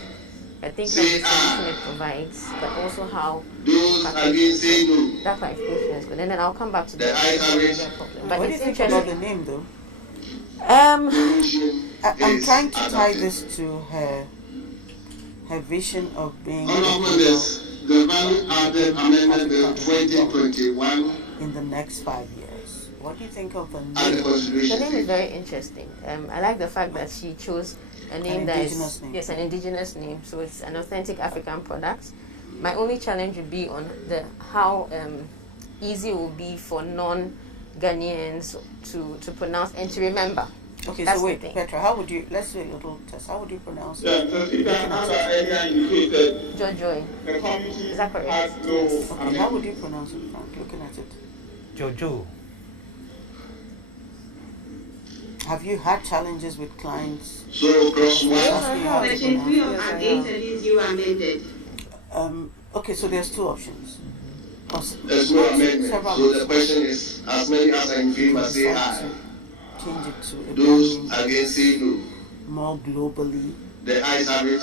I think of the solution it provides, but also how package. That clarification is good, and then I'll come back to the problem. But what do you think about the name, though? I'm trying to tie this to her vision of being the value-added amendment bill 2021 in the next 5 years. What do you think of the name? The name is very interesting. I like the fact that she chose a name that is an indigenous name, so it's an authentic African product. My only challenge would be on how easy it will be for non-Ghanaians to pronounce and to remember. Okay, that's so wait, Petra, let's do a little test. How would you pronounce it? Jojoy. Is that correct? Yes. Okay, how would you pronounce it, Frank, looking at it? Jojo. Have you had challenges with clients? So, Section 3 of Act 8 is you amended. Okay, so there's two options. There's no amendment. So the question is, as many as are in favor say aye. Change it to those against say no. More globally. The ayes have it.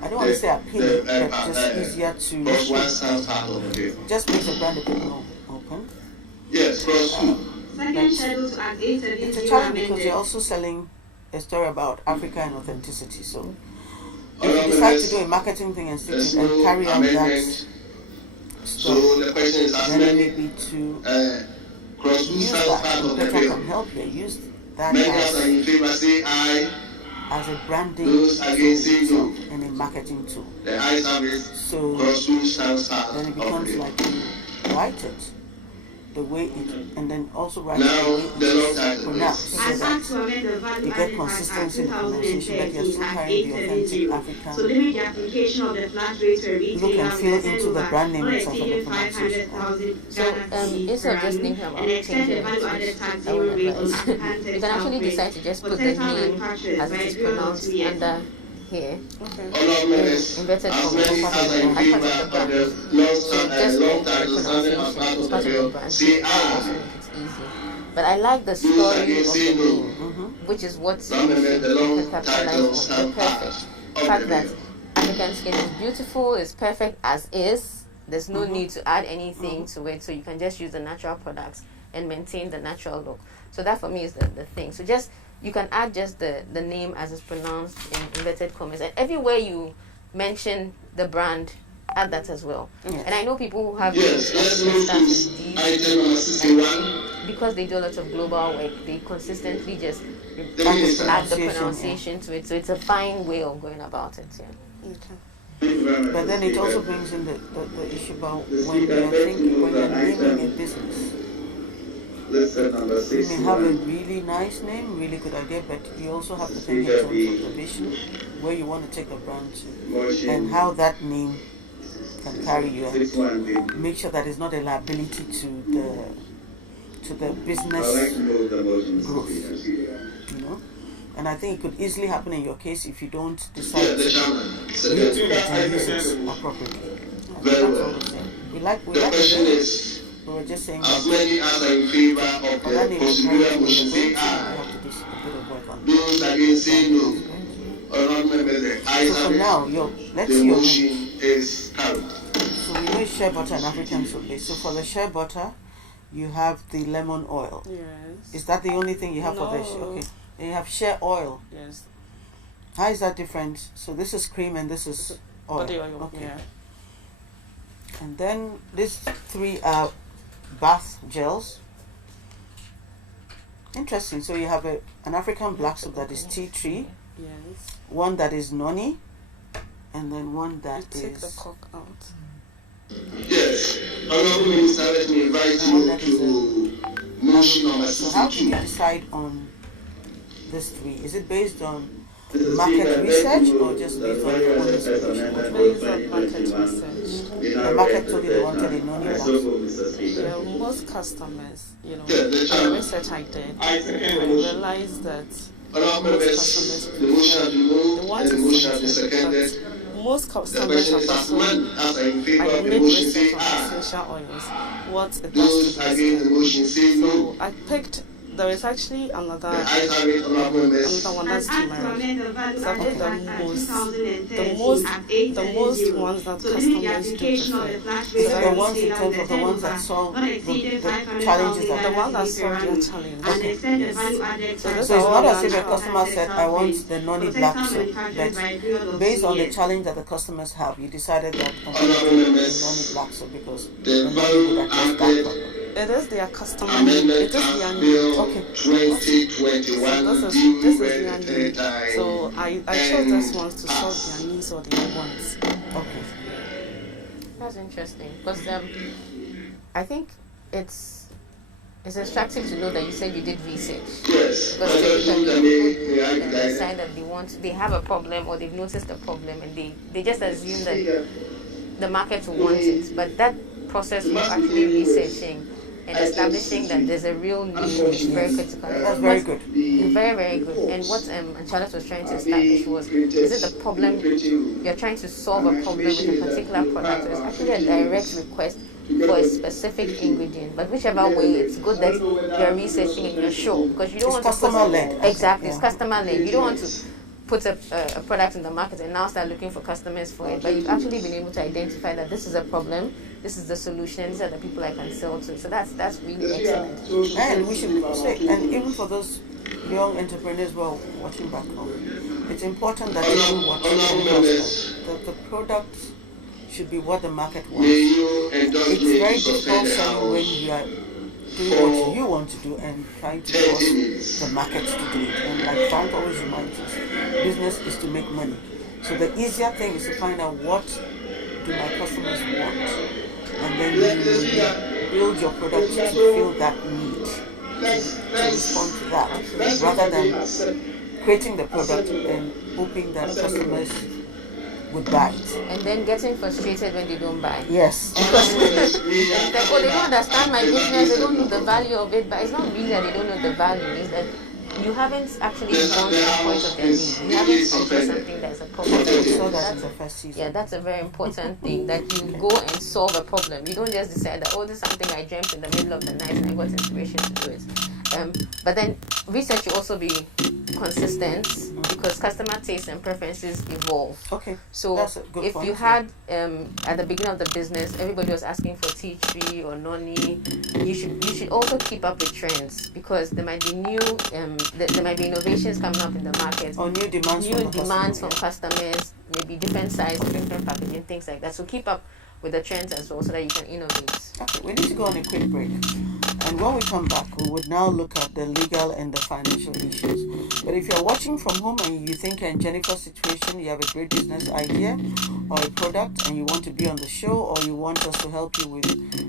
I don't want to say appealing, but just easier to. Cross one stands out of it. Just makes the brand a bit more open. Yes, cross two. Second schedule to Act 8 it's a challenge because you're also selling a story about Africa and authenticity. So if you decide to do a marketing thing and stick it and carry out that so the question is, as many cross two stands out of the bill. Can help you use that many as in favor say aye. As a branding those against say no. And a marketing tool. The ayes have it. So cross two stands out. Then it becomes like you write it the way it, and then also write now, it the way it is pronounced. So you get consistency in the pronunciation, but you're still carrying the authentic African so limit the application of the flat rate to a retailer look and feel into the brand name itself of the pronunciation. So instead of just thinking about changing it, I would advise you can actually decide to just put the name as it is pronounced under here. Inverted commas as part of the brand. So just the pronunciation is part of the brand. Also make it easy. But I like the story of the name, which is what you capitalize on. The perfect. The fact that African skin is beautiful, is perfect as is. There's no need to add anything to it, so you can just use the natural products and maintain the natural look. So that for me is the thing. So just you can add just the name as it's pronounced in inverted commas. And everywhere you mention the brand, add that as well. Yes. And I know people who have because they do a lot of global work, they consistently just add the pronunciation to it. So it's a fine way of going about it. Yeah. Okay. But then it also brings in the issue about when you're naming a business. You may have a really nice name, really good idea, but you also have to think in terms of the vision, where you want to take the brand to, and how that name can carry you, and make sure that it's not a liability to the business growth. You know, and I think it could easily happen in your case if you don't decide to use it appropriately. We like the we were just saying as many as are in favor of the possibility will say aye. one. Those against say no. Honorable members, the ayes So have for it. now, let's The see your motion range. is carried. So we know shea butter and African soap base. So for the shea butter, you have the lemon oil. Yes. Is that the only thing you have for this? Okay. And you have shea oil. Yes. How is that different? So this is cream and this is oil. Body oil. Okay. Yeah. And then these three are bath gels. Interesting. So you have an African black soap that is tea tree. Yes. One that is noni, and then one that you take is the cork out. Yes. Honorable Minister, let me invite you to motion number 62. So how did you decide on these three? Is it based on market research or just based on your own inspiration? Based on market research. The market told you they wanted a noni black soap. Yeah, most customers, the research I did, I realized that most customers prefer, they want to see it, but most customers have also, I made research on essential oils, what it does to the skin. So I picked, there is actually another one that's turmeric. So I picked the most ones that customers do prefer. Is it the ones in terms of the ones that solve the challenges that the one that solve their challenge? Okay. Yes. So it's not as if a customer said, I want the noni black soap, but based on the challenge that the customers have, you decided that I'm going to do the noni black soap because the noni would address that problem. It is their customer. It is their need. Okay. 2021. So this is their need. So I chose this ones to solve their needs or their wants. Okay. That's interesting because I think it's attractive to know that you said you did research. Yes. Because typically people decide that they have a problem or they've noticed a problem and they just assume that the market will want it. But that process of actually researching and establishing that there's a real need is very critical. That's very good. Very, very good. And what Charlotte was trying to establish was, is it the problem, you're trying to solve a problem with a particular product, or it's actually a direct request for a specific ingredient. But whichever way, it's good that you're researching and you're sure, because you don't want to customer-led. Exactly, it's customer-led. You don't want to put a product in the market and now start looking for customers for it. But you've actually been able to identify that this is a problem, this is the solution, these are the people I can sell to. So that's really excellent. And we should say, and even for those young entrepreneurs who are watching back home, it's important that they do what the product should be what the market wants. It's very difficult selling when you are doing what you want to do and trying to force the market to do it. And like Frank always reminds us, business is to make money. So the easier thing is to find out what do my customers want, and then you build your product to fill that need, to respond to that, rather than creating the product and hoping that customers would buy it. And then getting frustrated when they don't buy. Yes. Because it's like, oh, they don't understand my business, they don't know the value of it, but it's not really that they don't know the value, it's that you haven't actually gone to the point of their need. You haven't solved something that's a problem. So that's the first season. Yeah, that's a very important thing, that you go and solve a problem. You don't just decide that, oh, this is something I dreamt in the middle of the night and I got inspiration to do it. But then research will also be consistent because customer tastes and preferences evolve. Okay. So if you had at the beginning of the business, everybody was asking for tea tree or noni, you should also keep up with trends, because there might be new there might be innovations coming up in the market or new demands from customers, maybe different size, different packaging, things like that. So keep up with the trends as well so that you can innovate. Okay, we need to go on a quick break. And when we come back, we would now look at the legal and the financial issues. But if you're watching from home and you think you're in Jennifer's situation, you have a great business idea or a product and you want to be on the show, or you want us to help you with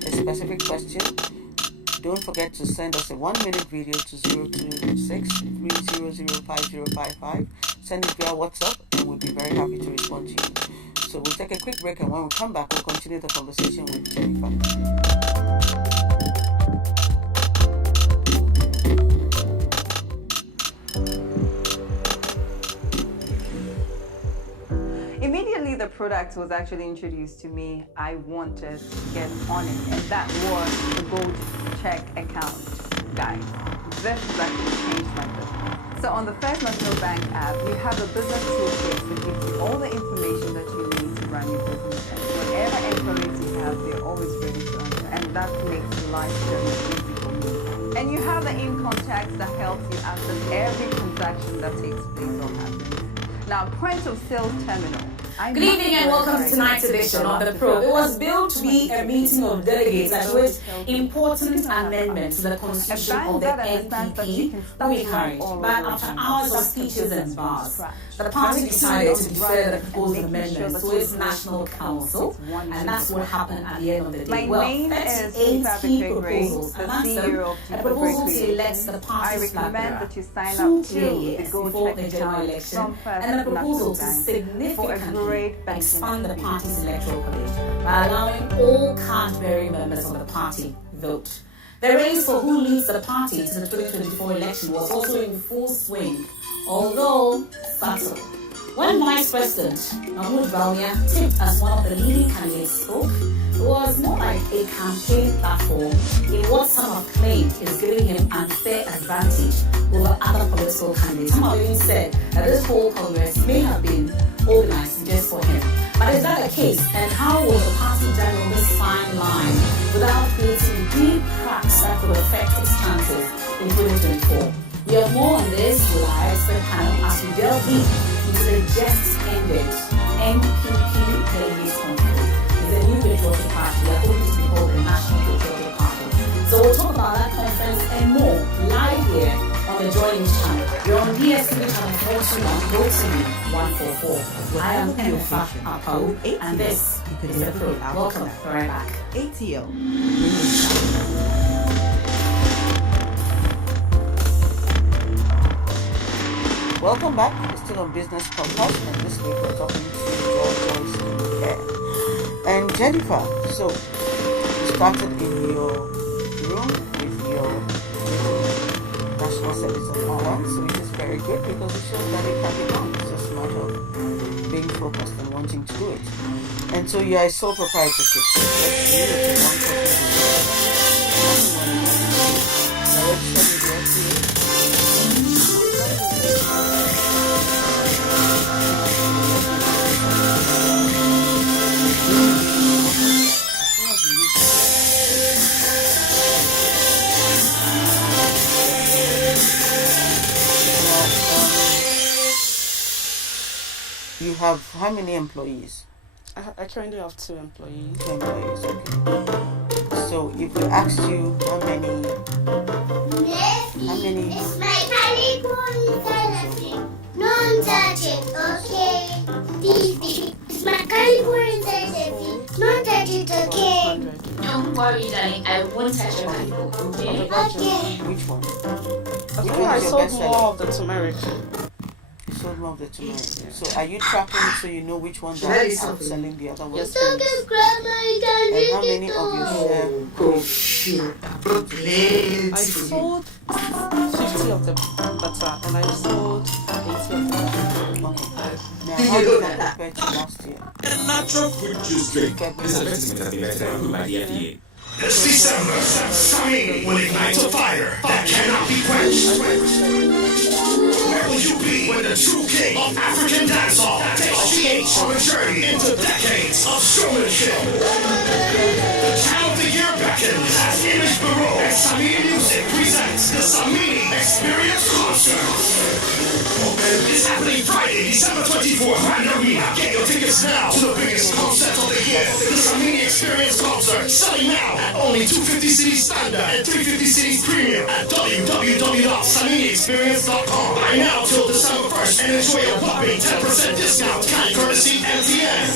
a specific question, don't forget to send us a 1-minute video to 026-300-5055. Send it via WhatsApp and we'll be very happy to respond to you. So we'll take a quick break, and when we come back, we'll continue the conversation with Jennifer. Immediately the product was actually introduced to me, I wanted to get on it, and that was the Gold Check account. Guys, this has actually changed my business. So on the First National Bank app, you have a business toolkit that gives you all the information that you need to run your business. And whatever employees you have, they're always ready to answer. And that makes life very easy for me. And you have the income tax that helps you access every transaction that takes place or happens. Now, point of sale terminal. Good evening and welcome to tonight's edition of The Probe. It was built to be a meeting of delegates at which important amendments to the constitution of the NPP will be carried. But after hours of speeches and bars, the party decided to defer the proposed amendments to its National Council, and that's what happened at the end of the day. Well, 38 key proposals, amongst them a proposal to elect the party's flag bearer 2 years before the general election, and a proposal to significantly expand the party's electoral college by allowing all card-bearing members of the party vote. The race for who leads the party to the 2024 election was also in full swing, although subtle. When Vice President Mahmoud Bawumia tipped as one of the leading candidates spoke, it was more like a campaign platform in what some have claimed is giving him unfair advantage over other political candidates. Some have even said that this whole Congress may have been organized just for him. But is that the case? And how will the party juggle on this fine line without creating deep cracks that could affect its chances in 2024? We have more on this with our expert panel as we delve deep into the just-ended NPP Delegates Conference. It's a new patriotic party. We are hoping to be called the National Patriotic Party. So we'll talk about that conference and more live here on the Joy News channel. You're on DSTV channel 421, GoTV 144. I am Emefa Apau, and this is The Probe. Welcome, right back. ATL. Welcome back. We're still on Business Compass, and this week we're talking to Joyce Care. And Jennifer, so you started in your room with your National Service Allowance, which is very good because it shows that it can be done. It's just a matter of being focused and wanting to do it. And so you are a sole proprietorship. So let's do it in one You have how many employees? I currently have 2 employees. 2 employees, okay. So if we asked you how many? It's my non-touching, okay? It's my caliber non touch it, okay? Don't worry, darling. I won't touch your caliber, okay? Okay. Which one? I think I sold more of the turmeric. You sold more of the turmeric. Yeah. So are you tracking so you know which ones are outselling the other ones? Yes, and how many of your share? I sold 50 of the butter and I sold 80 of the butter. Okay. Now, how did that compare to last year? Natural fruit juice drink. This advertisement has been vetted and approved by the FDA. This December, Samini will ignite a fire that cannot be quenched. Where will you be when the true king of African dancehall takes GH on a journey into decades of showmanship? The Child of the Year beckons as Image Bureau and Samini Music presents the Samini Experience Concert. It's happening Friday, December 24th, Grand Arena. Get your tickets now to the biggest concert of the year. The Samini Experience Concert, selling now at only 250 City Standard and 350 Cities Premium at www.saminiexperience.com. Buy now till December 1st and enjoy a whopping 10% discount, kind courtesy MTN.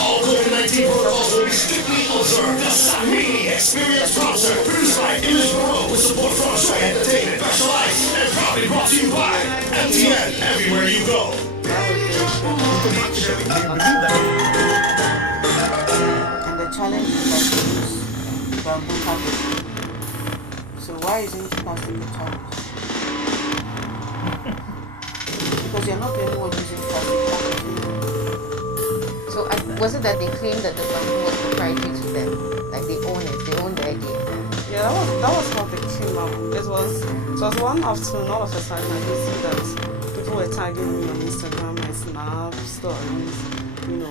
All COVID-19 protocols will be strictly observed. The Samini Experience Concert, produced by Image Bureau with support from Joy Entertainment, Specialized, and proudly brought to you by MTN, everywhere you go. And the challenge is that you use bamboo packaging. So why isn't plastic a challenge? Because you're not the only one using plastic packaging. So was it that they claimed that the bamboo was proprietary to them? Like they own it, they own the idea? Yeah, that was not the came. It was one afternoon, all of a sudden I could see that people were tagging me on Instagram, my Snap stories.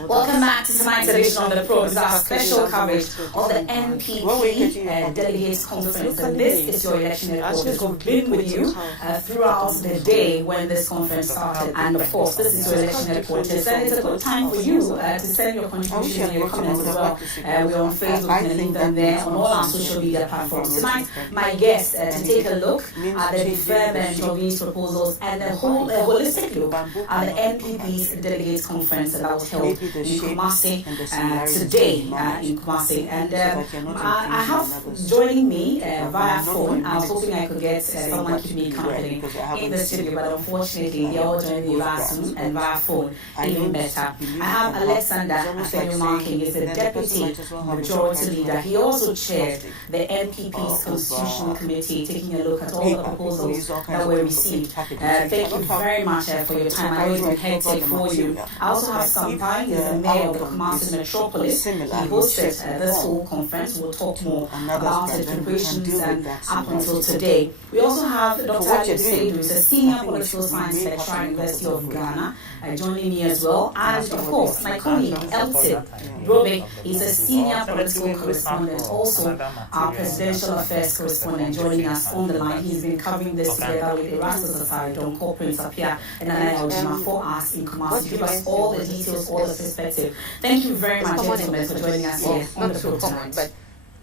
Welcome back to tonight's edition of The Pro. This is our special coverage of the NPP Delegates Conference. And this is your election report. We've been with you throughout the day when this conference started. And of course, this is your election report. So it's a good time for you to send your contributions and your comments as well. We're on Facebook and link them there on all our social media platforms. Tonight, my guest to take a look at the deferment of these proposals and the whole holistic look at the NPP's Delegates Conference that was held in Kumasi today in Kumasi. And I have joining me via phone. I was hoping I could get someone to keep me company in the studio, but unfortunately they all joined me via Zoom and via phone, even better. I have Alexander Afenyo-Markin, he's the Deputy Majority Leader. He also chaired the NPP's Constitutional Committee, taking a look at all the proposals that were received. Thank you very much for your time. I know it's been hectic for you. I also have Sampai, he's the mayor of the Kumasi Metropolis. He hosted this whole conference. We'll talk more about the preparations and up until today. We also have Dr. Seidu, who's a senior political science lecturer at University of Ghana, joining me as well. And of course, my colleague Elton Robe is a senior political correspondent, also our presidential affairs correspondent, joining us on the line. He's been covering this together with Erastus Asari, Don Corporate Sapia, and Anaya Ojima for us in Kumasi. Give us all the details, all the perspective. Thank you very much, gentlemen, for joining us here on the show tonight.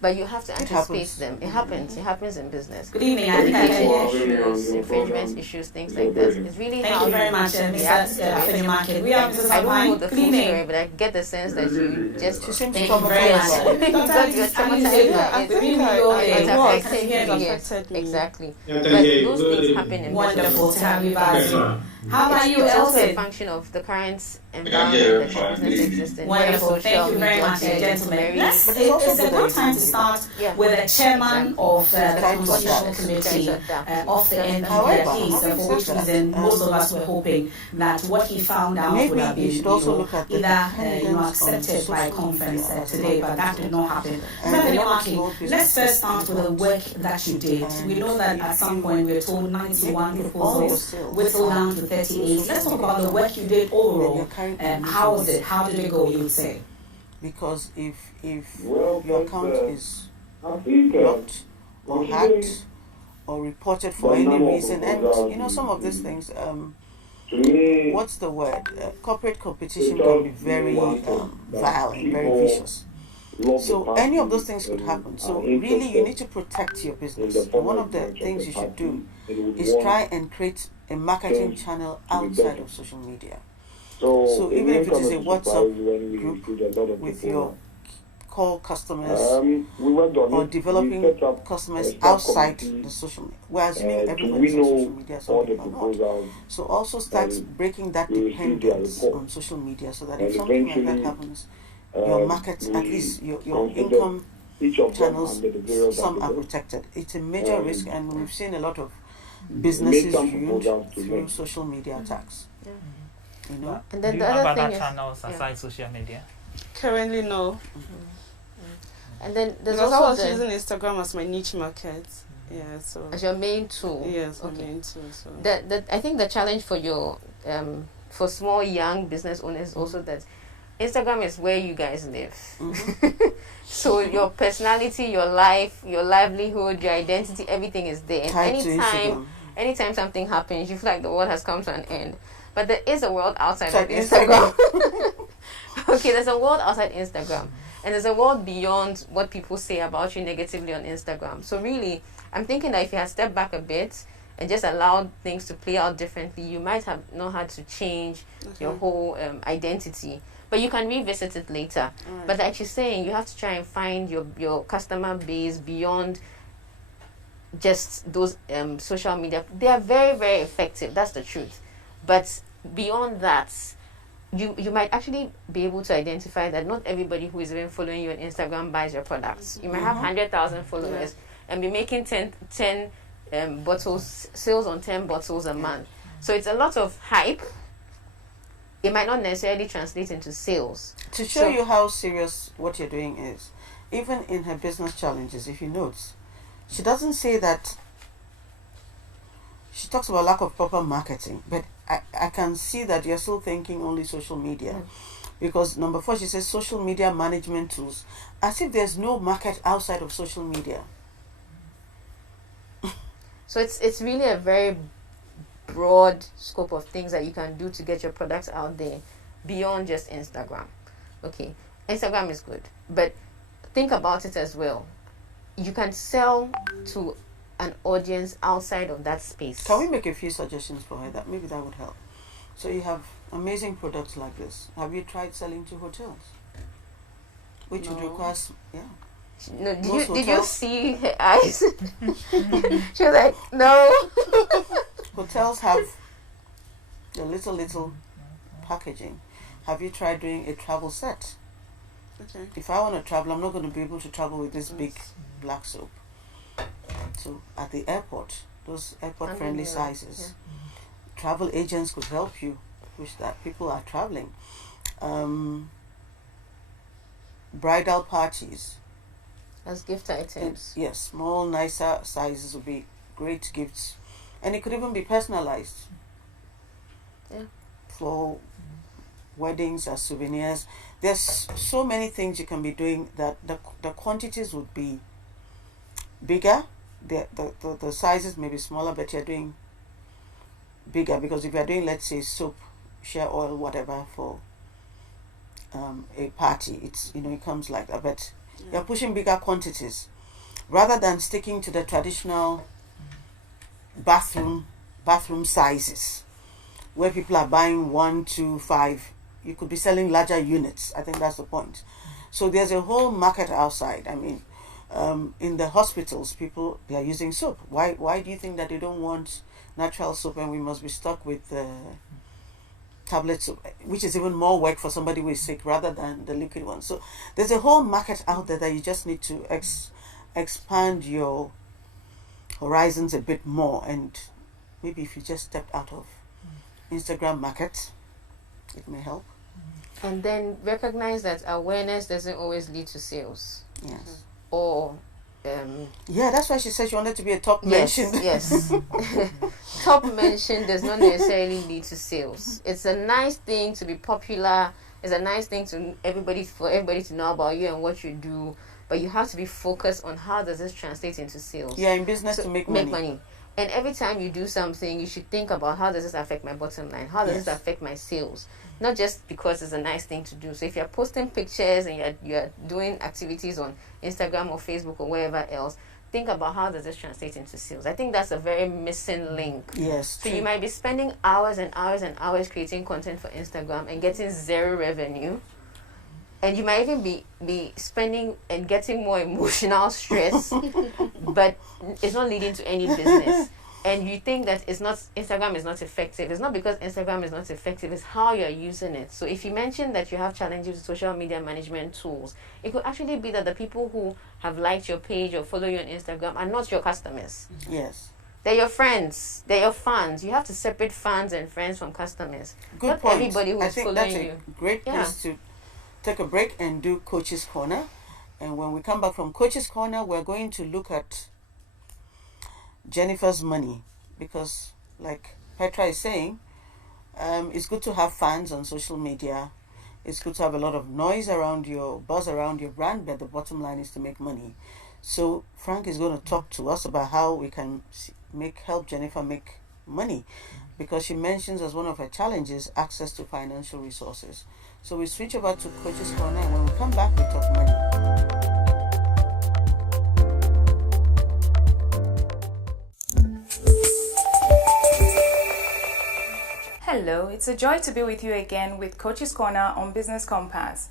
But you have to anticipate them. It happens. It happens in business. Good evening. I think I can hear issues, infringement issues, things like that. It's really Thank you very much, Mr. Afenyo-Markin. We are Mrs. I don't know the full story, but I get the sense that you just thank you very much. Because you're traumatized. Exactly. But those things happen in business. Wonderful to have you back. How about you, It's also a Elton? function of the current environment that your business exists in. Wonderful. Thank you very much, gentlemen. It's a good time to start with the chairman of the Constitutional Committee of the NPP, for which reason most of us were hoping that what he found out would have been either accepted by a conference today, but that did not happen. Let's first start with the work that you did. We know that at some point we were told 91 proposals, whittled down to 38. Let's talk about the work you did overall. How was it? How did it go, you would say? Because if your account is blocked or hacked or reported for any reason, and some of these things, what's the word? Corporate competition can be very violent, very vicious. So any of those things could happen. So really you need to protect your business. And one of the things you should do is try and create a marketing channel outside of social media. So even if it is a WhatsApp group with your call customers or developing customers outside the social media, we're assuming everybody's on social media, some people are not. So also start breaking that dependence on social media so that if something like that happens, your market, at least your income channels, some are protected. It's a major risk, and we've seen a lot of businesses ruined through social media attacks. And then do the you have other other thing channels aside social media? Currently, no. And then there's because also I was using Instagram as my niche market. Yeah, so as your main tool. Yes, my main tool. So I think the challenge for your for small young business owners is also that Instagram is where you guys live. So your personality, your life, your livelihood, your identity, everything is there. And anytime something happens, you feel like the world has come to an end. But there is a world outside of Instagram. Okay, there's a world outside Instagram. And there's a world beyond what people say about you negatively on Instagram. So really, I'm thinking that if you had stepped back a bit and just allowed things to play out differently, you might have not had to change your whole identity. But you can revisit it later. But like you're saying, you have to try and find your customer base beyond just those social media. They are very, very effective. That's the truth. But beyond that, you might actually be able to identify that not everybody who is even following you on Instagram buys your products. You might have 100,000 followers and be making 10 bottles, sales on 10 bottles a month. So it's a lot of hype. It might not necessarily translate into sales. To show you how serious what you're doing is, even in her business challenges, if you notice, she doesn't say that. She talks about lack of proper marketing, but I can see that you're still thinking only social media. Because number 4, she says social media management tools, as if there's no market outside of social media. So it's really a very broad scope of things that you can do to get your products out there beyond just Instagram. Okay, Instagram is good, but think about it as well. You can sell to an audience outside of that space. Can we make a few suggestions for her? That maybe that would help. So you have amazing products like this. Have you tried selling to hotels? Which would require, No, did you see her eyes? She was like, no. Hotels have the little packaging. Have you tried doing a travel set? Okay. If I want to travel, I'm not going to be able to travel with this big black soap. So at the airport, those airport-friendly sizes, travel agents could help you push that. People are traveling. Bridal parties. As gift items. Yes, small, nicer sizes would be great gifts. And it could even be personalized. Yeah. For weddings as souvenirs. There's so many things you can be doing that the quantities would be bigger. The sizes may be smaller, but you're doing bigger, because if you're doing, let's say, soap, shea oil, whatever, for a party, it's, it comes like that, but you're pushing bigger quantities rather than sticking to the traditional bathroom sizes where people are buying 1, 2, 5. You could be selling larger units. I think that's the point. So there's a whole market outside. I mean, in the hospitals, people, they are using soap. Why do you think that they don't want natural soap and we must be stuck with tablet soap, which is even more work for somebody who is sick rather than the liquid one? So there's a whole market out there that you just need to expand your horizons a bit more, and maybe if you just stepped out of Instagram market, it may help. And then recognize that awareness doesn't always lead to sales. Yes. Or yeah, that's why she said she wanted to be a top mention. Yes. Top mention does not necessarily lead to sales. It's a nice thing to be popular. It's a nice thing for everybody to know about you and what you do. But you have to be focused on how does this translate into sales. Yeah, in business to make money. And every time you do something, you should think about how does this affect my bottom line? How does this affect my sales? Not just because it's a nice thing to do. So if you're posting pictures and you're doing activities on Instagram or Facebook or wherever else, think about how does this translate into sales. I think that's a very missing link. Yes. So you might be spending hours and hours and hours creating content for Instagram and getting 0 revenue. And you might even be spending and getting more emotional stress, but it's not leading to any business. And you think that Instagram is not effective. It's not because Instagram is not effective, it's how you're using it. So if you mention that you have challenges with social media management tools, it could actually be that the people who have liked your page or follow you on Instagram are not your customers. Yes. They're your friends. They're your fans. You have to separate fans and friends from customers. Good not point. Everybody who is following you. I think that's a great place to take a break and do Coach's Corner. And when we come back from Coach's Corner, we're going to look at Jennifer's money, because like Petra is saying, it's good to have fans on social media. It's good to have a lot of noise around your buzz around your brand, but the bottom line is to make money. So Frank is going to talk to us about how we can help Jennifer make money, because she mentions as one of her challenges access to financial resources. So we switch over to Coach's Corner, and when we come back, we talk money. Hello, it's a joy to be with you again with Coach's Corner on Business Compass.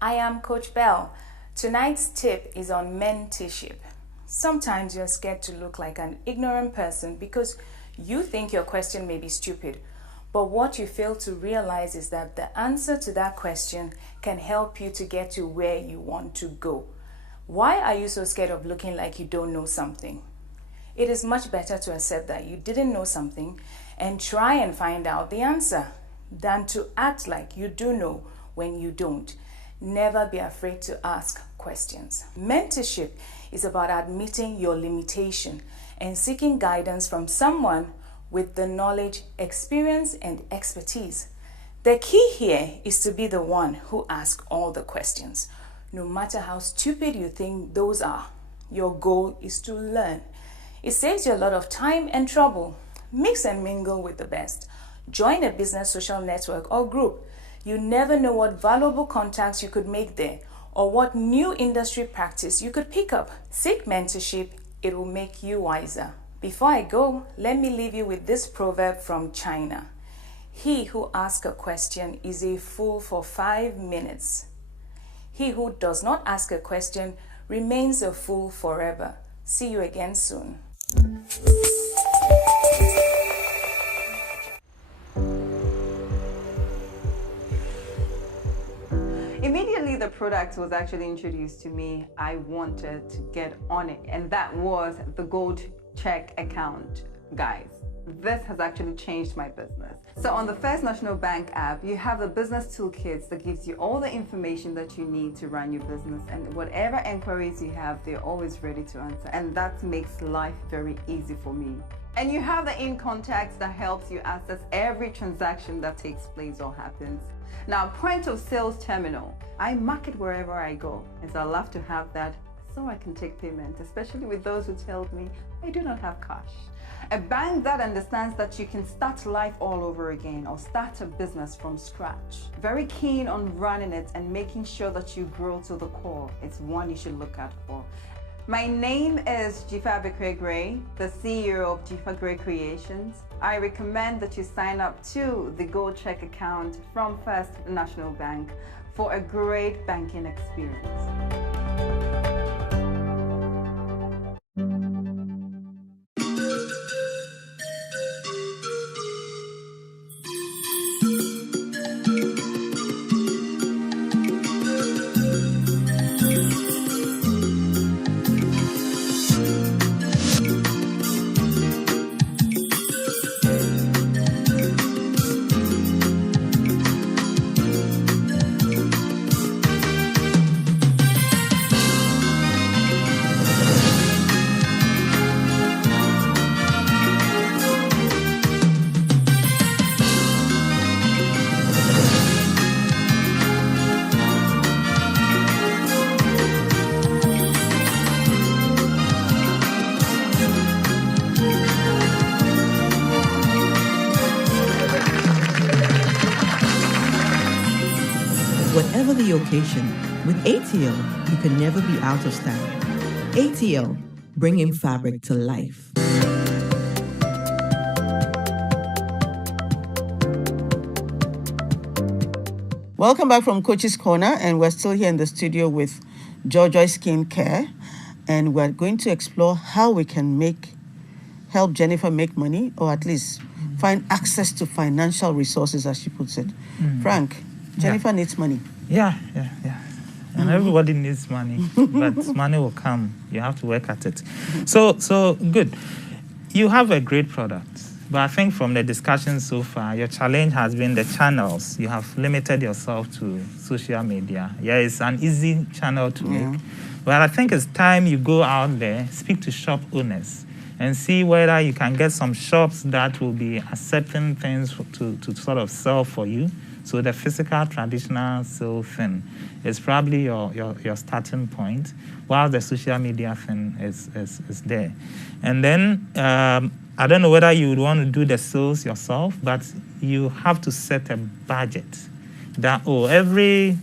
I am Coach Bell. Tonight's tip is on mentorship. Sometimes you're scared to look like an ignorant person because you think your question may be stupid. But what you fail to realize is that the answer to that question can help you to get to where you want to go. Why are you so scared of looking like you don't know something? It is much better to accept that you didn't know something and try and find out the answer than to act like you do know when you don't. Never be afraid to ask questions. Mentorship is about admitting your limitation and seeking guidance from someone with the knowledge, experience, and expertise. The key here is to be the one who asks all the questions. No matter how stupid you think those are, your goal is to learn. It saves you a lot of time and trouble. Mix and mingle with the best. Join a business social network or group. You never know what valuable contacts you could make there or what new industry practice you could pick up. Seek mentorship. It will make you wiser. Before I go, let me leave you with this proverb from China. He who asks a question is a fool for 5 minutes. He who does not ask a question remains a fool forever. See you again soon. Immediately the product was actually introduced to me, I wanted to get on it, and that was the gold check account, guys. This has actually changed my business. So on the First National Bank app, you have the business toolkits that gives you all the information that you need to run your business, and whatever enquiries you have, they're always ready to answer, and that makes life very easy for me. And you have the in contacts that helps you access every transaction that takes place or happens. Now, point of sales terminal, I market wherever I go, and so I love to have that so I can take payment, especially with those who tell me I do not have cash. A bank that understands that you can start life all over again or start a business from scratch. Very keen on running it and making sure that you grow to the core. It's one you should look out for. My name is Jifa Bekwe, the CEO of Jifa Gray Creations. I recommend that you sign up to the Gold Check account from First National Bank for a great banking experience. Whatever the occasion, with ATL, you can never be out of style. ATL, bringing fabric to life. Welcome back from Coach's Corner, and we're still here in the studio with Joy Skin Care, and we're going to explore how we can help Jennifer make money, or at least find access to financial resources, as she puts it. Frank, Jennifer needs money. Yeah. And everybody needs money, but money will come. You have to work at it. So good. You have a great product, but I think from the discussion so far, your challenge has been the channels. You have limited yourself to social media. Yeah, it's an easy channel to make. But I think it's time you go out there, speak to shop owners, and see whether you can get some shops that will be accepting things to sort of sell for you. So the physical traditional sale thing is probably your starting point, while the social media thing is there. And then I don't know whether you would want to do the sales yourself, but you have to set a budget that, every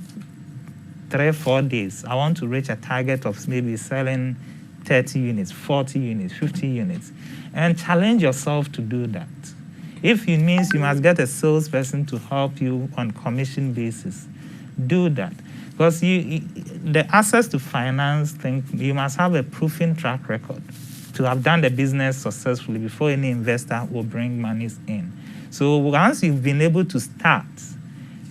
3-4 days, I want to reach a target of maybe selling 30 units, 40 units, 50 units, and challenge yourself to do that. If it means you must get a salesperson to help you on commission basis, do that. Because the access to finance thing, you must have a proven track record to have done the business successfully before any investor will bring monies in. So once you've been able to start,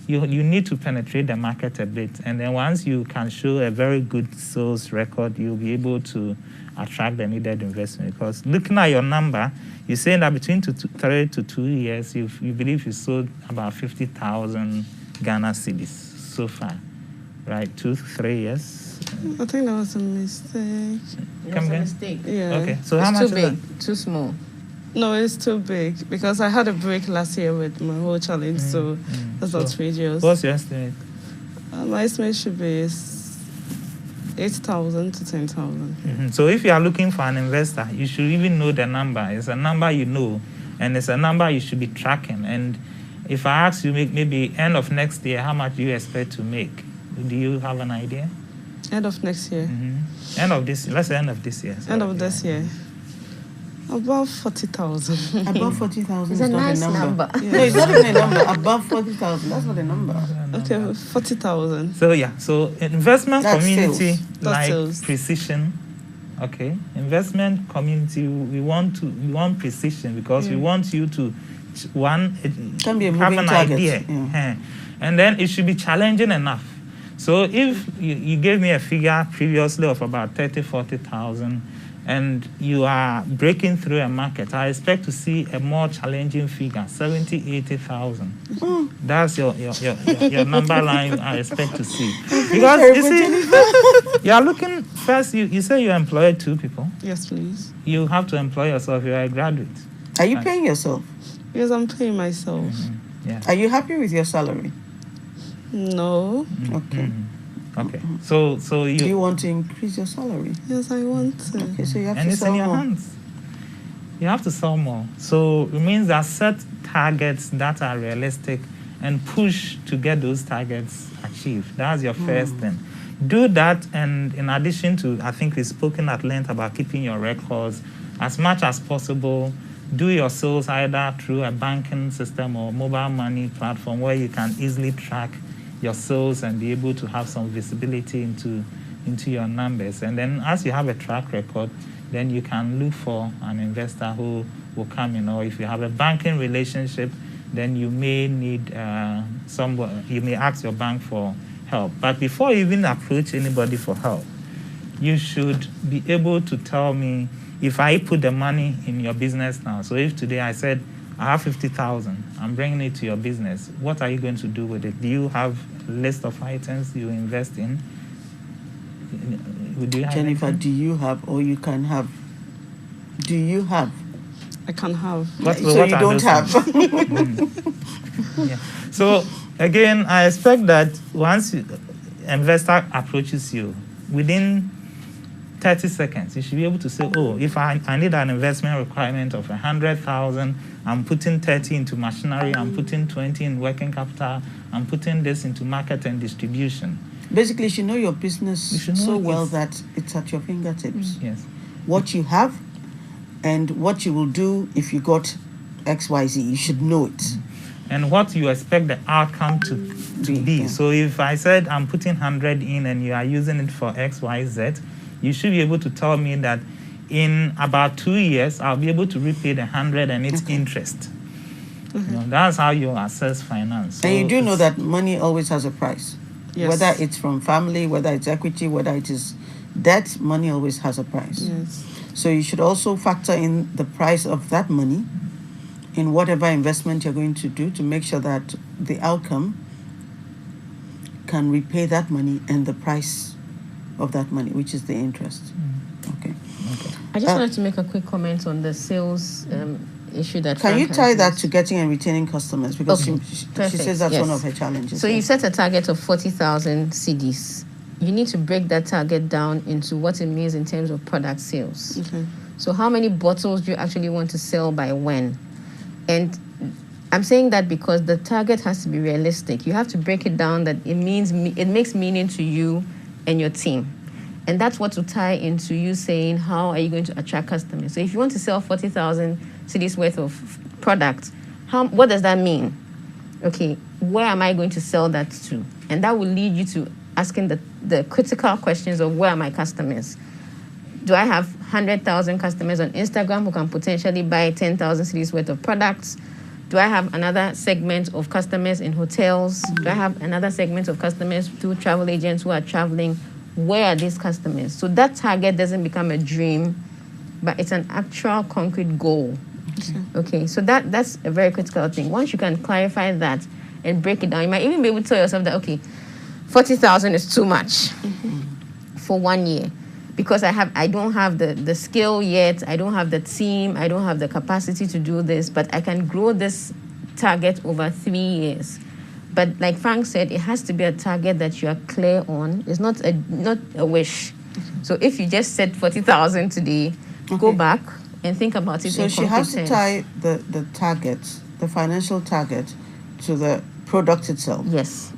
you need to penetrate the market a bit. And then once you can show a very good sales record, you'll be able to attract the needed investment. Because looking at your number, you're saying that between 3 to 2 years, you believe you sold about 50,000 Ghana cedis so far. right? 2 to 3 years. I think that was a mistake. It was a mistake. Yeah. Okay, so it's how much too is big, that? too small. No, it's too big because I had a break last year with my whole challenge, so that's So, outrageous. what's your estimate? My estimate should be 8,000 to 10,000. So if you are looking for an investor, you should even know the number. It's a number you know, and it's a number you should be tracking. And if I ask you maybe end of next year, how much do you expect to make? Do you have an idea? End of next year. End of this, let's say end of this year. End of this year. About 40,000. Above 40,000 It's is a not nice a number. number. No, it's not even a number. Above 40,000, that's not a number. Okay, 40,000. So yeah, so investment That's community sales. That's like sales. precision. Okay, investment community, we want precision because we want you to Can be a have moving an target. idea, and then it should be challenging enough. So if you gave me a figure previously of about 30,000-40,000, and you are breaking through a market, I expect to see a more challenging figure, 70,000-80,000. That's your number line I expect to see. Because you see, you are looking first. You say you employ 2 people. Yes, please. You have to employ yourself. You are a graduate. Are you paying yourself? Yes, I'm paying myself. Yeah. Are you happy with your salary? No. Okay. Okay. So Do you want to increase your salary? Yes, I want to. Okay, so you have and to it's sell in your more. hands. You have to sell more. So it means that set targets that are realistic and push to get those targets achieved. That's your first thing. Do that, and in addition to, I think we've spoken at length about keeping your records as much as possible. Do your sales either through a banking system or mobile money platform where you can easily track your sales and be able to have some visibility into your numbers. And then as you have a track record, then you can look for an investor who will come in. Or if you have a banking relationship, then you may need you may ask your bank for help. But before you even approach anybody for help, you should be able to tell me, if I put the money in your business now, so if today I said, I have 50,000, I'm bringing it to your business, what are you going to do with it? Do you have a list of items you invest in? Do you have Jennifer, anything? do you have, or you can have? Do you have? I can have. So you don't have. Yeah. So again, I expect that once investor approaches you, within 30 seconds, you should be able to say, oh, if I need an investment requirement of 100,000, I'm putting 30 into machinery, I'm putting 20 in working capital, I'm putting this into market and distribution. Basically, you should know your business so well it's- that it's at your fingertips. Yes. What you have and what you will do if you got XYZ, you should know it. And what you expect the outcome to be. So if I said I'm putting 100 in and you are using it for X, Y, Z, you should be able to tell me that in about 2 years, I'll be able to repay the 100 and its interest. You know, that's how you assess finance. And you So do know it's- that money always has a price. Yes. Whether it's from family, whether it's equity, whether it is debt, money always has a price. Yes. So you should also factor in the price of that money in whatever investment you're going to do to make sure that the outcome can repay that money and the price of that money, which is the interest. Okay. I just wanted to make a quick comment on the sales issue that Can you Frank tie has that raised. to getting and retaining customers? Because Okay, she perfect, says that's one yes. of her challenges. So you set a target of 40,000 CDs. You need to break that target down into what it means in terms of product sales. So how many bottles do you actually want to sell by when? And I'm saying that because the target has to be realistic. You have to break it down that it makes meaning to you and your team. And that's what will tie into you saying, how are you going to attract customers? So if you want to sell 40,000 CDs worth of product, what does that mean? Okay, where am I going to sell that to? And that will lead you to asking the critical questions of where are my customers? Do I have 100,000 customers on Instagram who can potentially buy 10,000 CDs worth of products? Do I have another segment of customers in hotels? Do I have another segment of customers through travel agents who are traveling? Where are these customers? So that target doesn't become a dream, but it's an actual concrete goal. Okay, so that's a very critical thing. Once you can clarify that and break it down, you might even be able to tell yourself that, okay, 40,000 is too much for 1 year, because I don't have the skill yet, I don't have the team, I don't have the capacity to do this, but I can grow this target over 3 years. But like Frank said, it has to be a target that you are clear on. It's not a wish. So if you just set 40,000 today, go back and think about it. So she has to tie the target, the financial target, to the product itself. Yes.